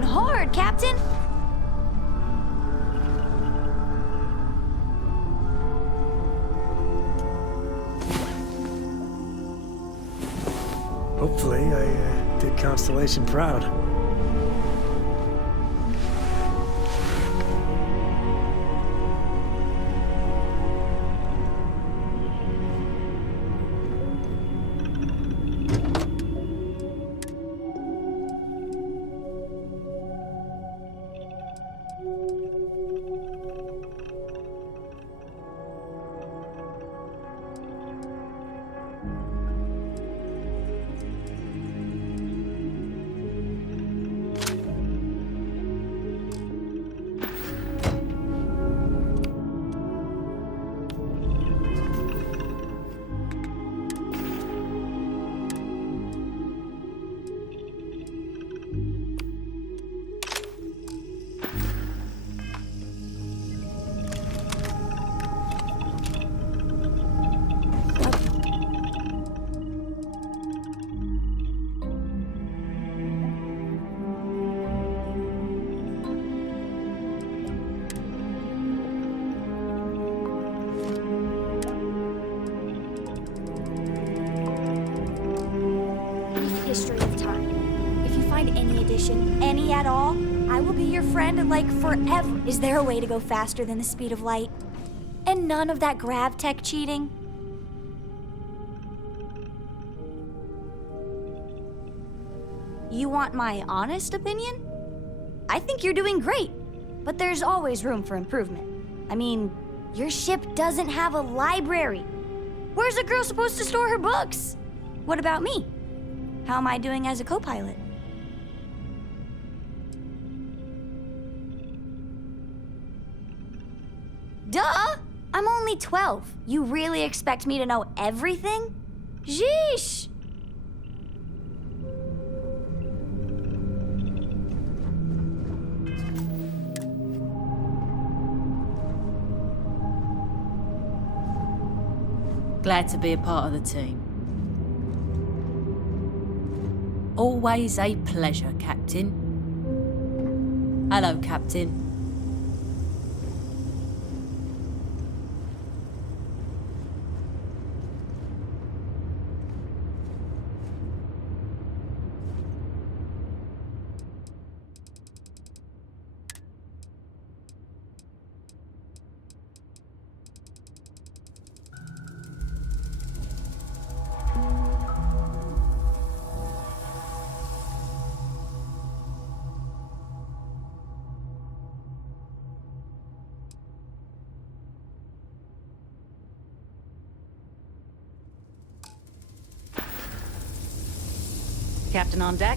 working hard, Captain. Hopefully, I did Constellation proud. History of time. If you find any edition, any at all, I will be your friend like forever. Is there a way to go faster than the speed of light? And none of that grav tech cheating? You want my honest opinion? I think you're doing great, but there's always room for improvement. I mean, your ship doesn't have a library. Where's a girl supposed to store her books? What about me? How am I doing as a co-pilot? Duh! I'm only 12. You really expect me to know everything? Sheesh! Glad to be a part of the team. Always a pleasure, Captain. Hello, Captain. Captain on deck?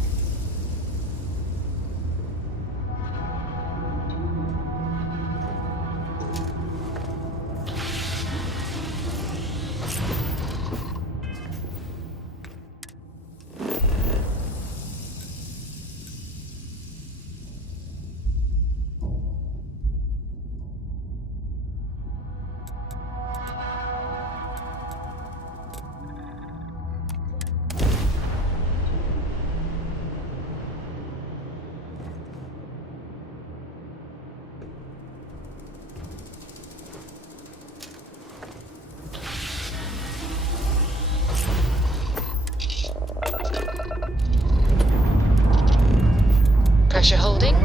Pressure holding.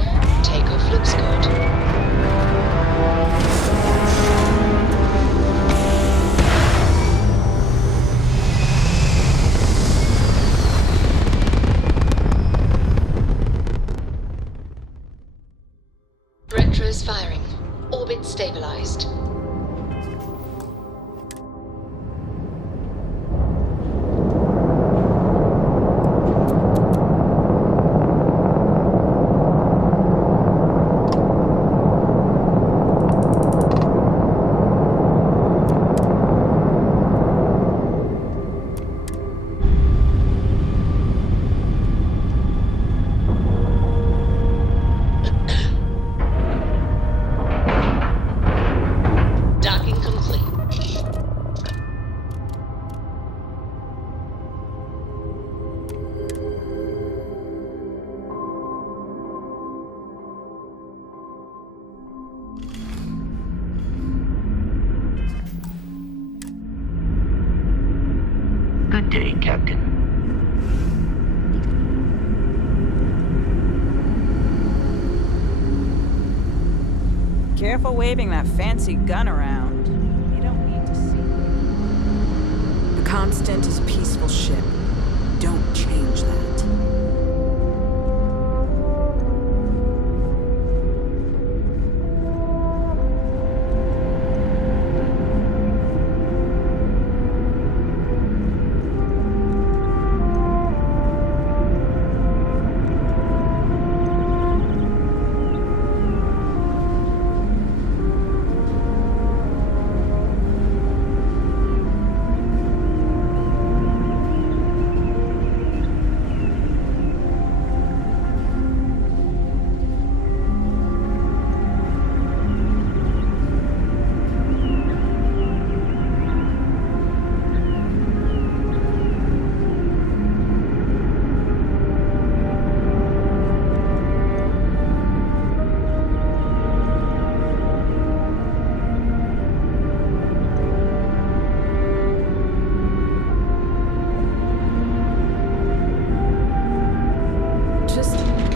Takeoff looks good. Retros firing. Orbit stabilized. Good day, Captain. Careful waving that fancy gun around. You don't need to see. The Constant is a peaceful ship. Don't change that.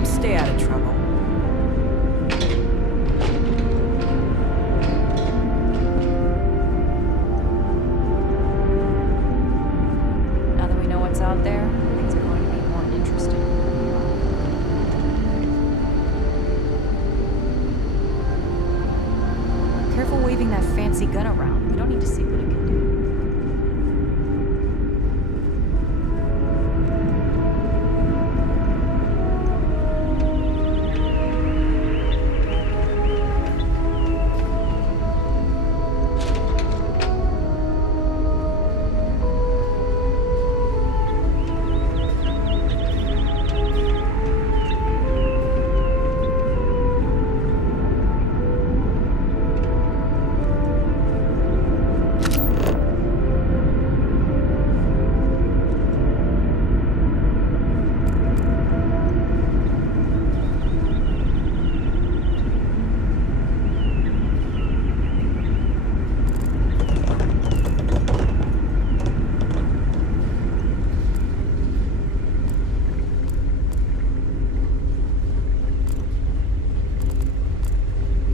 Stay out of trouble. Now that we know what's out there, things are going to be more interesting. Careful waving that fancy gun around. We don't need to see what it can do.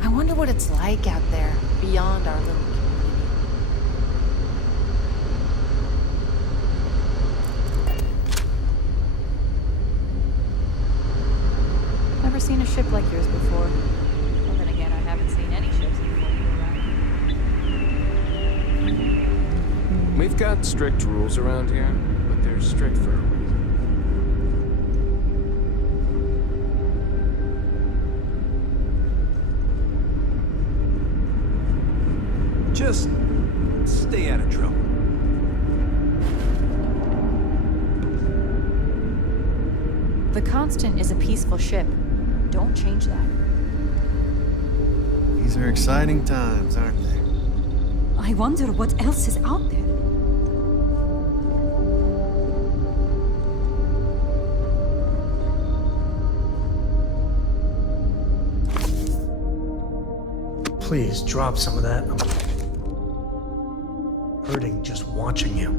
I wonder what it's like out there, beyond our little community. Never seen a ship like yours before. Well, then again, I haven't seen any ships before you around. We've got strict rules around here, but they're strict for a reason. Just stay out of trouble. The Constant is a peaceful ship. Don't change that. These are exciting times, aren't they? I wonder what else is out there. Please drop some of that. I'm hurting just watching you.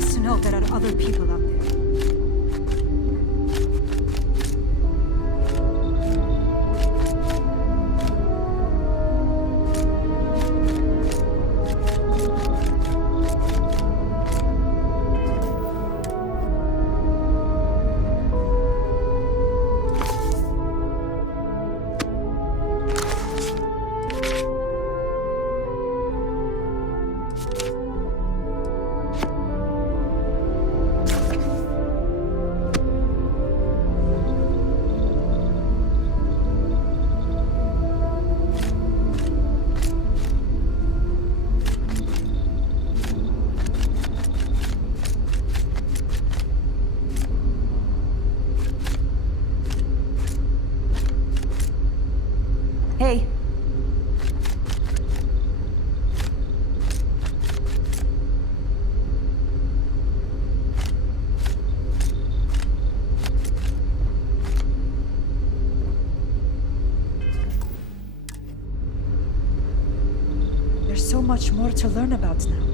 nice to know there are other people out there. Hey. There's so much more to learn about now.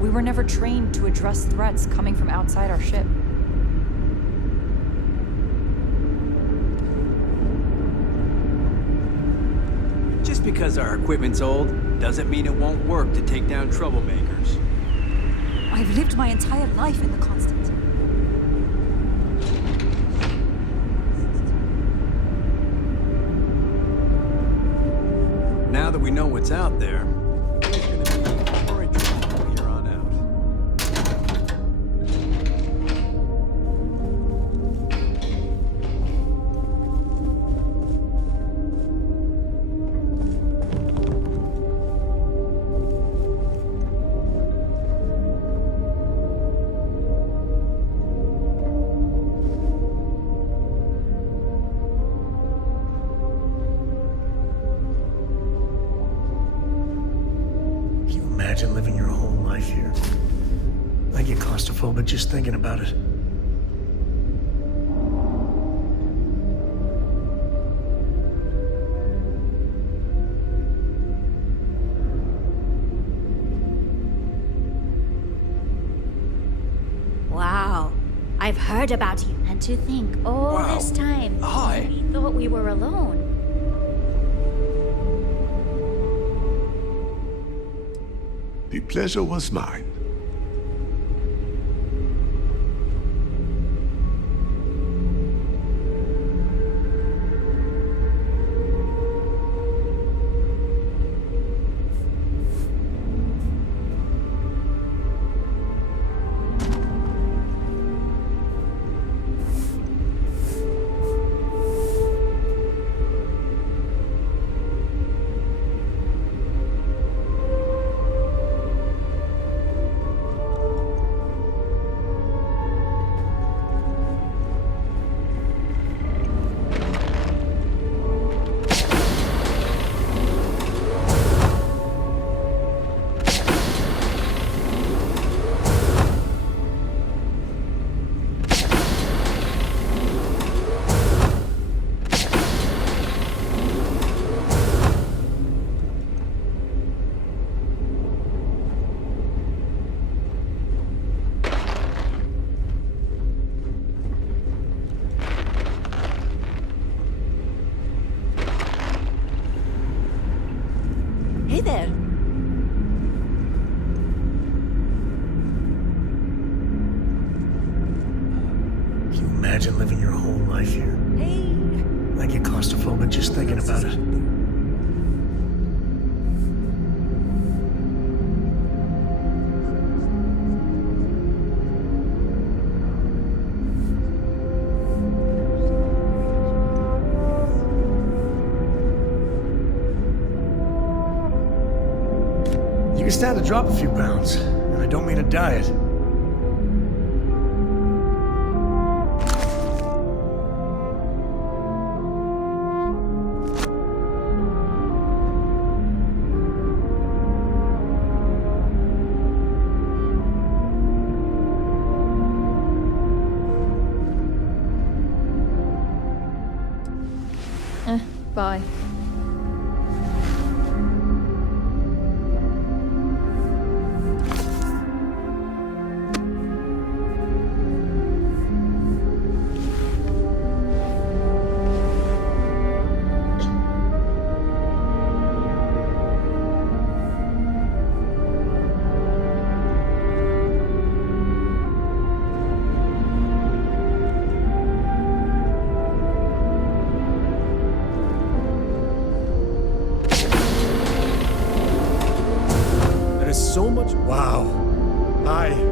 We were never trained to address threats coming from outside our ship. Just because our equipment's old doesn't mean it won't work to take down troublemakers. I've lived my entire life in the Constant. Now that we know what's out there, it's gonna be more interesting from here on out. Imagine living your whole life here. I get claustrophobic just thinking about it. Wow. I've heard about you. And to think all this time, we thought we were alone. The pleasure was mine. Hey there. Can you imagine living your whole life here? Hey. I get claustrophobic just thinking about it. You can stand to drop a few pounds, and I don't mean a diet. Bye. So much. Wow. Hi.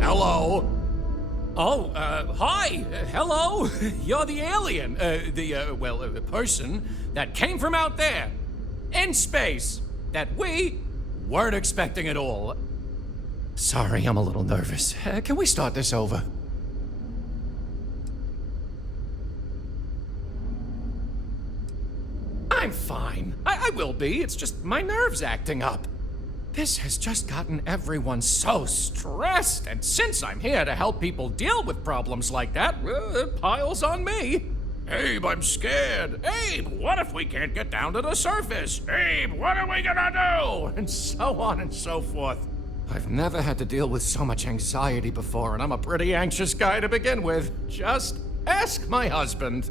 Hello? Oh, hi! Hello! You're the alien, the person that came from out there, in space, that we weren't expecting at all. Sorry, I'm a little nervous. Can we start this over? I'm fine. I will be. It's just my nerves acting up. This has just gotten everyone so stressed, and since I'm here to help people deal with problems like that, it piles on me. Abe, I'm scared. Abe, what if we can't get down to the surface? Abe, what are we gonna do? And so on and so forth. I've never had to deal with so much anxiety before, and I'm a pretty anxious guy to begin with. Just ask my husband.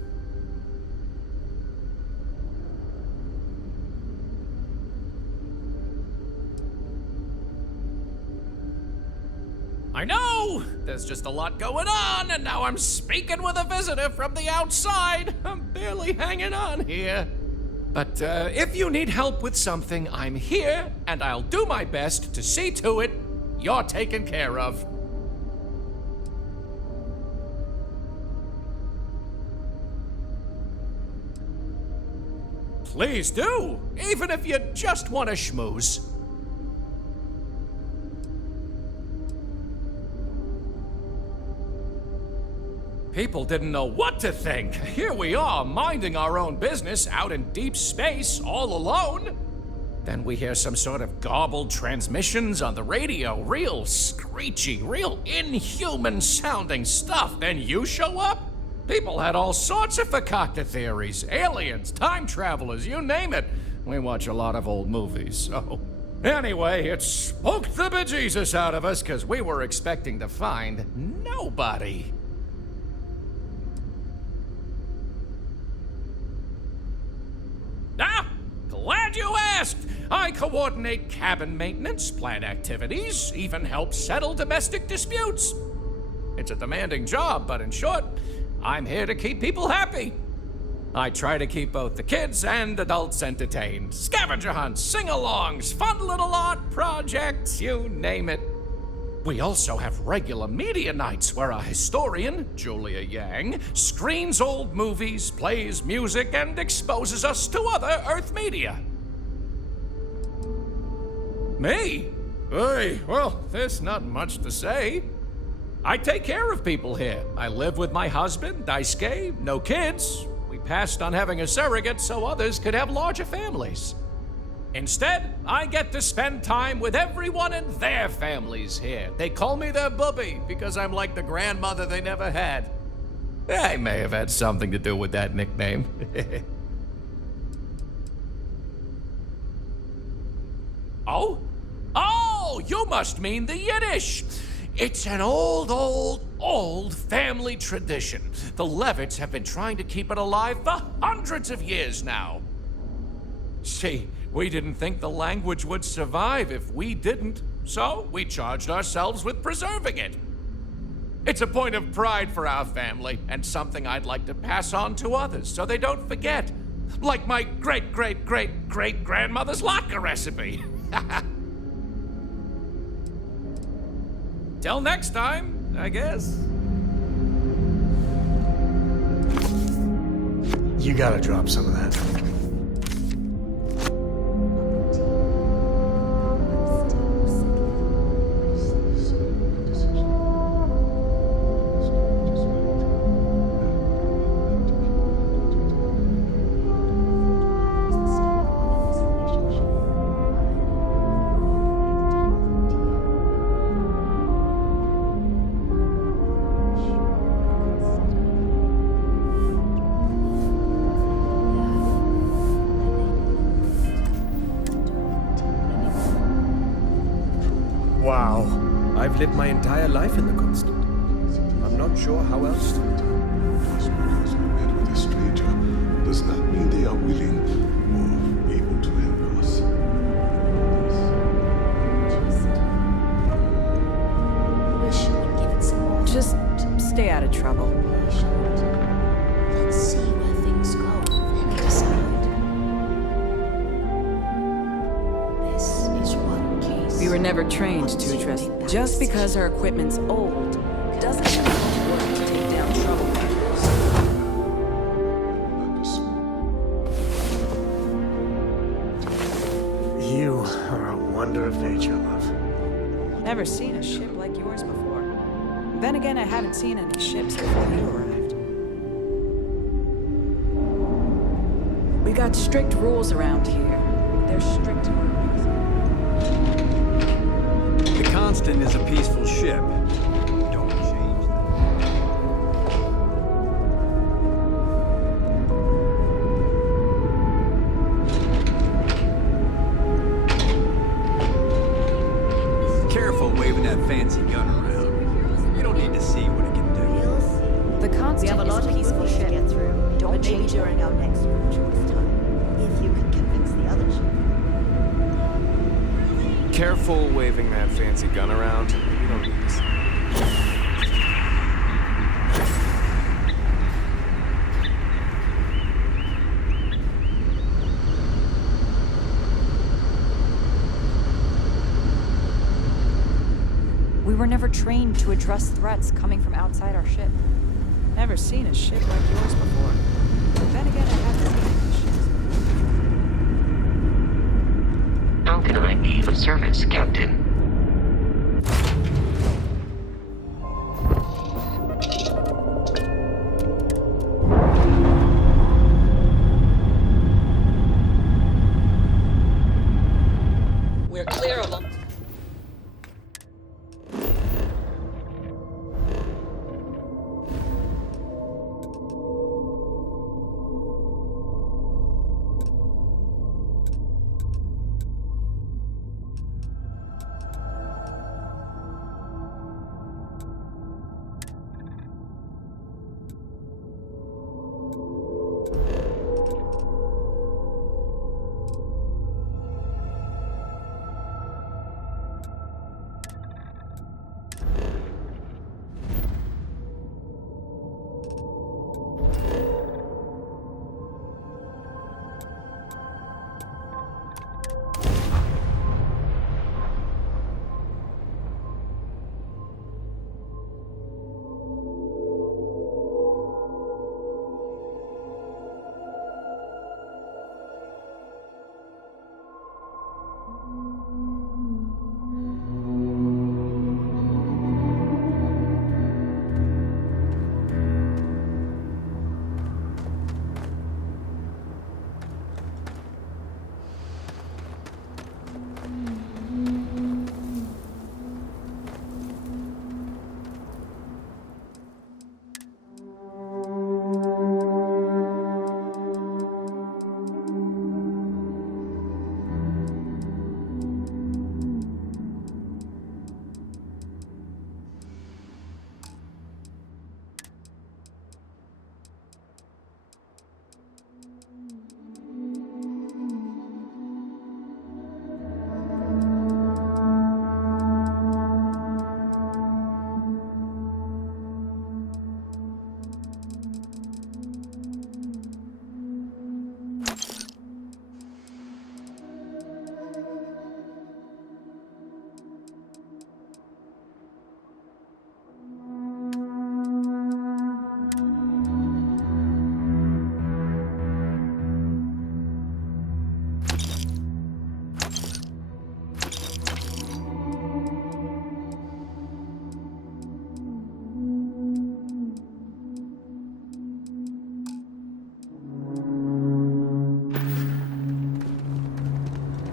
I know! There's just a lot going on, and now I'm speaking with a visitor from the outside. I'm barely hanging on here. But if you need help with something, I'm here, and I'll do my best to see to it you're taken care of. Please do, even if you just want to schmooze. People didn't know what to think. Here we are, minding our own business out in deep space, all alone. Then we hear some sort of garbled transmissions on the radio, real screechy, real inhuman sounding stuff. Then you show up? People had all sorts of fakakta theories. Aliens, time travelers, you name it. We watch a lot of old movies, so... Anyway, it spooked the bejesus out of us, because we were expecting to find nobody. Ah, glad you asked! I coordinate cabin maintenance, plan activities, even help settle domestic disputes. It's a demanding job, but in short, I'm here to keep people happy. I try to keep both the kids and adults entertained. Scavenger hunts, sing-alongs, fun little art projects, you name it. We also have regular media nights where a historian, Julia Yang, screens old movies, plays music, and exposes us to other Earth media. Me? Hey, well, there's not much to say. I take care of people here. I live with my husband, Daisuke, no kids. We passed on having a surrogate so others could have larger families. Instead, I get to spend time with everyone in their families here. They call me their bubby because I'm like the grandmother they never had. I may have had something to do with that nickname. Oh? Oh, you must mean the Yiddish. It's an old family tradition. The Levitts have been trying to keep it alive for hundreds of years now. See, we didn't think the language would survive if we didn't, so we charged ourselves with preserving it. It's a point of pride for our family, and something I'd like to pass on to others so they don't forget. Like my great-great-great-great-grandmother's latke recipe. Till next time, I guess. You gotta drop some of that. Wow. I've lived my entire life in the Constant. I'm not sure how else to. Just because we met with a stranger does not mean they are willing or able to help us. Just stay out of trouble. Let's see where things go, then decide. This is one case. We were never trained to trust. Just because our equipment's old doesn't mean it's work to take down troublemakers. You are a wonder of nature, love. Never seen a ship like yours before. Then again, I haven't seen any ships before you arrived. We got strict rules around here. They're strict rules. The Constant is a peaceful ship. Don't change that. Careful waving that fancy gun around. You don't need to see what it can do. The Constant We have a lot is of a peaceful movies to ship. get through. Don't but maybe change it. during our next choice time, if you can convince the other ship. Careful waving that fancy gun around. You don't need this. We were never trained to address threats coming from outside our ship. Never seen a ship like yours before. Then again, I haven't seen any ships. How can I be of service, Captain? We're clear of them.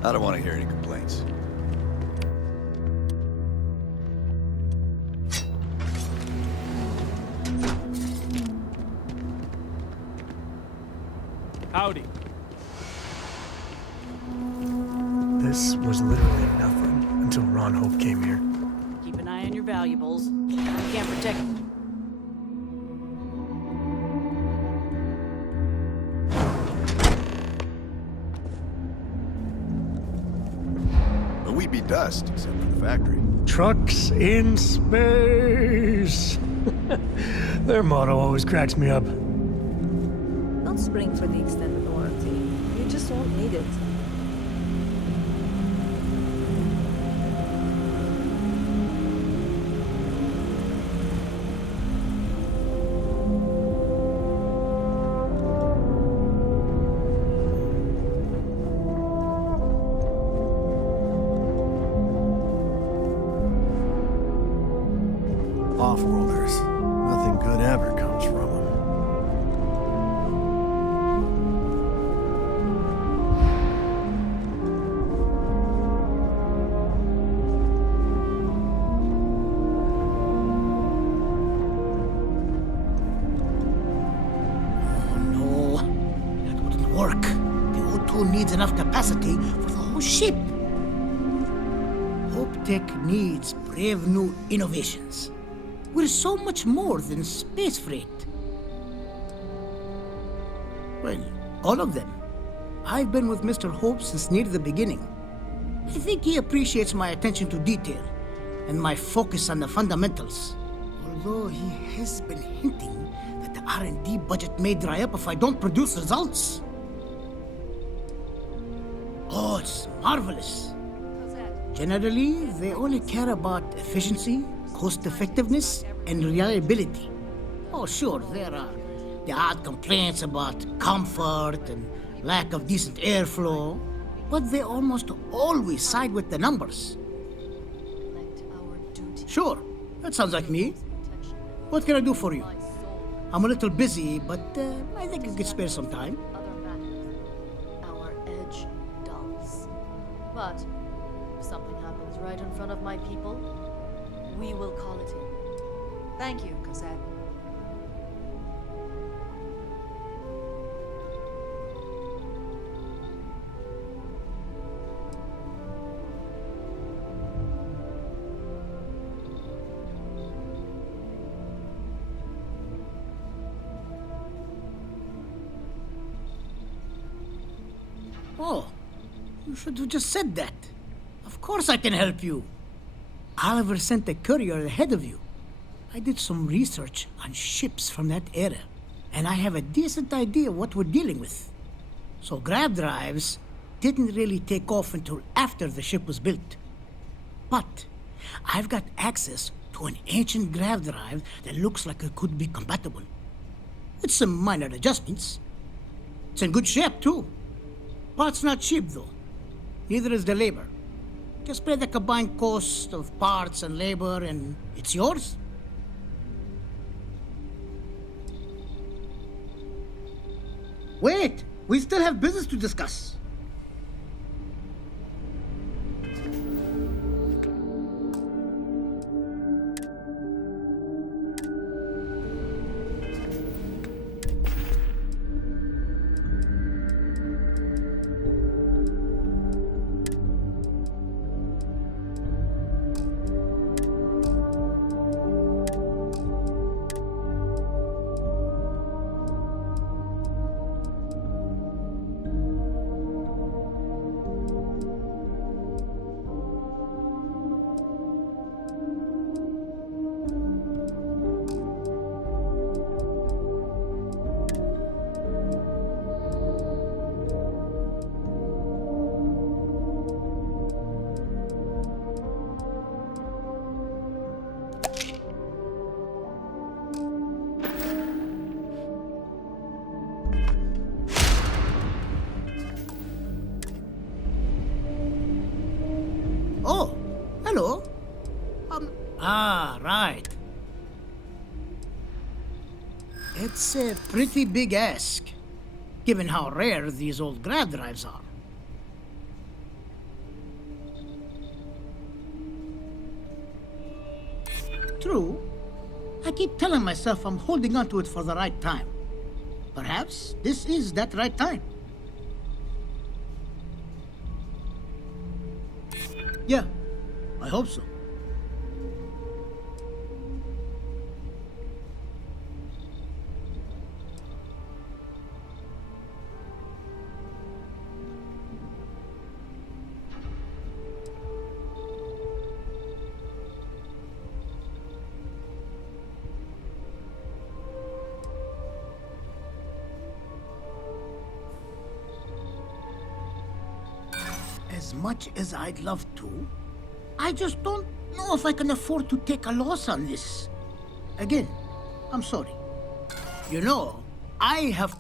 I don't want to hear any complaints. Howdy. This was literally nothing until Ron Hope came here. Keep an eye on your valuables. I can't protect you. But we'd be dust, except for the factory. Trucks in space. Their motto always cracks me up. Don't spring for the extended warranty. You just won't need it. Off-worlders. Nothing good ever comes from them. No, that wouldn't work. The O2 needs enough capacity for the whole ship. Hope Tech needs brave new innovations. We're so much more than space freight. Well, all of them. I've been with Mr. Hope since near the beginning. I think he appreciates my attention to detail and my focus on the fundamentals. Although he has been hinting that the R&D budget may dry up if I don't produce results. Oh, it's marvelous. Generally, they only care about efficiency, cost-effectiveness, and reliability. Oh, sure, there are the odd complaints about comfort and lack of decent airflow, but they almost always side with the numbers. Sure, that sounds like me. What can I do for you? I'm a little busy, but I think I could spare some time. Our edge dulls. But if something happens right in front of my people, we will call it in. Thank you, Cosette. Oh, you should have just said that. Of course I can help you. Oliver sent a courier ahead of you. I did some research on ships from that era, and I have a decent idea what we're dealing with. So grav drives didn't really take off until after the ship was built. But I've got access to an ancient grav drive that looks like it could be compatible. With some minor adjustments. It's in good shape, too. Parts not cheap, though. Neither is the labor. Just pay the combined cost of parts and labor, and it's yours. Wait! We still have business to discuss. Oh, hello. Right. It's a pretty big ask, given how rare these old grav drives are. True. I keep telling myself I'm holding on to it for the right time. Perhaps this is that right time. Yeah, I hope so. As much as I'd love to, I just don't know if I can afford to take a loss on this. Again, I'm sorry. You know, I have...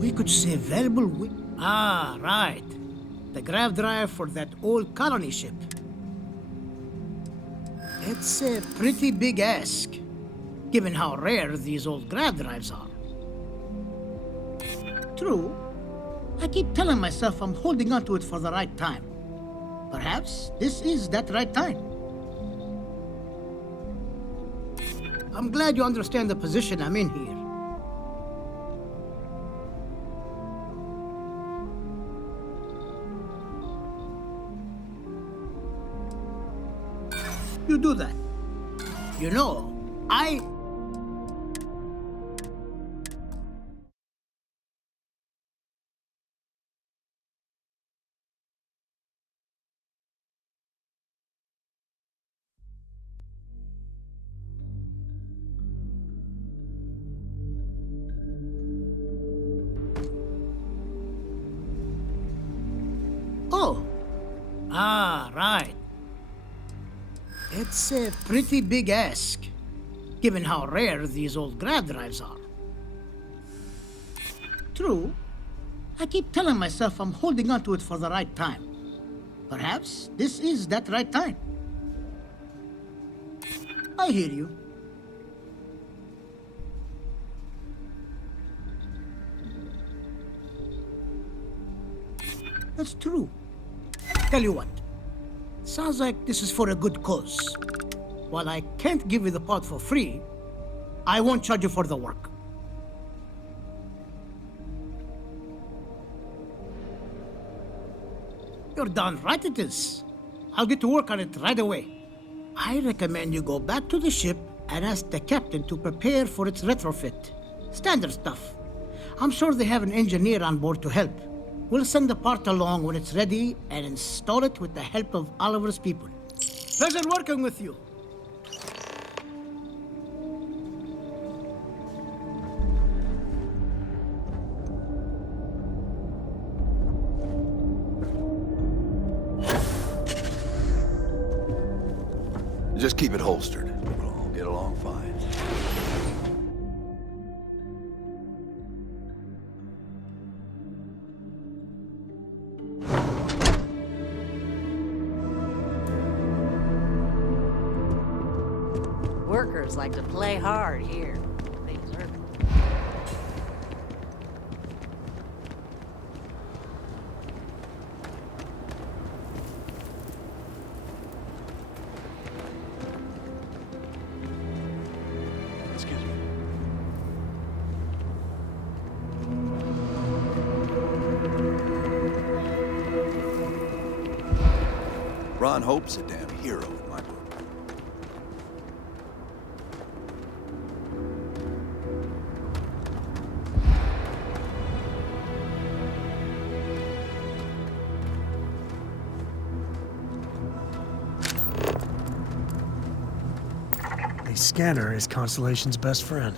We could say valuable Ah, right. The grav drive for that old colony ship. It's a pretty big ask, given how rare these old grav drives are. True. I keep telling myself I'm holding on to it for the right time. Perhaps this is that right time. I'm glad you understand the position I'm in here. You do that. You know, I... Oh. Ah, right. It's a pretty big ask, given how rare these old grav drives are. True. I keep telling myself I'm holding on to it for the right time. Perhaps this is that right time. I hear you. That's true. Tell you what. Sounds like this is for a good cause. While I can't give you the pod for free, I won't charge you for the work. You're darn right it is. I'll get to work on it right away. I recommend you go back to the ship and ask the captain to prepare for its retrofit. Standard stuff. I'm sure they have an engineer on board to help. We'll send the part along when it's ready and install it with the help of Oliver's people. Pleasure working with you. Just keep it holstered. We'll all get along fine. Workers like to play hard here. They deserve it. Excuse me. Ron Hope's a damn hero in my book. The scanner is Constellation's best friend.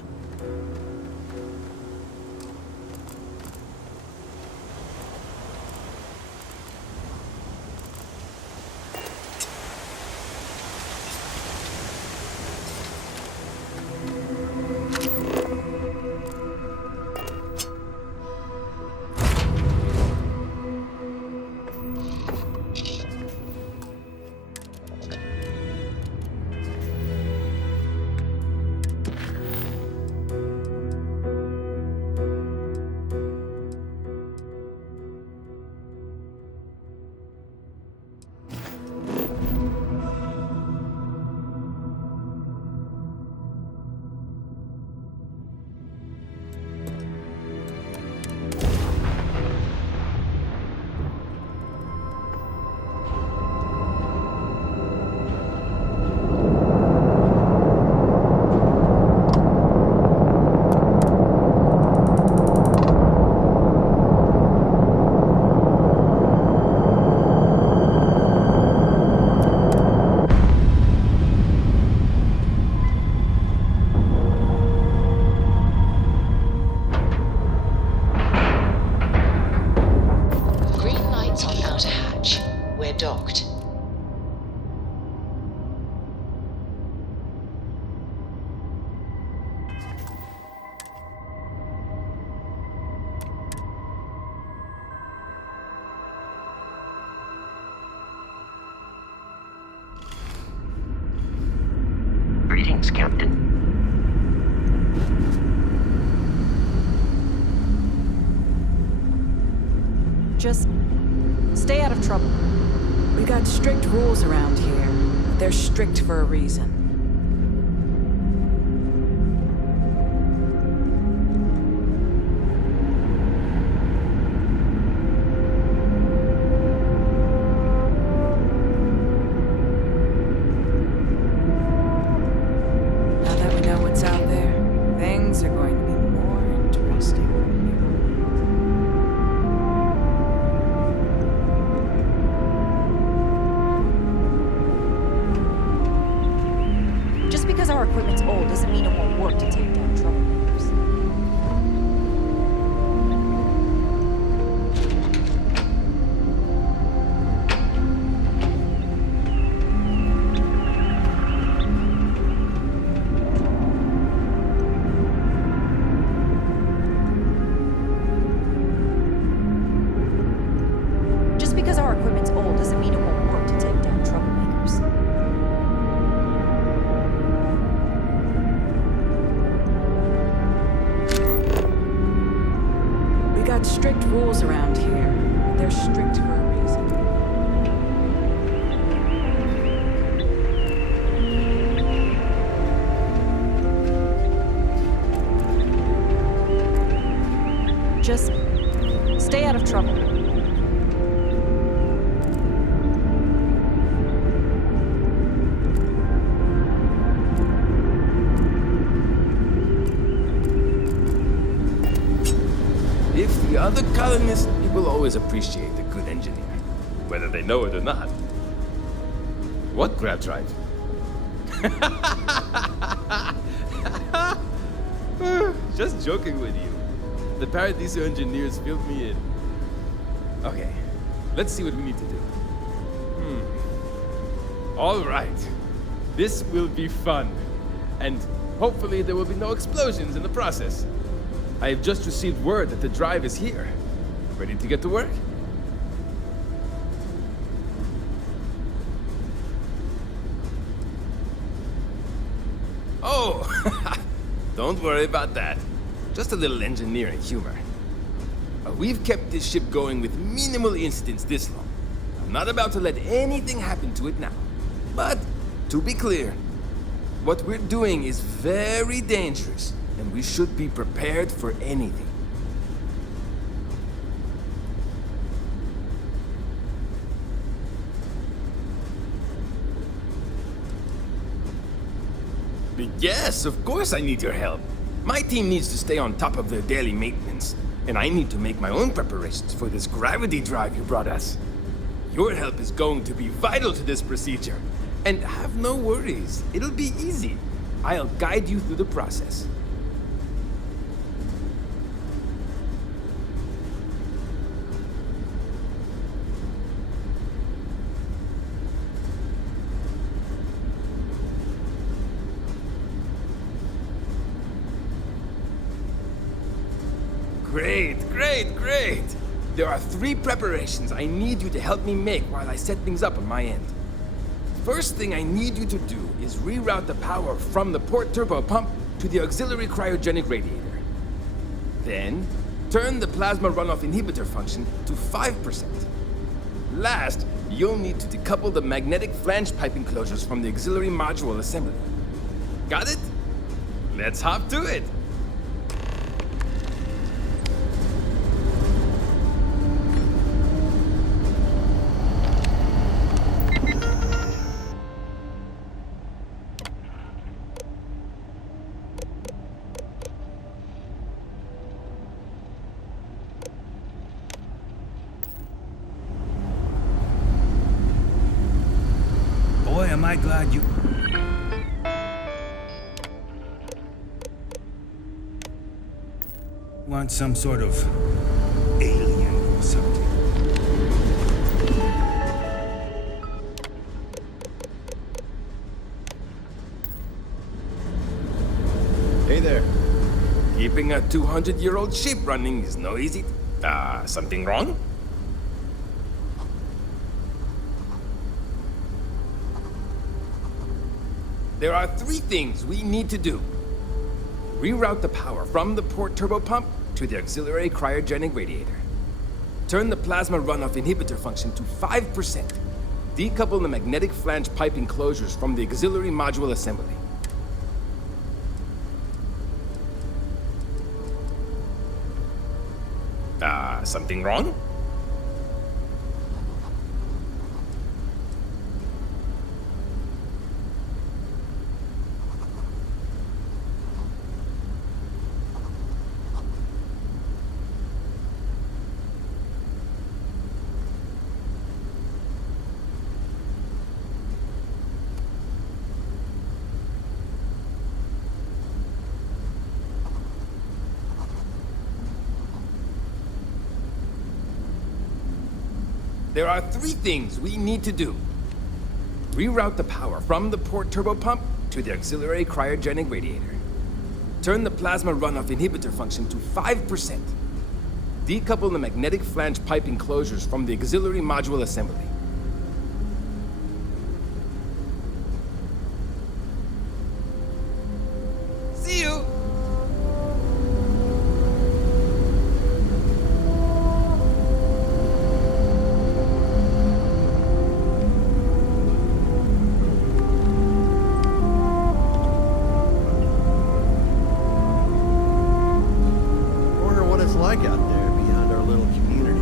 Yes, Captain. Just stay out of trouble. We got strict rules around here. They're strict for a reason. Now that we know what's out there, things are going to be more interesting. Just because our equipment's old doesn't mean it won't work to take down troublemakers. Just because our equipment's old doesn't mean it won't work to take down troublemakers. We got strict rules around here. They're strict for a reason. Just stay out of trouble. If the other colonists, people always appreciate a good engineer, whether they know it or not. What grab drive? Just joking with you. The Paradiso engineers filled me in. Okay, let's see what we need to do. All right. This will be fun. And hopefully there will be no explosions in the process. I have just received word that the drive is here. Ready to get to work? Oh, don't worry about that. Just a little engineering humor. We've kept this ship going with minimal incidents this long. I'm not about to let anything happen to it now. But, to be clear, what we're doing is very dangerous, and we should be prepared for anything. Yes, of course I need your help. My team needs to stay on top of their daily maintenance, and I need to make my own preparations for this gravity drive you brought us. Your help is going to be vital to this procedure. And have no worries, it'll be easy. I'll guide you through the process. Great! There are 3 preparations I need you to help me make while I set things up on my end. First thing I need you to do is reroute the power from the port turbo pump to the auxiliary cryogenic radiator. Then, turn the plasma runoff inhibitor function to 5%. Last, you'll need to decouple the magnetic flange pipe enclosures from the auxiliary module assembly. Got it? Let's hop to it! Boy, am I glad you... Want some sort of alien or something. Hey there. Keeping a 200-year-old ship running is no easy... something wrong? There are 3 things we need to do. Reroute the power from the port turbo pump to the auxiliary cryogenic radiator. Turn the plasma runoff inhibitor function to 5%. Decouple the magnetic flange pipe enclosures from the auxiliary module assembly. Something wrong? There are 3 things we need to do. Reroute the power from the port turbo pump to the auxiliary cryogenic radiator. Turn the plasma runoff inhibitor function to 5%. Decouple the magnetic flange pipe enclosures from the auxiliary module assembly. See you! Like out there beyond our little community.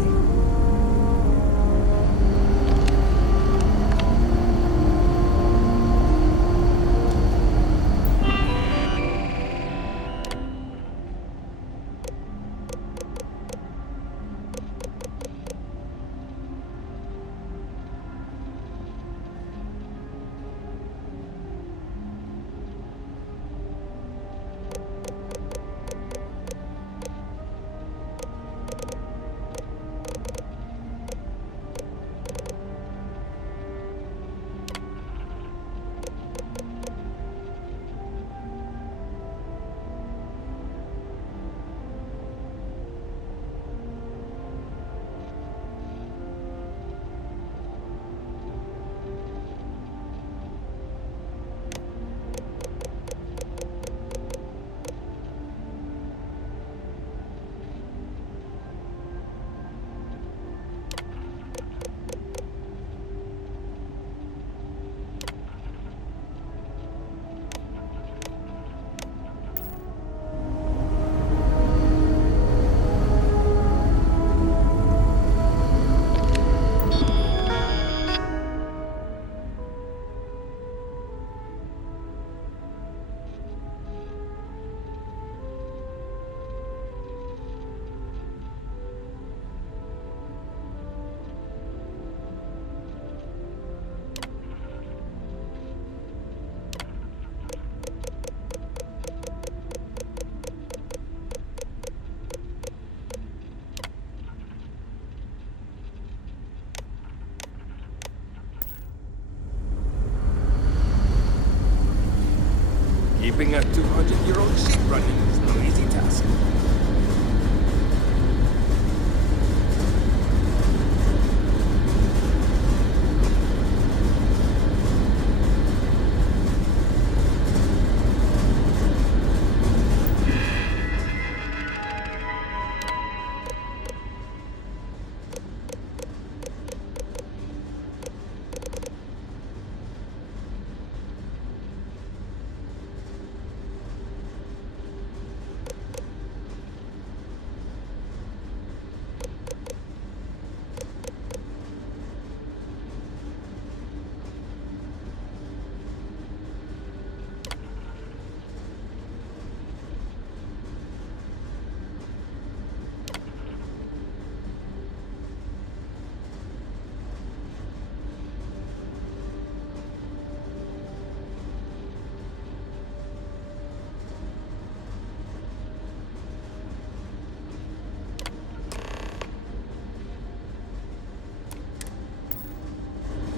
Keeping a 200-year-old ship running is no easy task.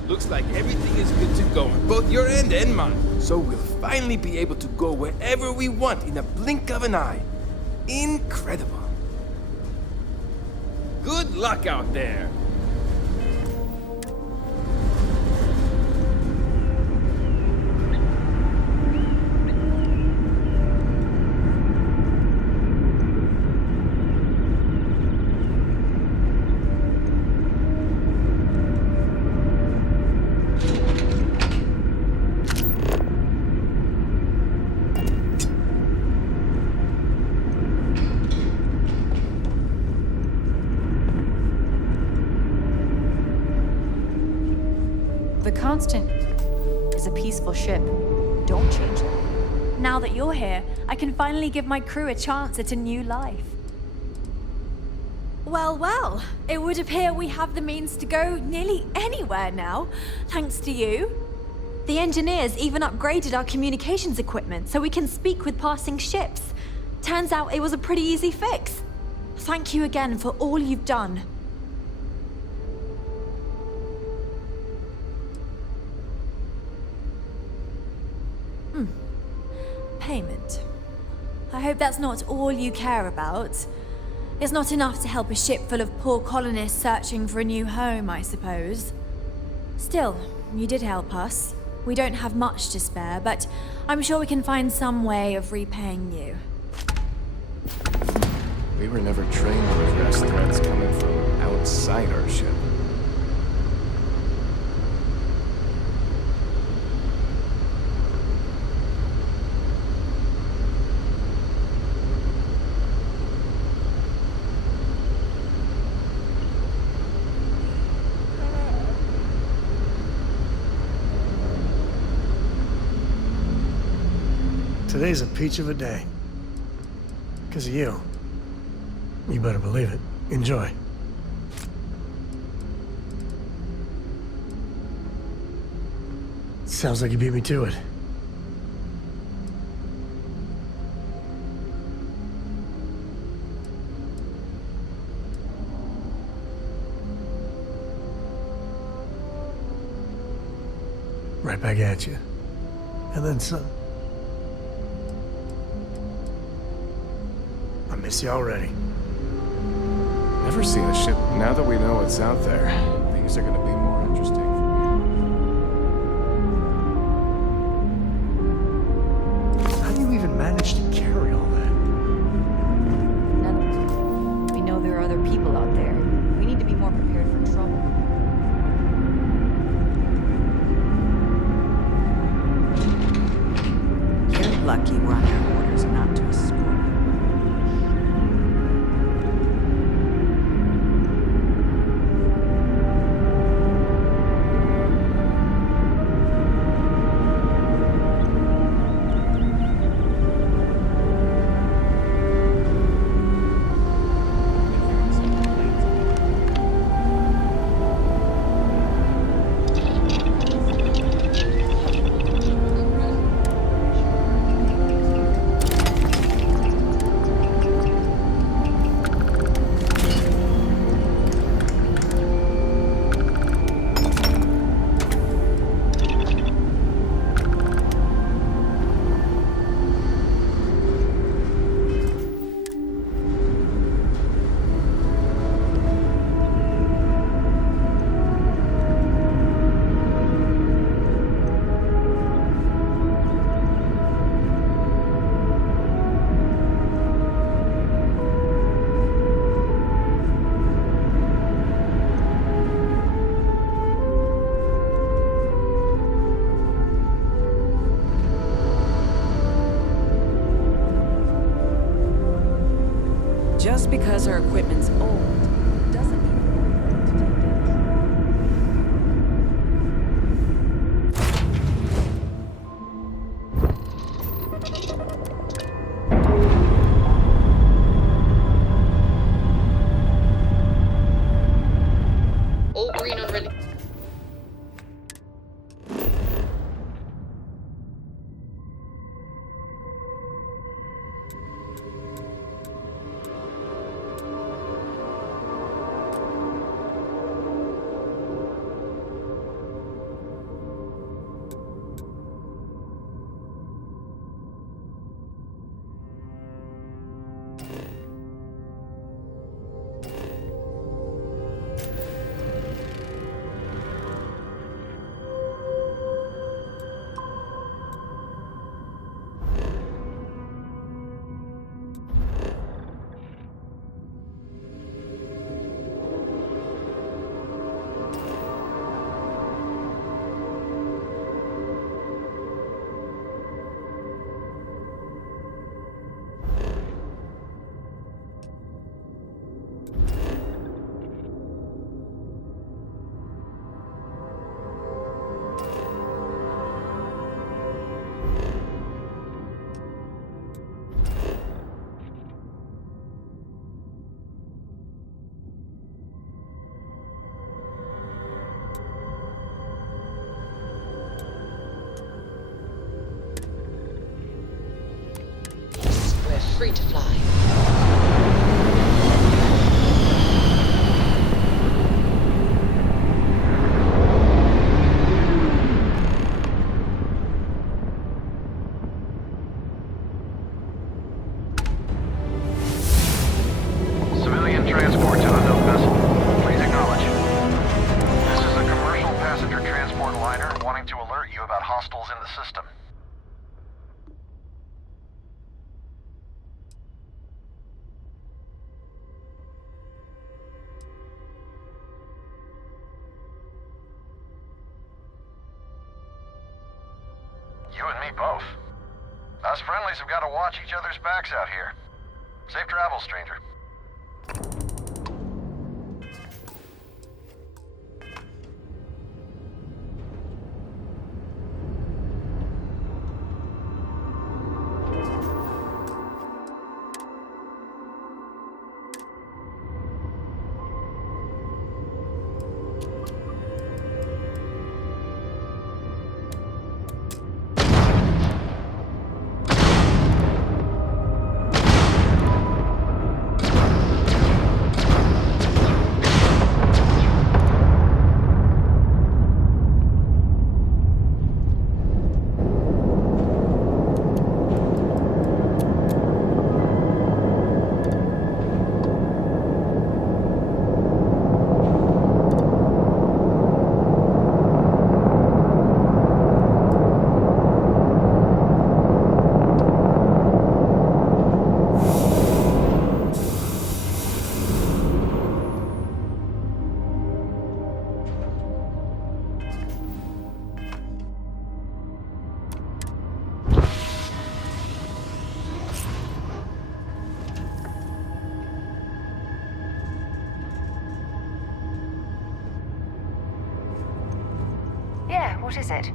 Looks like everything is good to go on both your end and mine. So we'll finally be able to go wherever we want in a blink of an eye. Incredible. Good luck out there. Constant is a peaceful ship. Don't change that. Now that you're here, I can finally give my crew a chance at a new life. Well, well, it would appear we have the means to go nearly anywhere now, thanks to you. The engineers even upgraded our communications equipment so we can speak with passing ships. Turns out it was a pretty easy fix. Thank you again for all you've done. Payment. I hope that's not all you care about. It's not enough to help a ship full of poor colonists searching for a new home, I suppose. Still, you did help us. We don't have much to spare, but I'm sure we can find some way of repaying you. We were never trained to address threats coming from outside our ship. Today's a peach of a day. Because of you. You better believe it. Enjoy. Sounds like you beat me to it. Right back at you. And then some. I miss you already. Never seen a ship. Now that we know what's out there, things are gonna be more interesting for me. How do you even manage to carry all that? None of it. We know there are other people out there. We need to be more prepared for trouble. You're lucky we're under orders not to escort. Just because our equipment's old doesn't mean all green on ready. free to fly. Civilian transport to unknown vessel. Please acknowledge. This is a commercial passenger transport liner wanting to alert you about hostiles in the system. You and me both. Us friendlies have got to watch each other's backs out here. Safe travels, stranger. Yeah, what is it?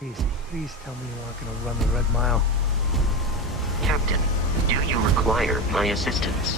Easy. Please tell me you aren't gonna run the Red Mile. Captain, do you require my assistance?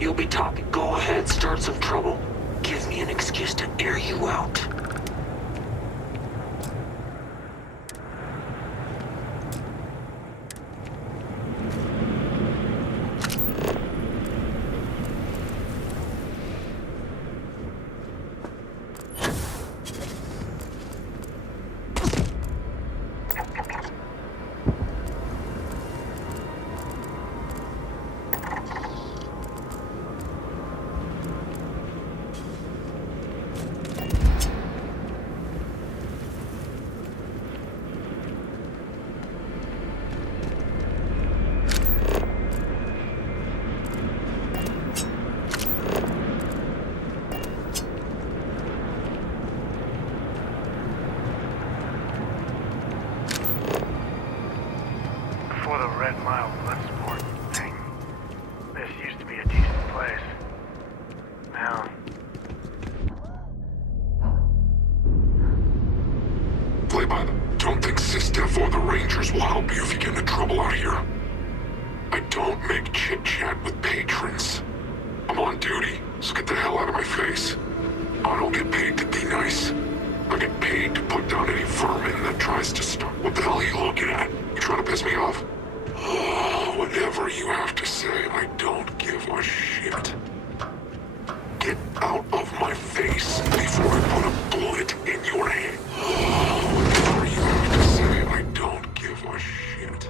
You'll be talking. Go ahead, start some trouble. Give me an excuse to air you out. Before the Red Mile Bloodsport thing, this used to be a decent place. Now... Play by them. Don't think Sysdef or the Rangers will help you if you get into trouble out here. I don't make chit-chat with patrons. I'm on duty, so get the hell out of my face. I don't get paid to be nice. I get paid to put down any vermin that tries to stop. What the hell are you looking at? You trying to piss me off? Whatever you have to say, I don't give a shit. Get out of my face before I put a bullet in your head. Whatever you have to say, I don't give a shit.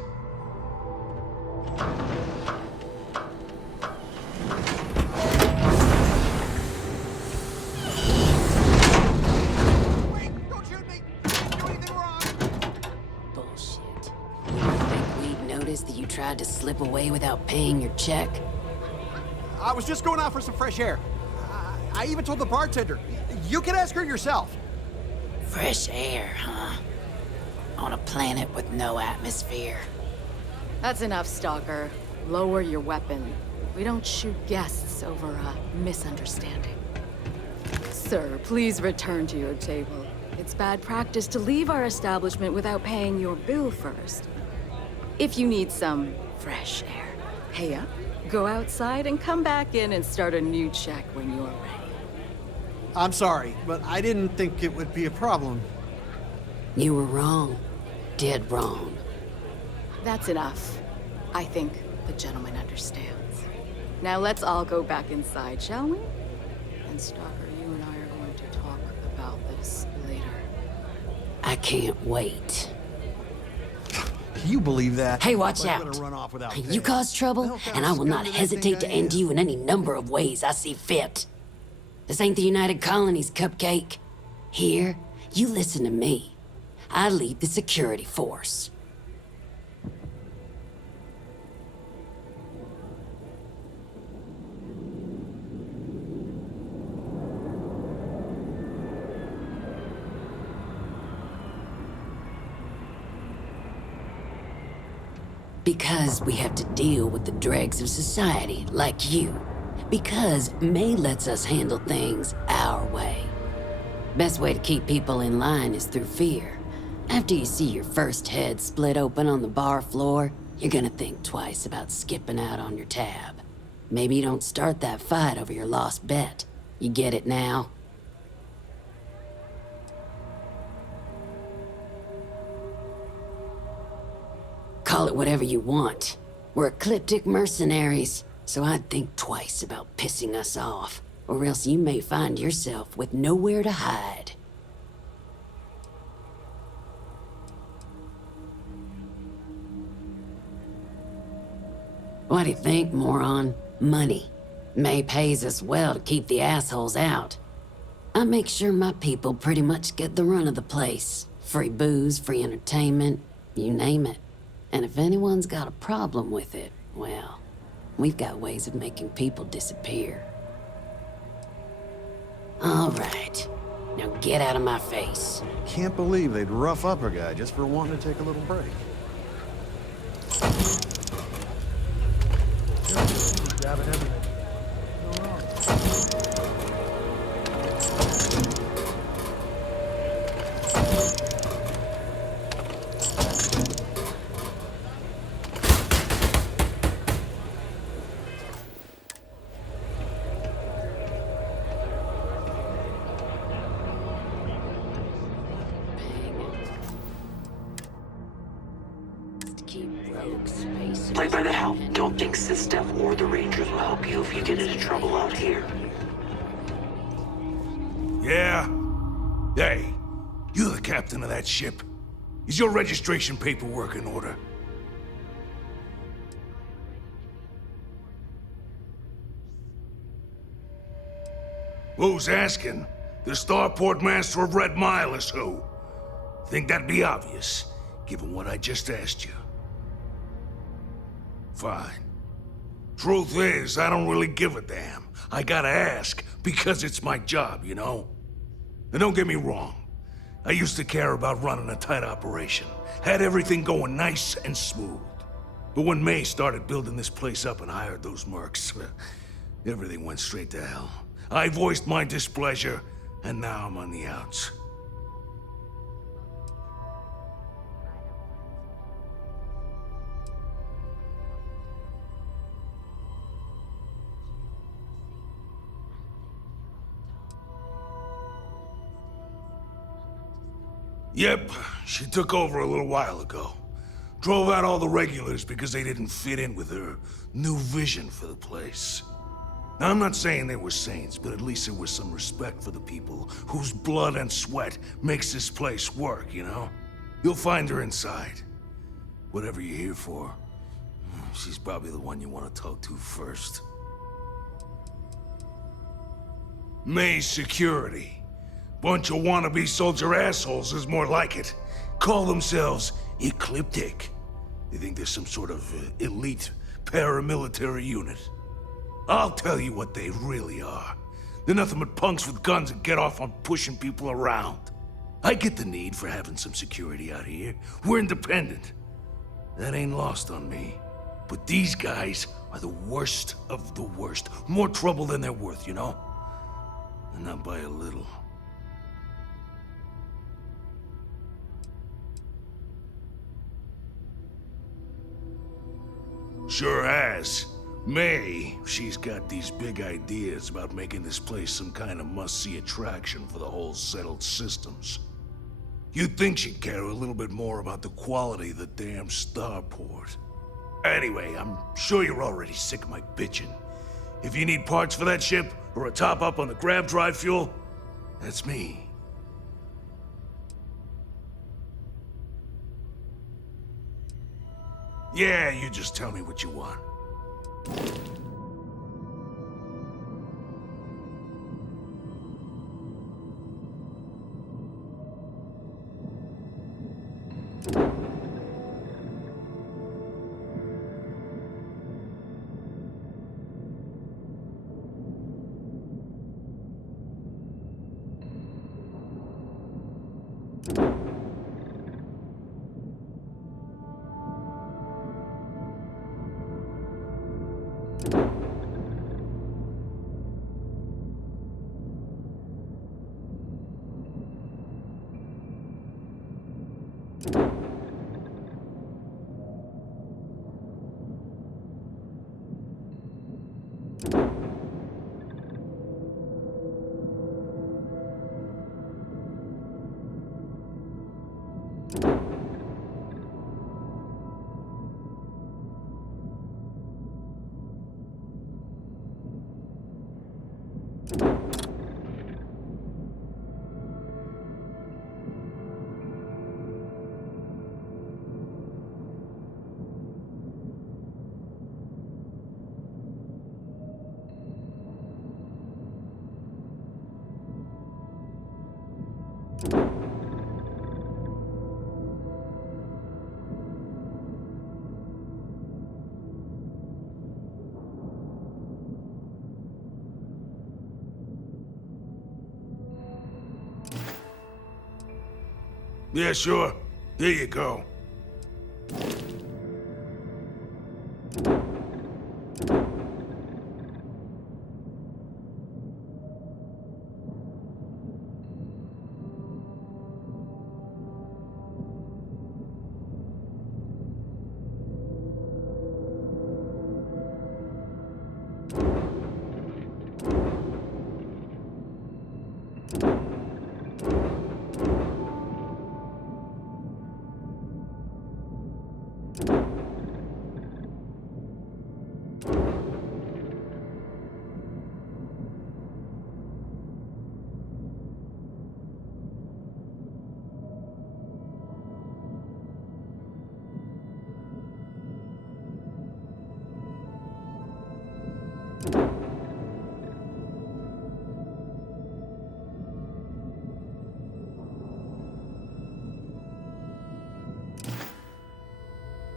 Bullshit. You don't think we'd notice that you tried to slip away without paying your check? I was just going out for some fresh air. I even told the bartender. You can ask her yourself. Fresh air, huh? On a planet with no atmosphere. That's enough, Stalker. Lower your weapon. We don't shoot guests over a misunderstanding. Sir, please return to your table. It's bad practice to leave our establishment without paying your bill first. If you need some fresh air, pay up, go outside, and come back in and start a new check when you're ready. I'm sorry, but I didn't think it would be a problem. You were wrong. Dead wrong. That's enough. I think the gentleman understands. Now let's all go back inside, shall we? And Stalker, you and I are going to talk about this later. I can't wait. You believe that? Hey, watch Like, out. gonna run off without You paying. cause trouble, Well, and I will not that's hesitate to everything I end am. you in any number of ways I see fit. This ain't the United Colonies, Cupcake. Here, you listen to me. I lead the security force. Because we have to deal with the dregs of society, like you. Because May lets us handle things our way. Best way to keep people in line is through fear. After you see your first head split open on the bar floor, you're gonna think twice about skipping out on your tab. Maybe you don't start that fight over your lost bet. You get it now? Call it whatever you want. We're ecliptic mercenaries, so I'd think twice about pissing us off, or else you may find yourself with nowhere to hide. What do you think, moron? Money. May pays us well to keep the assholes out. I make sure my people pretty much get the run of the place. Free booze, free entertainment, you name it. And if anyone's got a problem with it, well, We've got ways of making people disappear. All right. Now get out of my face. Can't believe they'd rough up a guy just for wanting to take a little break. Grabbing everything. No wrong. Play by the help. Don't think System or the Rangers will help you if you get into trouble out here. Yeah? Hey, you the captain of that ship. Is your registration paperwork in order? Who's asking? The starport master of Red Mile is who? Think that'd be obvious, given what I just asked you. Fine. Truth is, I don't really give a damn. I gotta ask, because it's my job, you know? And don't get me wrong. I used to care about running a tight operation. Had everything going nice and smooth. But when May started building this place up and hired those mercs, everything went straight to hell. I voiced my displeasure, and now I'm on the outs. Yep, she took over a little while ago. Drove out all the regulars because they didn't fit in with her new vision for the place. Now, I'm not saying they were saints, but at least there was some respect for the people whose blood and sweat makes this place work, you know? You'll find her inside. Whatever you're here for, she's probably the one you want to talk to first. May's security. Bunch of wannabe soldier assholes is more like it. Call themselves Ecliptic. They think they're some sort of elite paramilitary unit. I'll tell you what they really are. They're nothing but punks with guns that get off on pushing people around. I get the need for having some security out here. We're independent. That ain't lost on me. But these guys are the worst of the worst. More trouble than they're worth, you know? And not by a little. Sure has. May, she's got these big ideas about making this place some kind of must-see attraction for the whole settled systems. You'd think she'd care a little bit more about the quality of the damn starport. Anyway, I'm sure you're already sick of my bitching. If you need parts for that ship, or a top-up on the grav drive fuel, that's me. Yeah, you just tell me what you want. Yeah, sure. Here you go.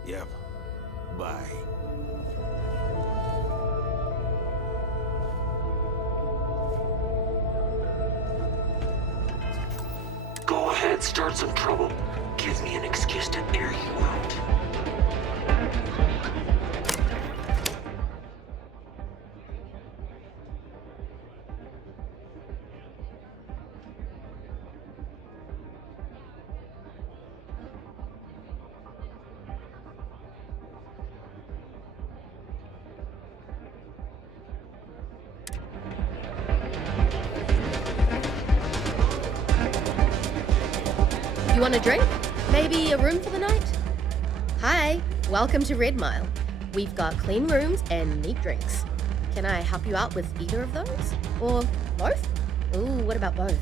Yep. Bye. Go ahead, start some trouble. Give me an excuse to air you out. You want a drink? Maybe a room for the night? Hi, welcome to Red Mile. We've got clean rooms and neat drinks. Can I help you out with either of those? Or both? Ooh, what about both?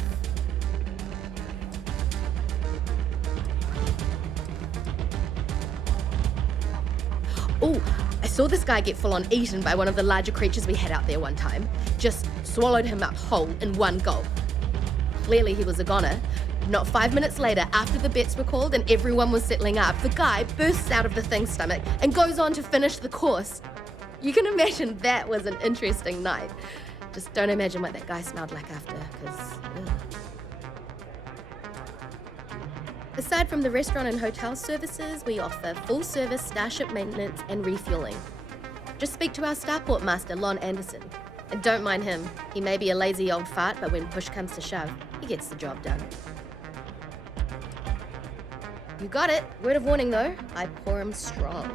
Ooh, I saw this guy get full on eaten by one of the larger creatures we had out there one time. Just swallowed him up whole in one gulp. Clearly he was a goner. Not 5 minutes later, after the bets were called and everyone was settling up, the guy bursts out of the thing's stomach and goes on to finish the course. You can imagine that was an interesting night. Just don't imagine what that guy smelled like after, because... Aside from the restaurant and hotel services, we offer full-service starship maintenance and refueling. Just speak to our starport master, Lon Anderson. And don't mind him. He may be a lazy old fart, but when push comes to shove, he gets the job done. You got it. Word of warning, though. I pour 'em strong.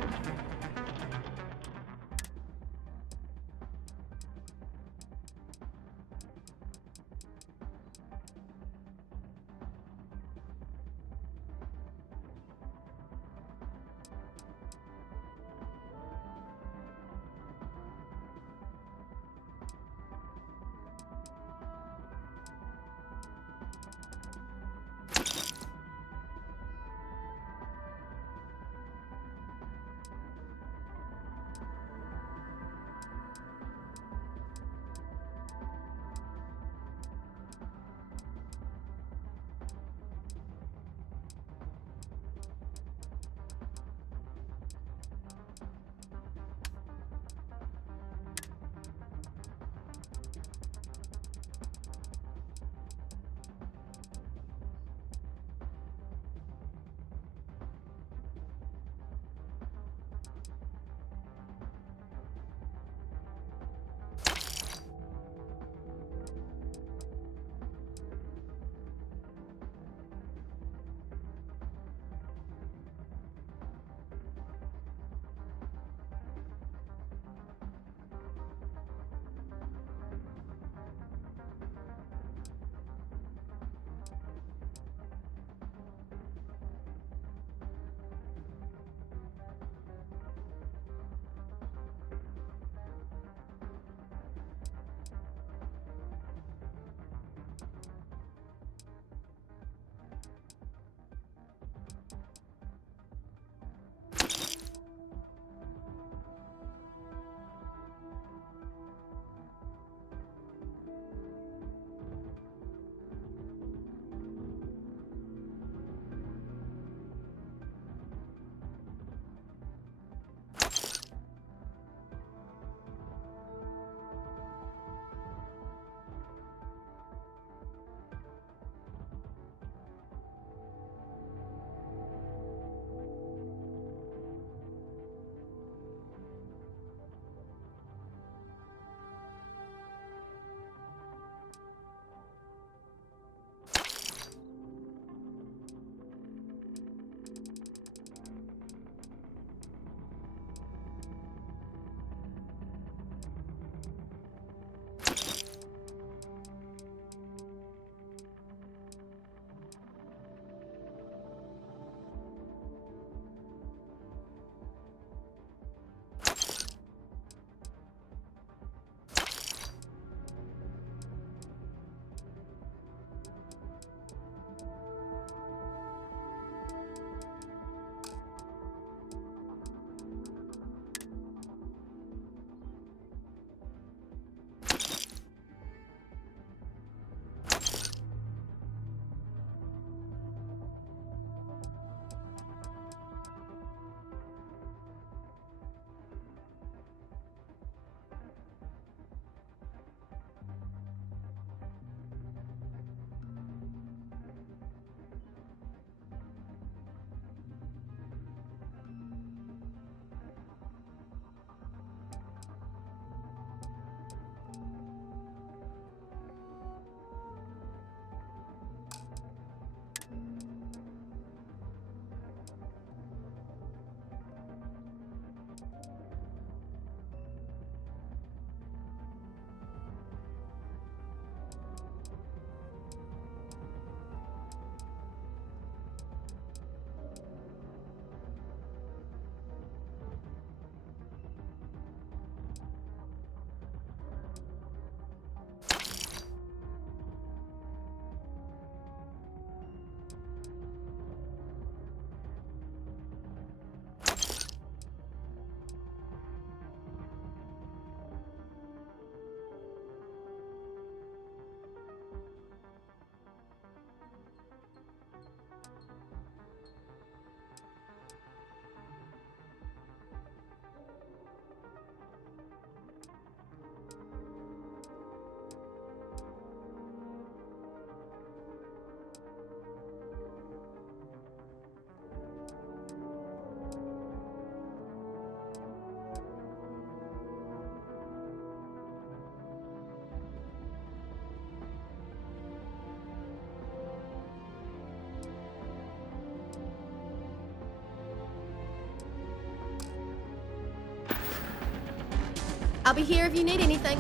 I'll be here if you need anything.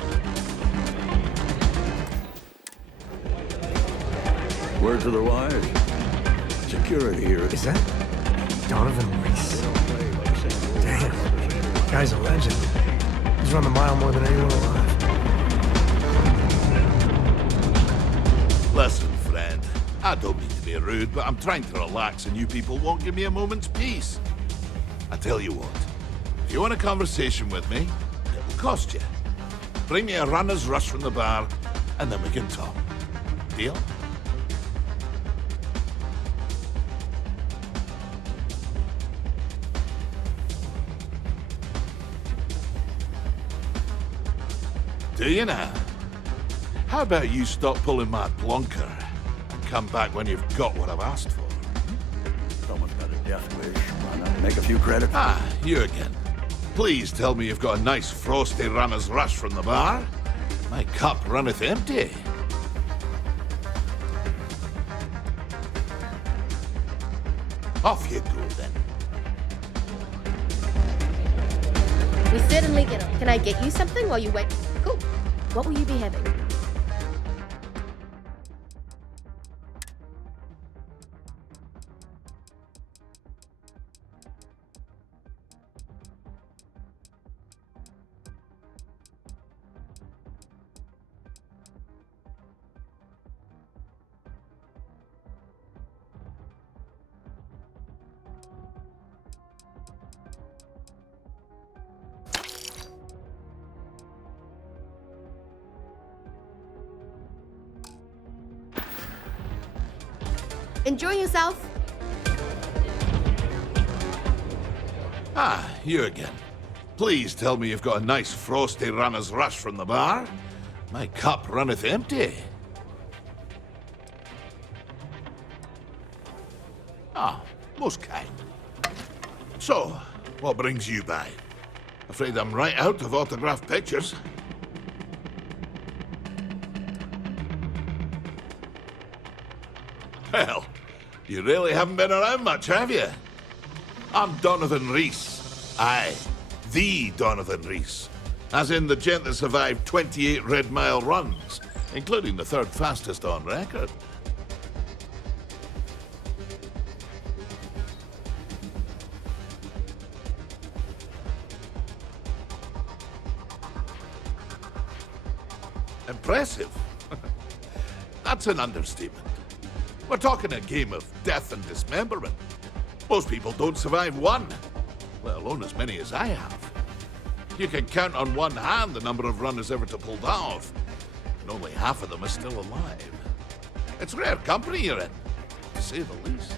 Word to the wise. Security here. Is that Donovan Reese? Damn. Guy's a legend. He's run the mile more than anyone alive. Listen, friend. I don't mean to be rude, but I'm trying to relax and you people won't give me a moment's peace. I tell you what. If you want a conversation with me, it will cost you. Bring me a runner's rush from the bar, and then we can talk. Deal? Do you now? How about you stop pulling my plonker and come back when you've got what I've asked for? Someone's got a death wish. Why not make a few credits? Ah, you again. Please tell me you've got a nice frosty runner's rush from the bar. My cup runneth empty. Off you go then. We certainly get on. Can I get you something while you wait? Cool. What will you be having? Enjoy yourself. Ah, you again. Please tell me you've got a nice frosty runner's rush from the bar. My cup runneth empty. Ah, most kind. So, what brings you by? Afraid I'm right out of autographed pictures. Well, you really haven't been around much, have you? I'm Donovan Reese. Aye, the Donovan Reese. As in the gent that survived 28 Red Mile runs, including the third fastest on record. Impressive? That's an understatement. We're talking a game of death and dismemberment. Most people don't survive one, let alone as many as I have. You can count on one hand the number of runners ever to pull that off, and only half of them are still alive. It's rare company you're in, to say the least.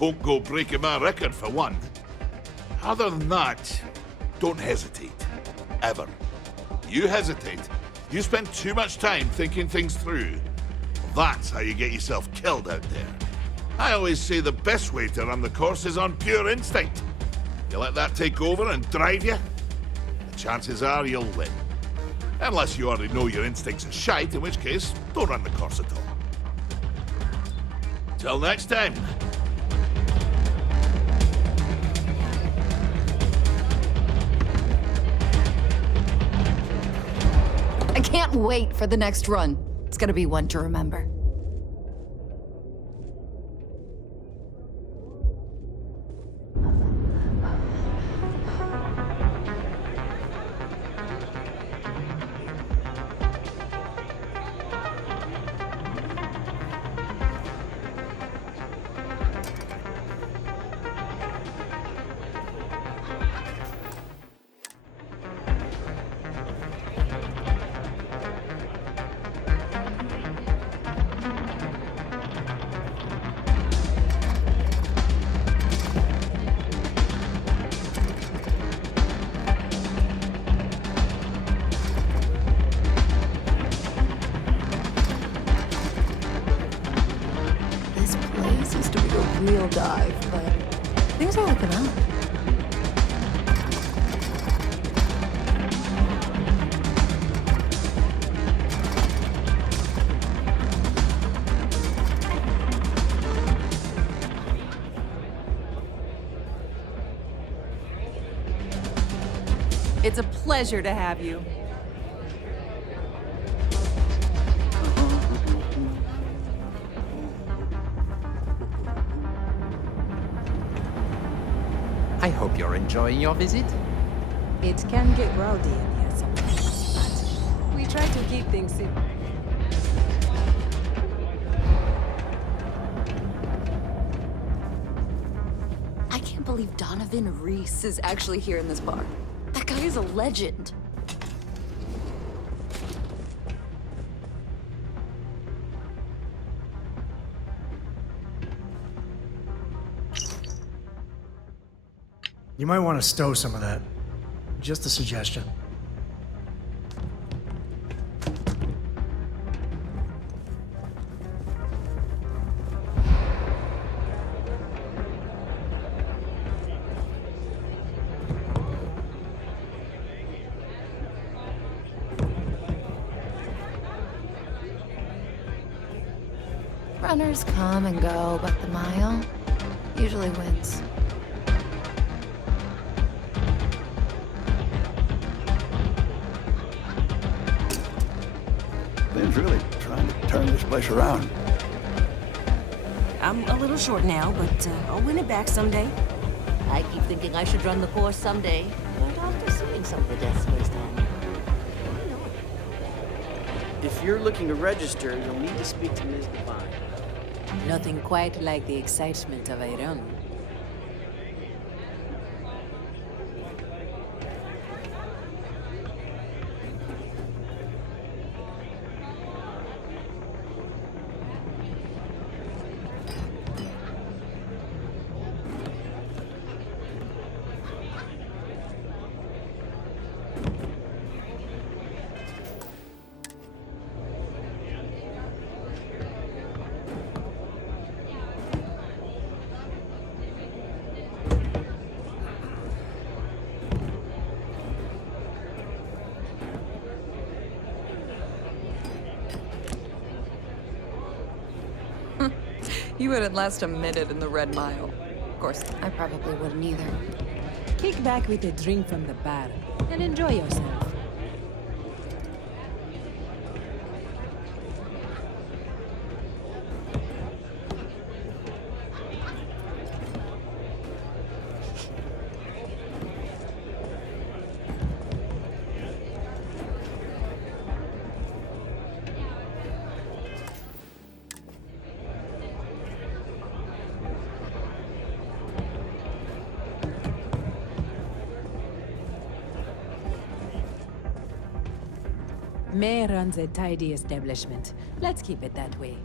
Don't go breaking my record for one. Other than that, don't hesitate. Ever. You hesitate, you spend too much time thinking things through. That's how you get yourself killed out there. I always say the best way to run the course is on pure instinct. You let that take over and drive you, the chances are you'll win. Unless you already know your instincts are shite, in which case, don't run the course at all. Till next time. I can't wait for the next run. It's gonna be one to remember. Real dive, but things are looking up. It's a pleasure to have you. I hope you're enjoying your visit. It can get rowdy in here sometimes, but we try to keep things simple. I can't believe Donovan Reese is actually here in this bar. That guy is a legend. You might want to stow some of that. Just a suggestion. Runners come and go, but the mile usually wins. Lynn's really trying to turn this place around. I'm a little short now, but I'll win it back someday. I keep thinking I should run the course someday, but after seeing some of the deaths firsthand, If you're looking to register, you'll need to speak to Ms. Devine. Nothing quite like the excitement of a run. You wouldn't last a minute in the Red Mile. Of course, I probably wouldn't either. Kick back with a drink from the bar and enjoy yourself. May runs a tidy establishment. Let's keep it that way.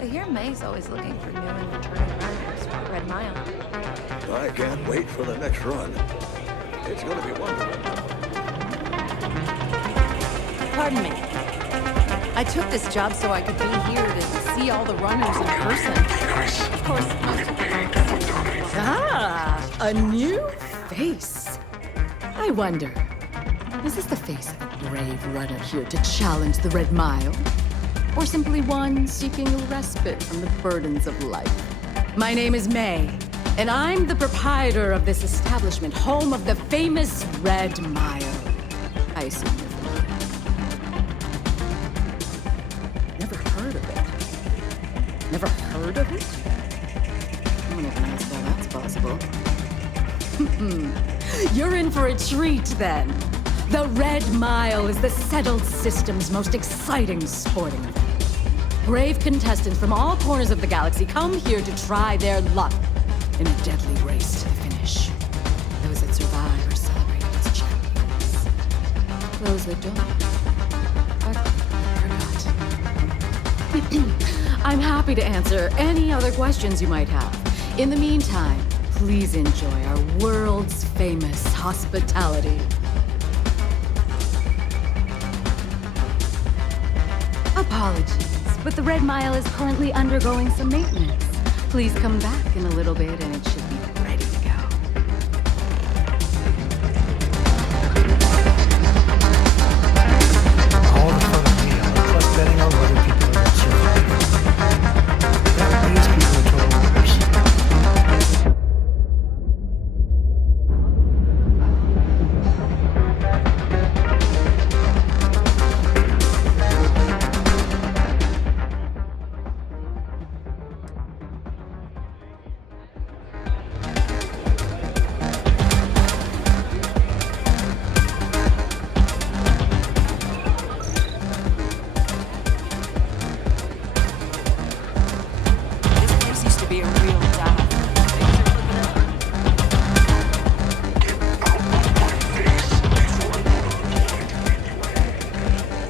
I hear May's always looking for new and returning runners for the Red Mile. I can't wait for the next run. It's gonna be wonderful. pardon me. I took this job so I could be here to see all the runners in person. Of course. Ah, a new face. I wonder, is this the face of a brave runner here to challenge the Red Mile? Or simply one seeking a respite from the burdens of life? My name is May, and I'm the proprietor of this establishment, home of the famous Red Mile. I assume you're familiar. Never heard of it. Never heard of it? I don't even ask how that's possible. You're in for a treat, then. The Red Mile is the settled system's most exciting sporting event. Brave contestants from all corners of the galaxy come here to try their luck in a deadly race to the finish. Those that survive are celebrated as champions. Those that don't are I'm happy to answer any other questions you might have. In the meantime, please enjoy our world's famous hospitality. Apologies, but the Red Mile is currently undergoing some maintenance. Please come back in a little bit and it should be ready to go. All the fun of me, I look like betting on whether people are going to survive. That means people are total winners.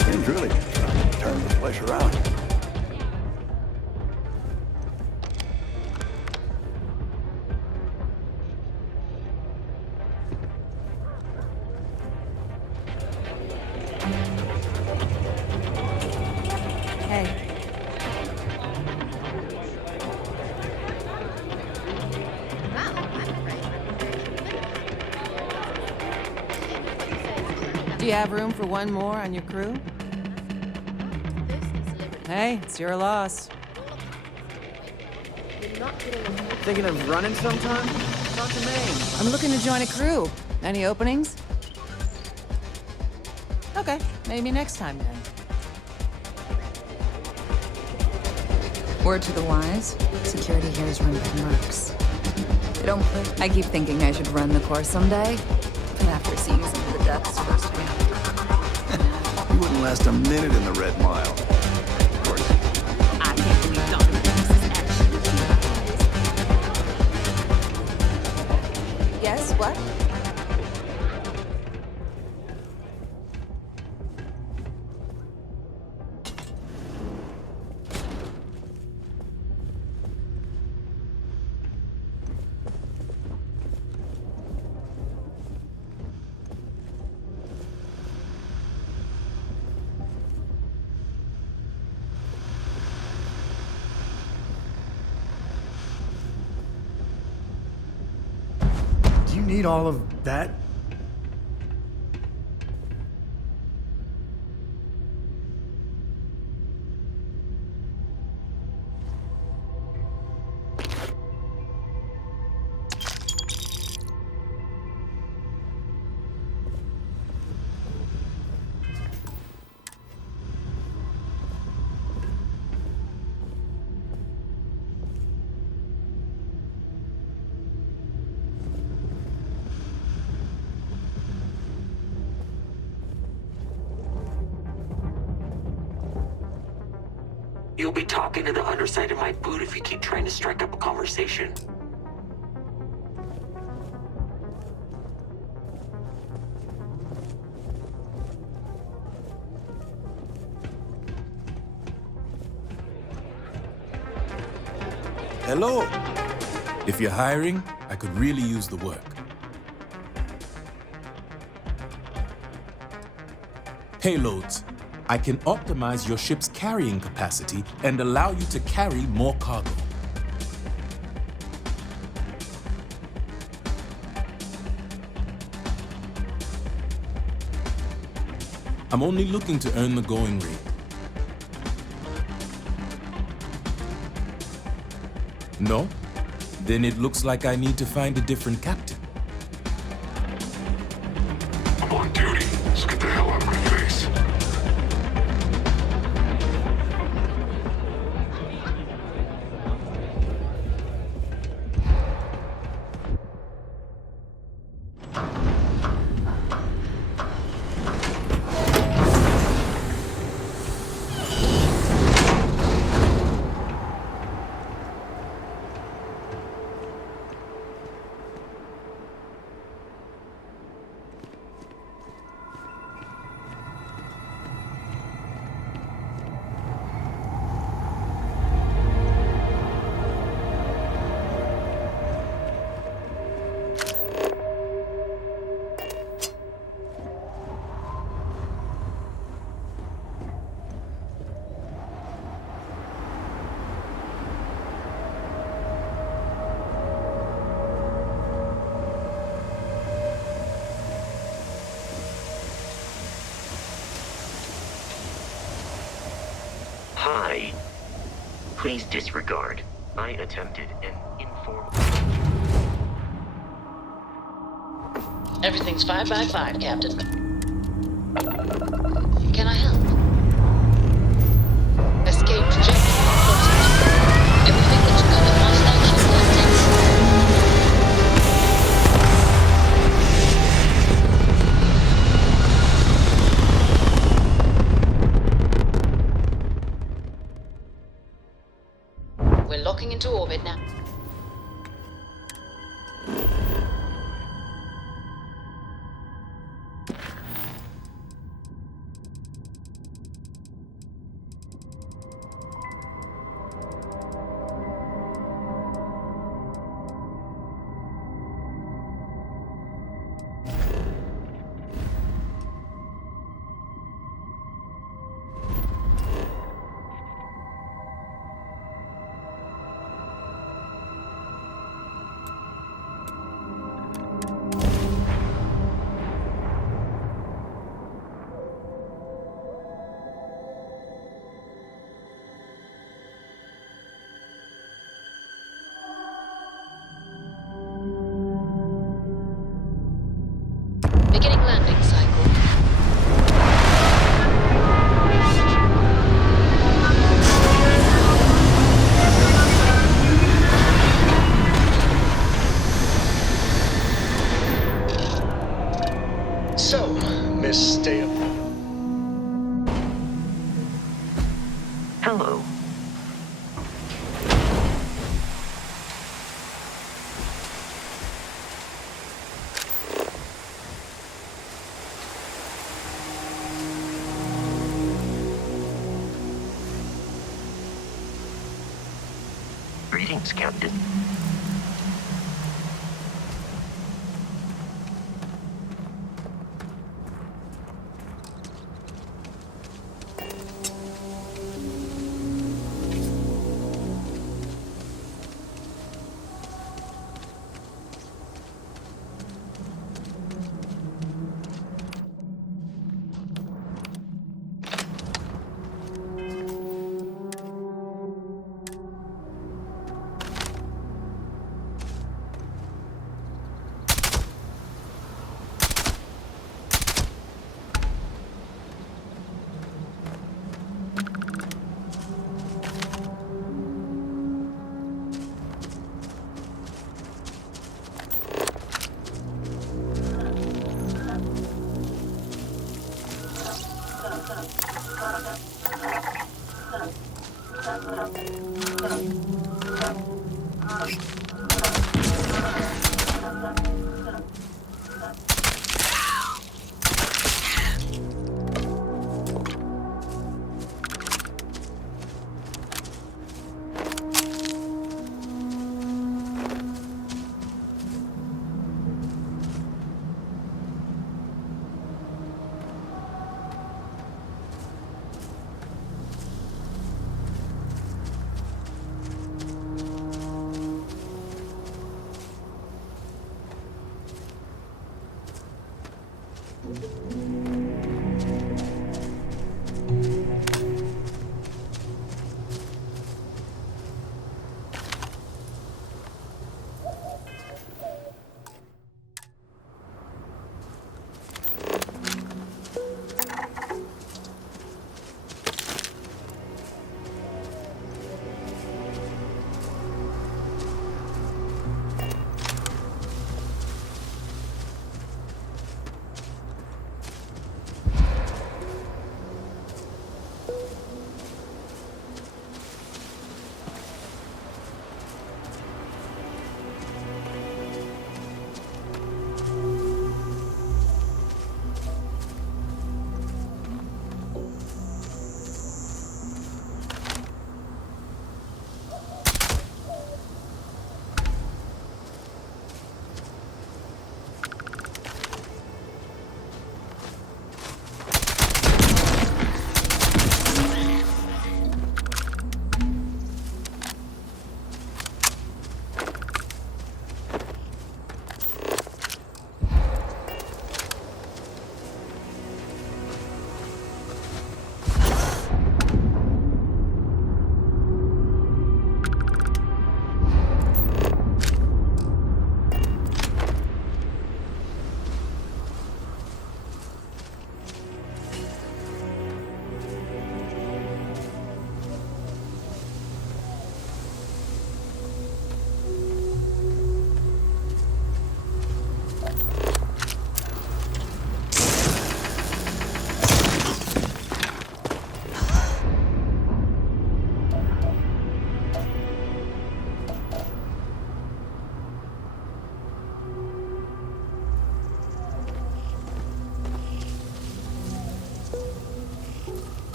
Things really turn this place around. Hey. Do you have room for one more on your crew? Hey, it's your loss. Thinking of running sometime? Talk to Maine. I'm looking to join a crew. Any openings? Okay, maybe next time then. Word to the wise, security here is run by mercs. They don't play. I keep thinking I should run the course someday, but after seeing some of the deaths firsthand. You wouldn't last a minute in the Red Mile. Of course. I can't believe Donovan is actually Yes, what? Do you need all of that? You'll be talking to the underside of my boot if you keep trying to strike up a conversation. Hello. If you're hiring, I could really use the work. Payloads. I can optimize your ship's carrying capacity and allow you to carry more cargo. I'm only looking to earn the going rate. No? Then it looks like I need to find a different captain. I'm on duty. Let's get the hell out of my face. Hi. Please disregard. I attempted an informal... Everything's 5 by 5, Captain. Can I help? Escape trajectory reported. Everything looks good at my station, Captain. We're locking into orbit now. Beginning landing cycle. So, Miss Stale. Hello. Greetings, Captain.